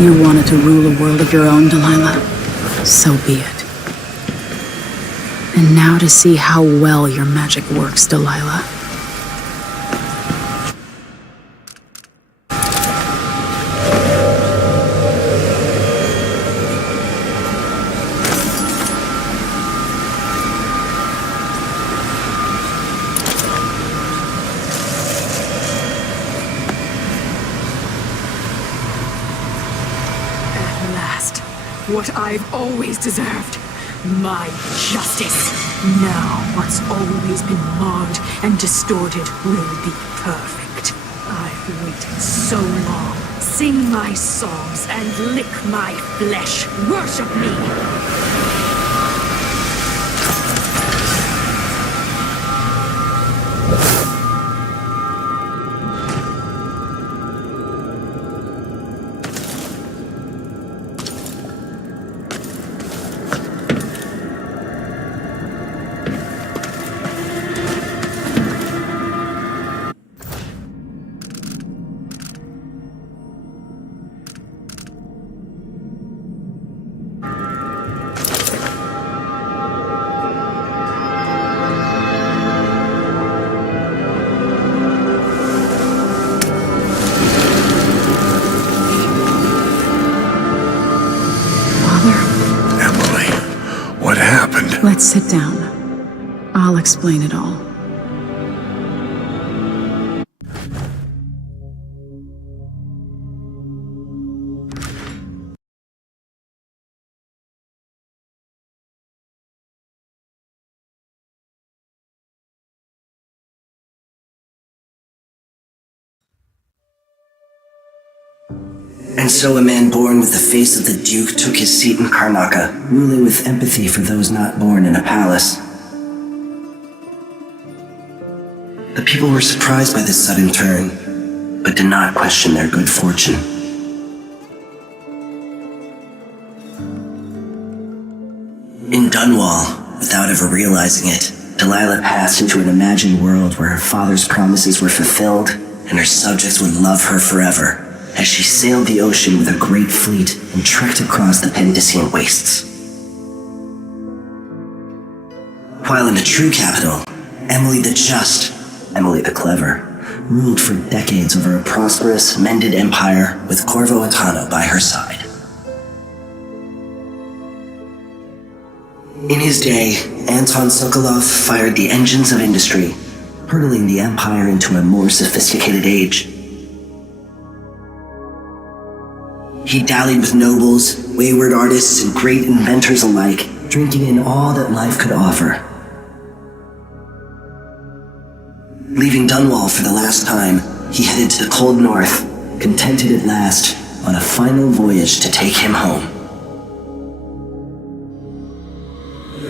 You wanted to rule a world of your own, Delilah. So be it. And now to see how well your magic works, Delilah. What I've always deserved. My justice. Now what's always been marred and distorted will be perfect. I've waited so long. Sing my songs and lick my flesh. Worship me. Let's sit down. I'll explain it all. And so a man born with the face of the Duke took his seat in Karnaca, ruling with empathy for those not born in a palace. The people were surprised by this sudden turn, but did not question their good fortune. On Dunwall, without ever realizing it, Delilah passed into an imagined world where her father's promises were fulfilled and her subjects would love her forever as she sailed the ocean with a great fleet and trekked across the Pendician wastes. While in the true capital, Emily the Just, Emily the Clever, ruled for decades over a prosperous, mended empire with Corvo Attano by her side. In his day, Anton Sokolov fired the engines of industry, hurtling the empire into a more sophisticated age. He dallied with nobles, wayward artists, and great inventors alike, drinking in all that life could offer. Leaving Dunwall for the last time, he headed to the cold north, contented at last, on a final voyage to take him home.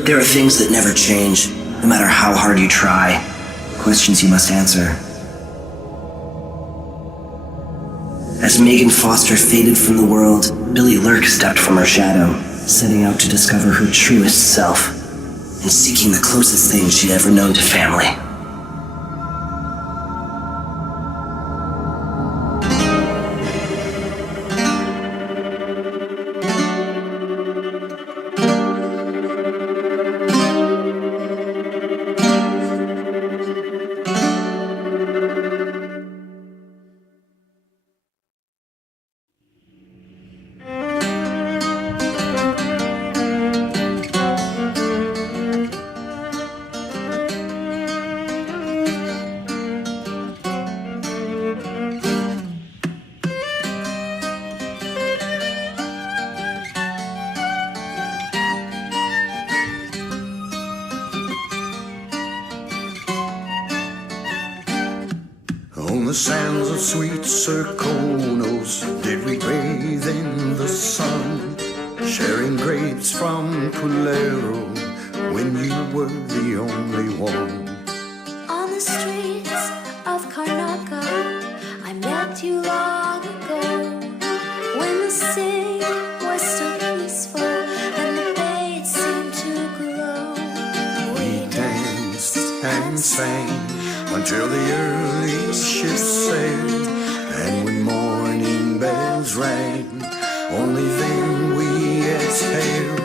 There are things that never change, no matter how hard you try. Questions you must answer. As Megan Foster faded from the world, Billy Lurk stepped from her shadow, setting out to discover her truest self, and seeking the closest thing she'd ever known to family. On the sands of sweet Serkonos did we bathe in the sun, sharing grapes from Pulero when you were the only one. On the streets of Karnaca, I met you long ago, when the city was still peaceful and the bay seemed to glow. We danced and sang until the early ships sailed, and when morning bells rang, only then we exhaled.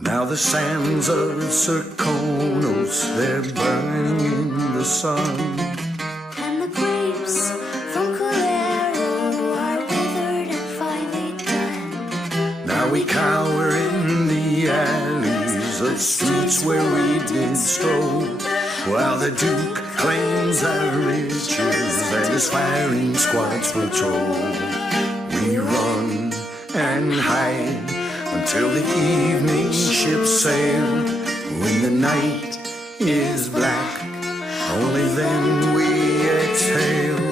Now the sands of Serkonos, they're burning in the sun. And the grapes from Culero are withered and finally done. Now we cower in the alleys of streets where we did stroll, while the Duke claims our riches and his firing squads patrol. We run and hide until the evening ships sail. When the night is black, only then we exhale.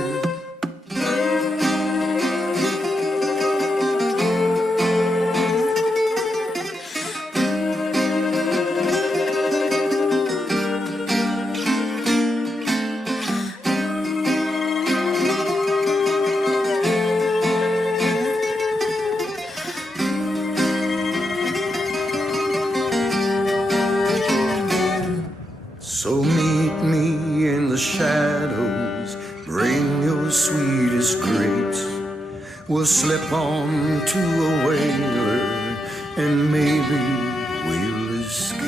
So meet me in the shadows, bring your sweetest grapes. We'll slip on to a whaler, and maybe we'll escape.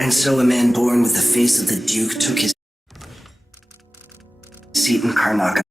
And so a man born with the face of the Duke took his seat in Karnaca.